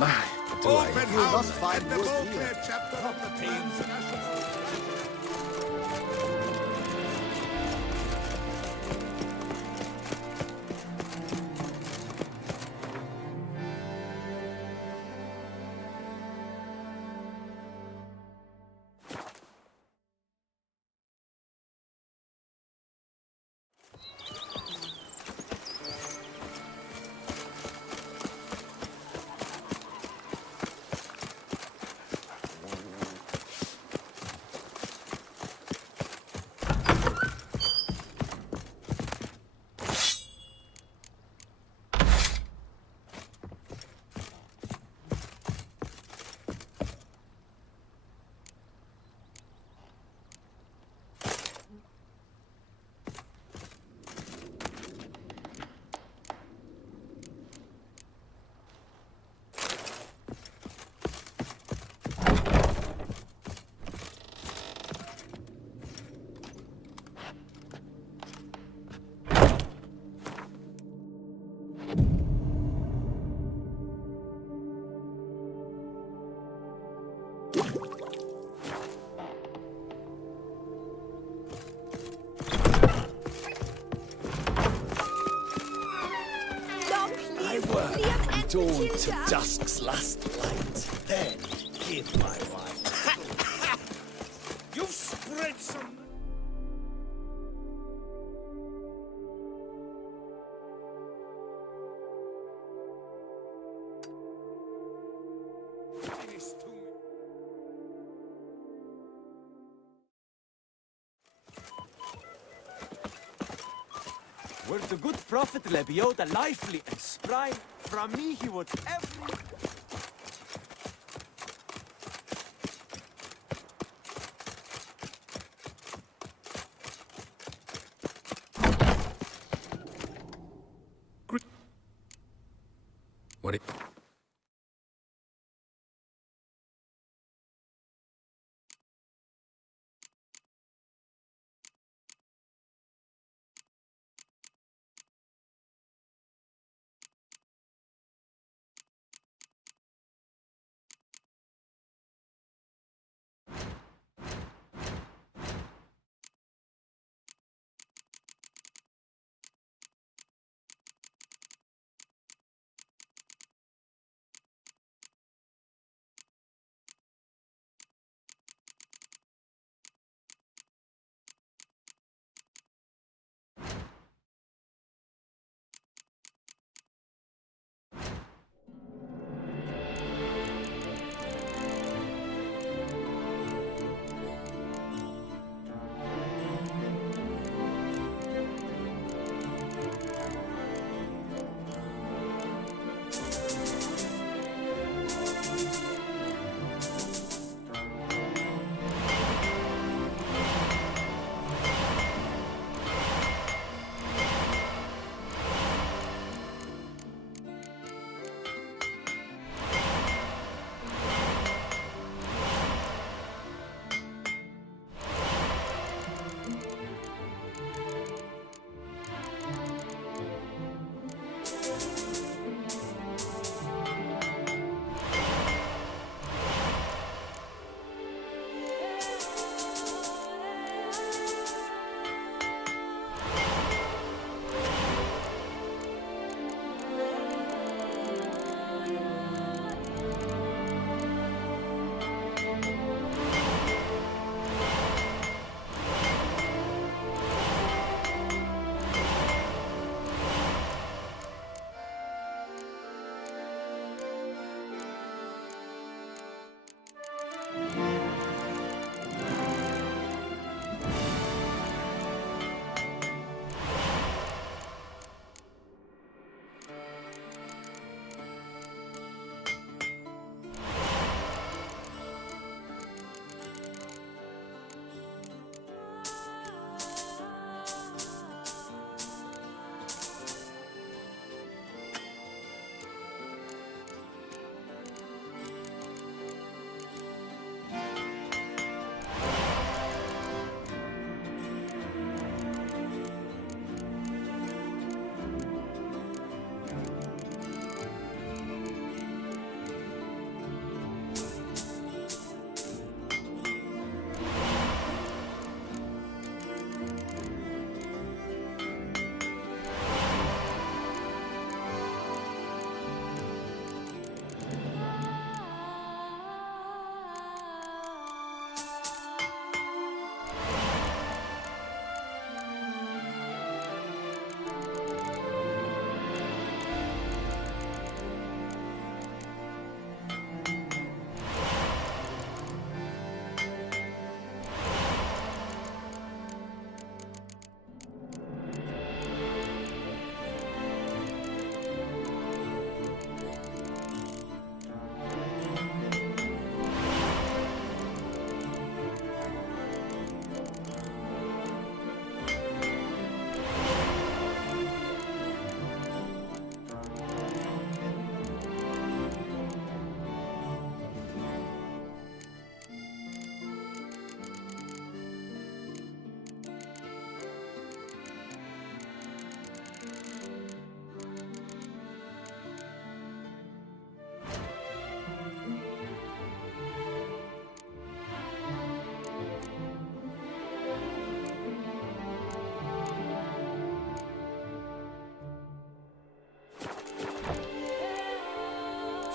My, do I Open ever- house at the Beauclair chapter of the Transnational. I work from dawn to dusk's last light. Then give my wife. You've spread some... Were the good prophet Lebioda lively and spry, from me he would every... What it...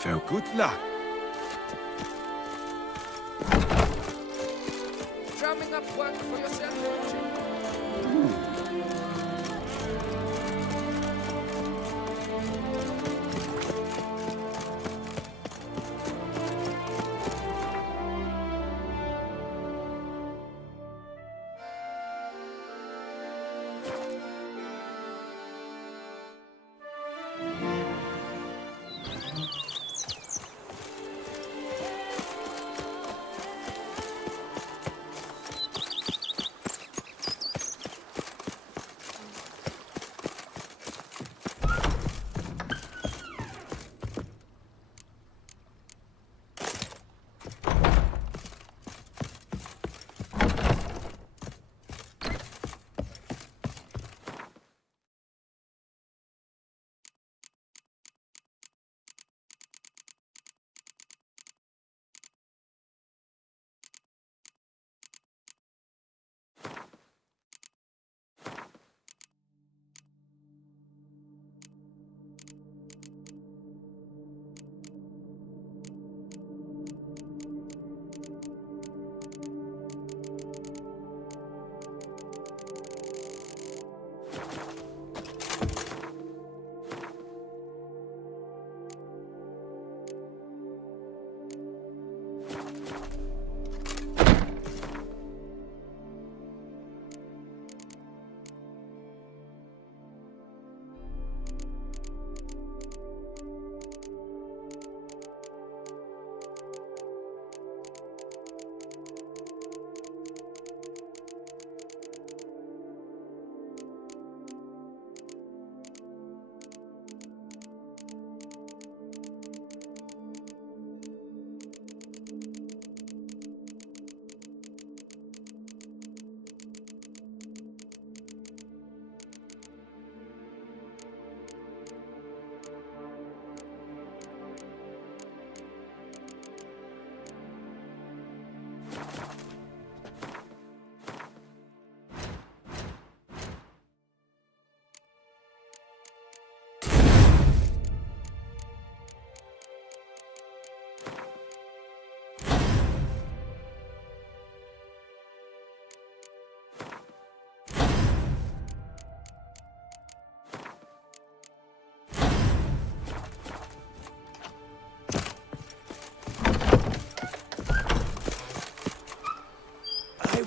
Good luck. Drumming up work for yourself, Witcher.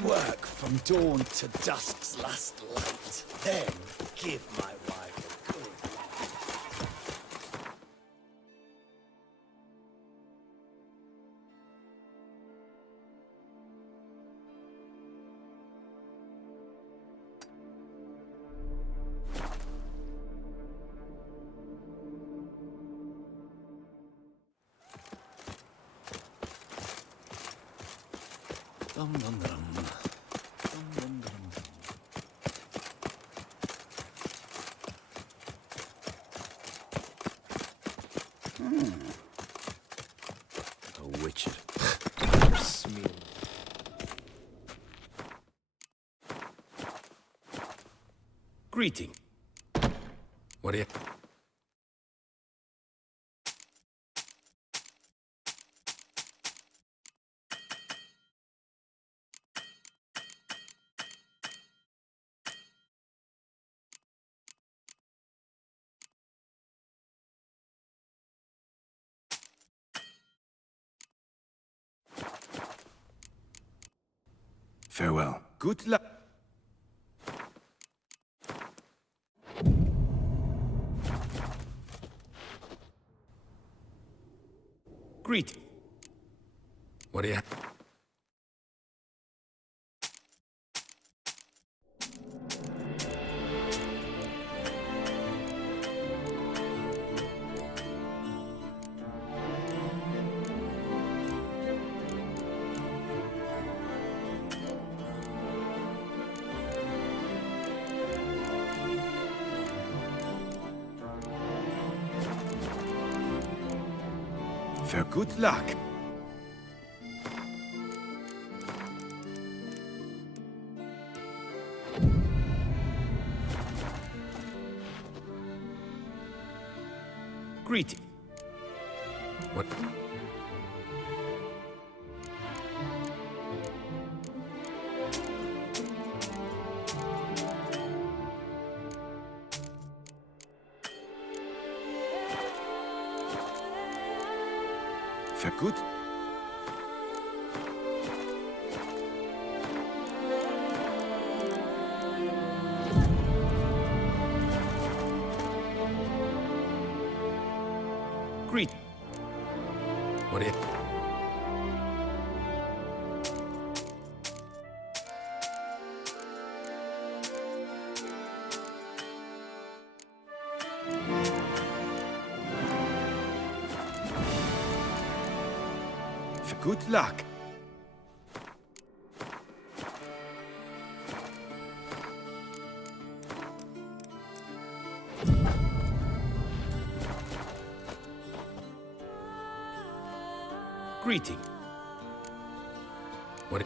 Work from dawn to dusk's last light. Then give my wife a good Dum dum dum. A witcher. Smear. Greeting. What do you... Farewell. Good luck. Greeting. What do you... Good luck. Greeting. What? Fair good. Greet. What it? For good luck. Greeting. What?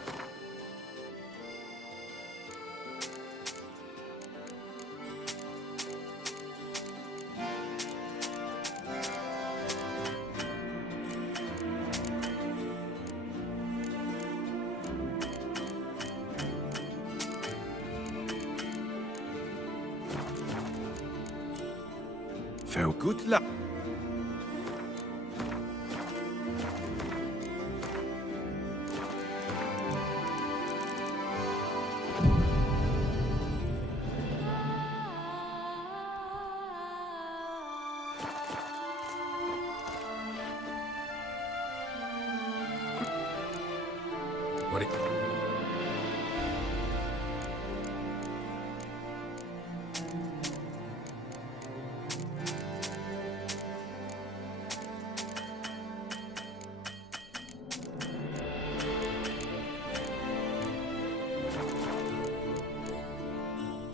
Fair good luck. What it?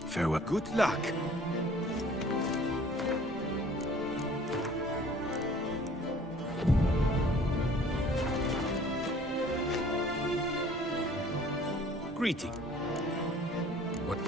Farewell. Good luck. Greeting. What?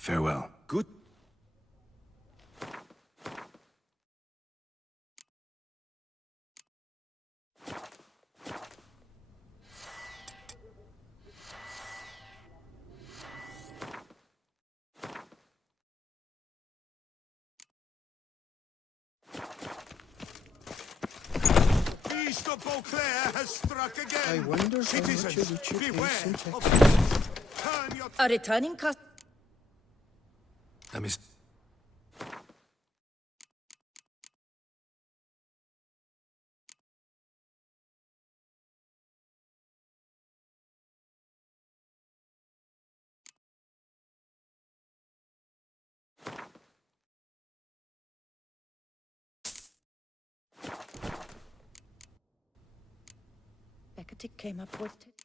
Farewell. Good. Beast of Beauclair has struck again. I wonder how much Citizens, a richer beware place in of... Texas. Turn your... A returning customer. Let me... Hecate came up with it.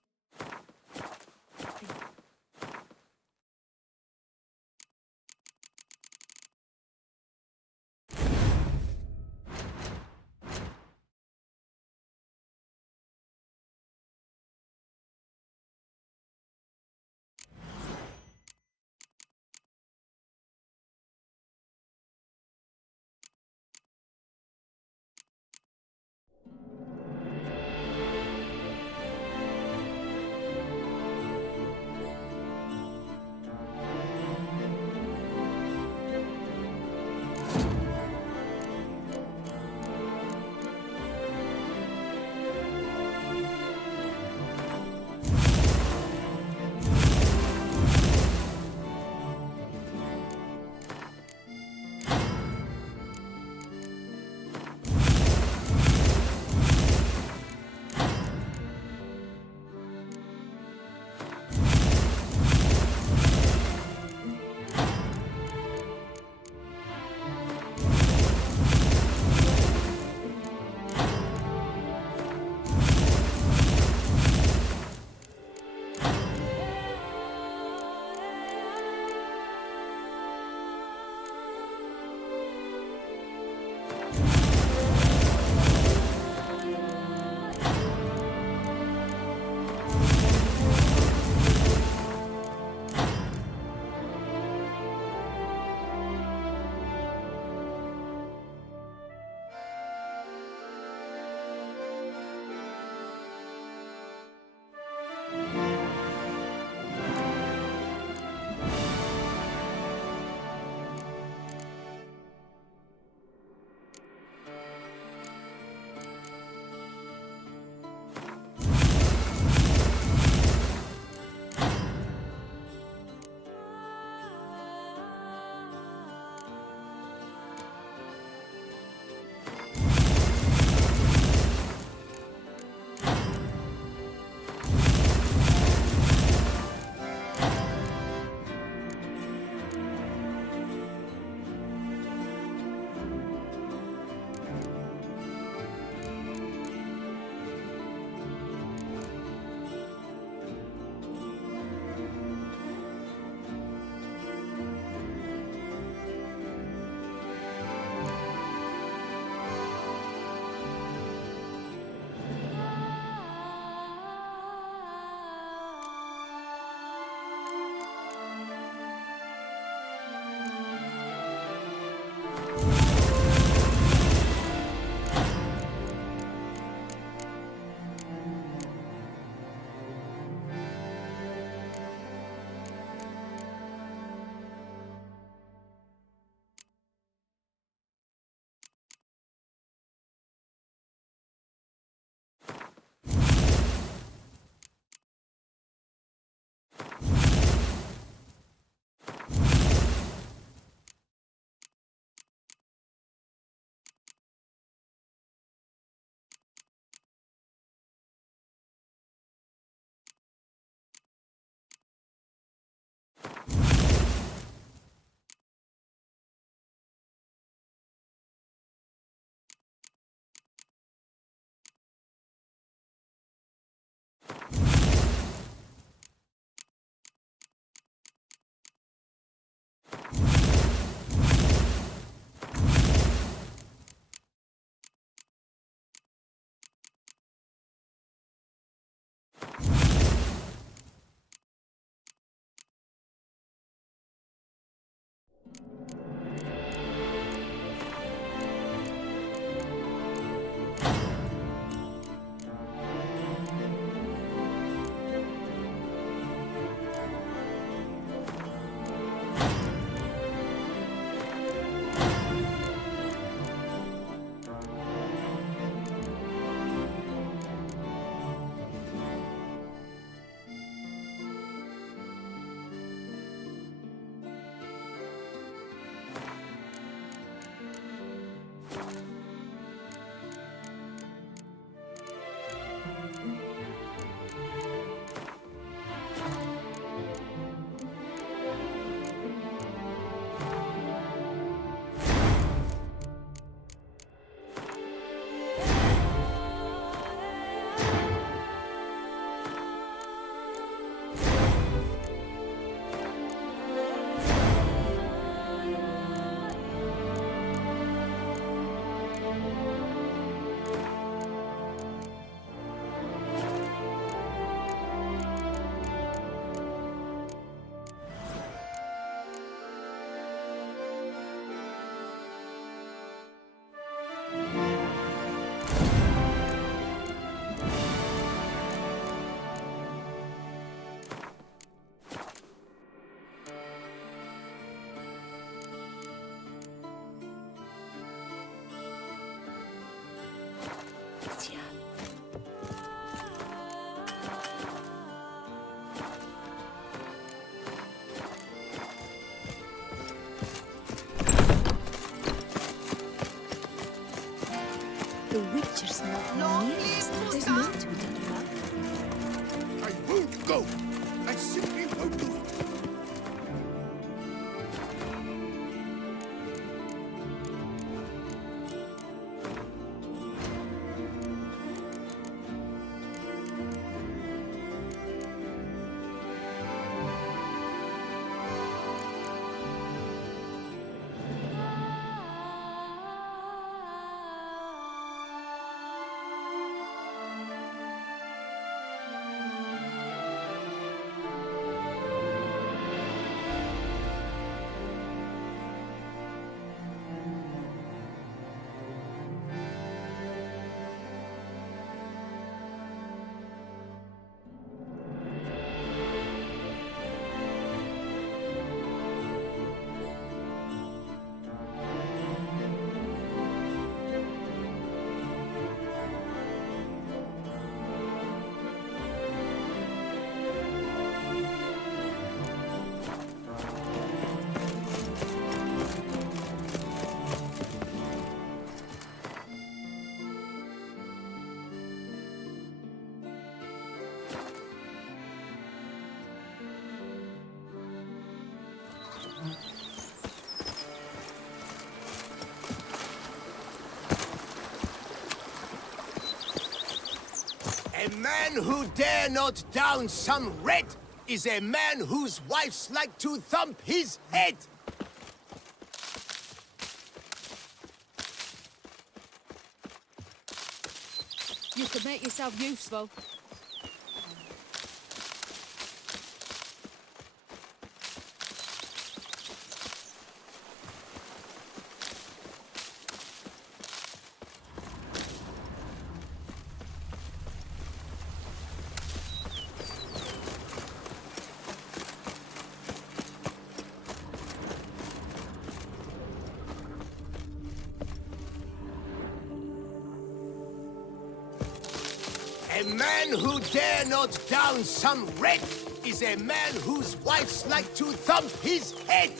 Victia. The Witcher's not near us. There's more to be done about. I won't go! I simply won't do it! A man who dare not down some red is a man whose wives like to thump his head. You could make yourself useful. A man who dare not down some red is a man whose wives like to thump his head.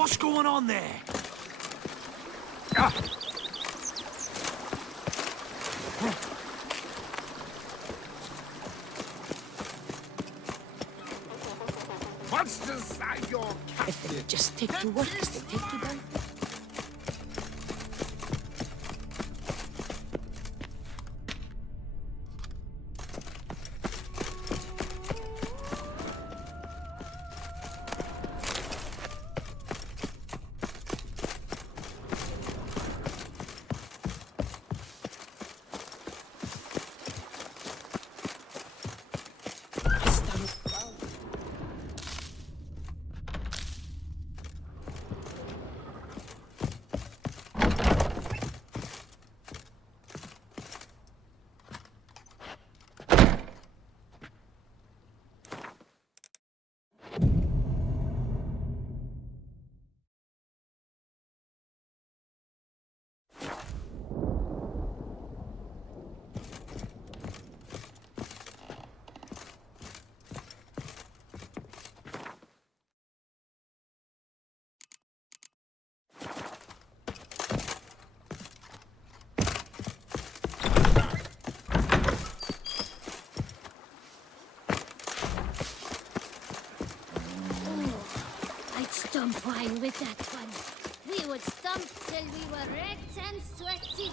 What's going on there? Monsters are your If they would just take to work as they take to them. Stomp wine with that one. We would stomp till we were red and sweaty.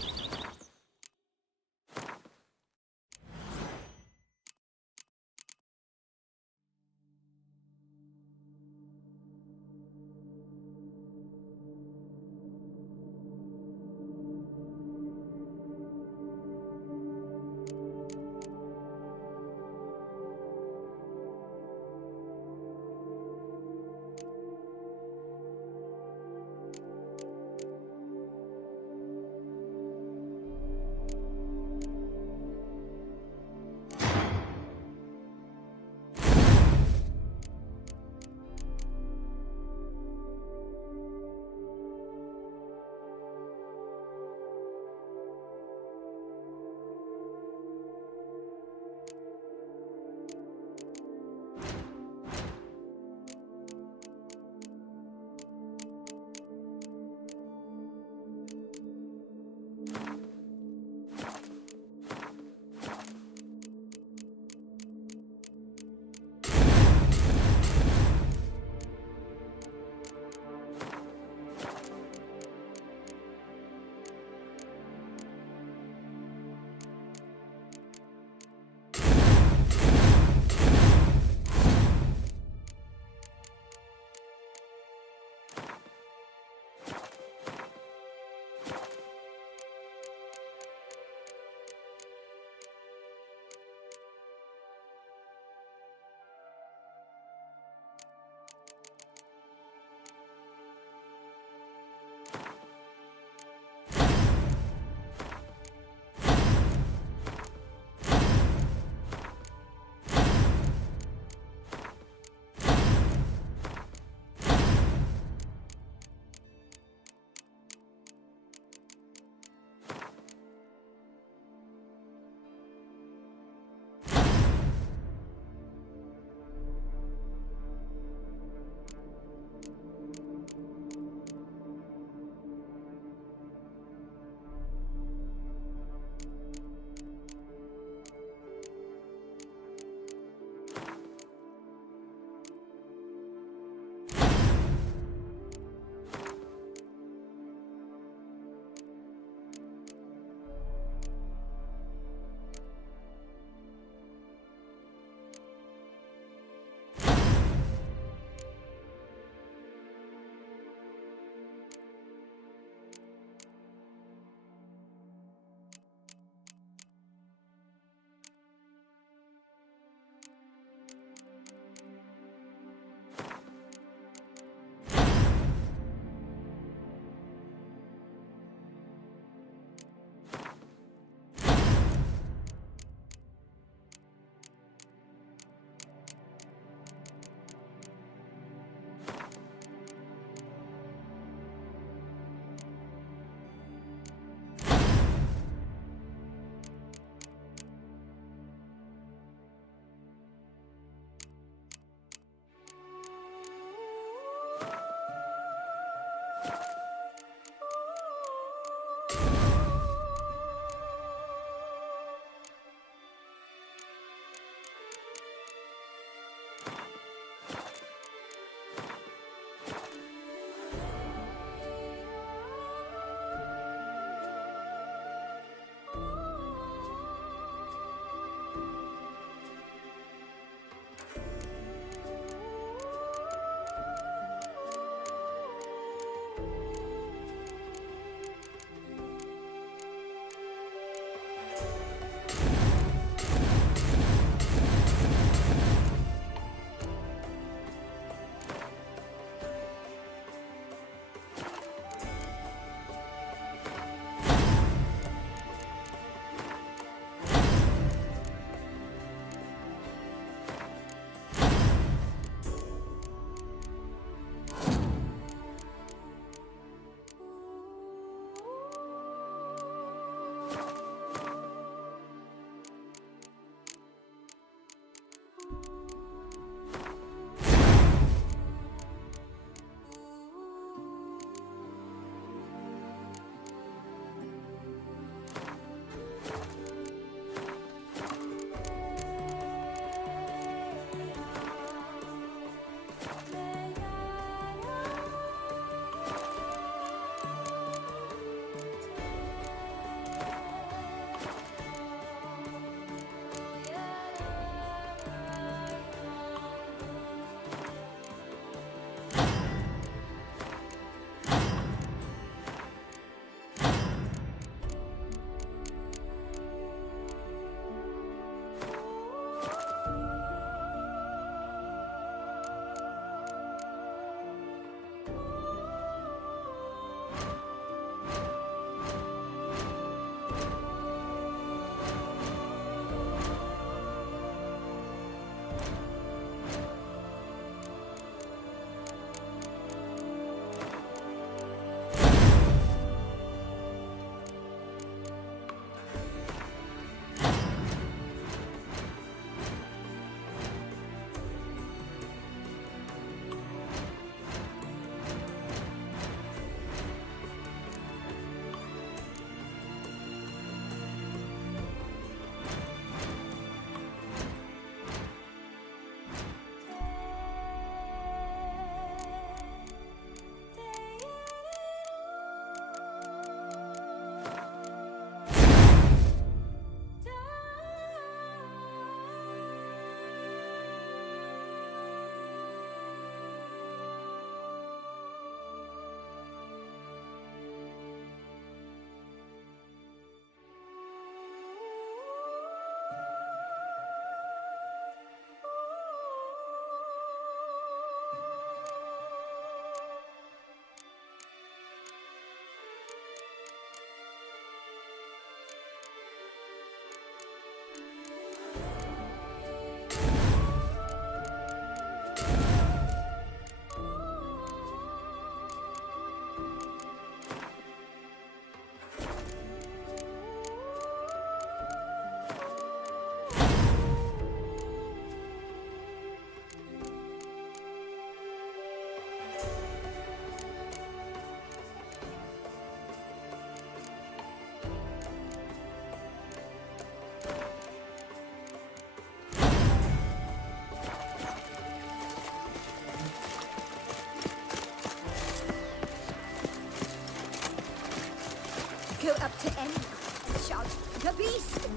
a beast!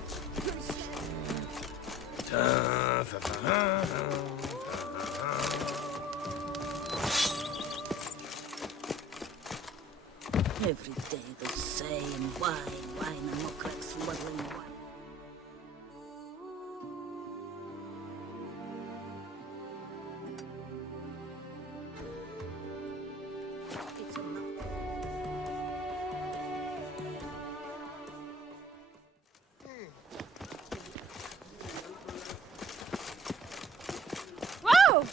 Every day the same. Wine, and more crack smuggling wine. It's enough. Whoa!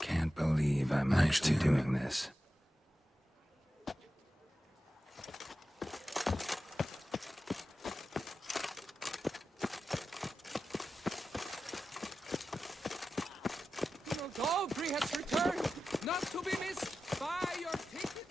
Can't believe I'm actually doing this. Aubrey has returned, not to be missed. Buy your ticket.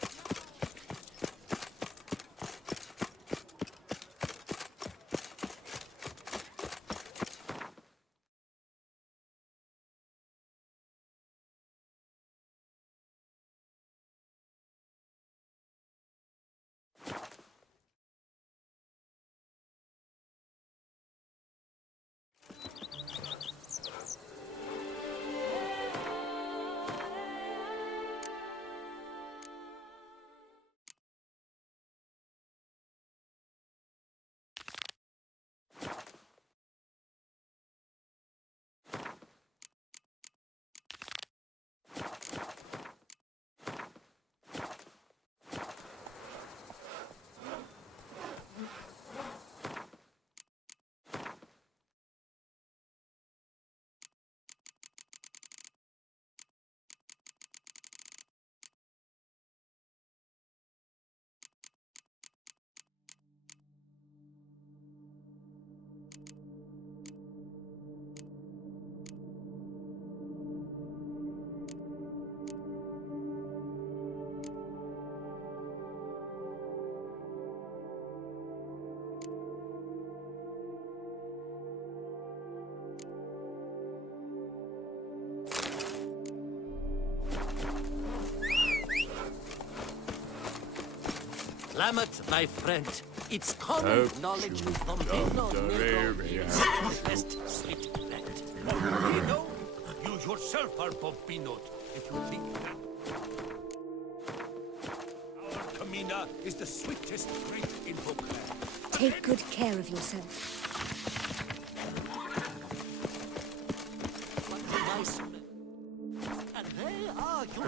Lamet, my friend, it's common knowledge from Vino Negro best sweet bread. Vino, you yourself are Bobinot, if you think that. Our Camina is the sweetest grape in Bookland. Take good care of yourself. What a nice... And there are you.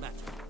Matter.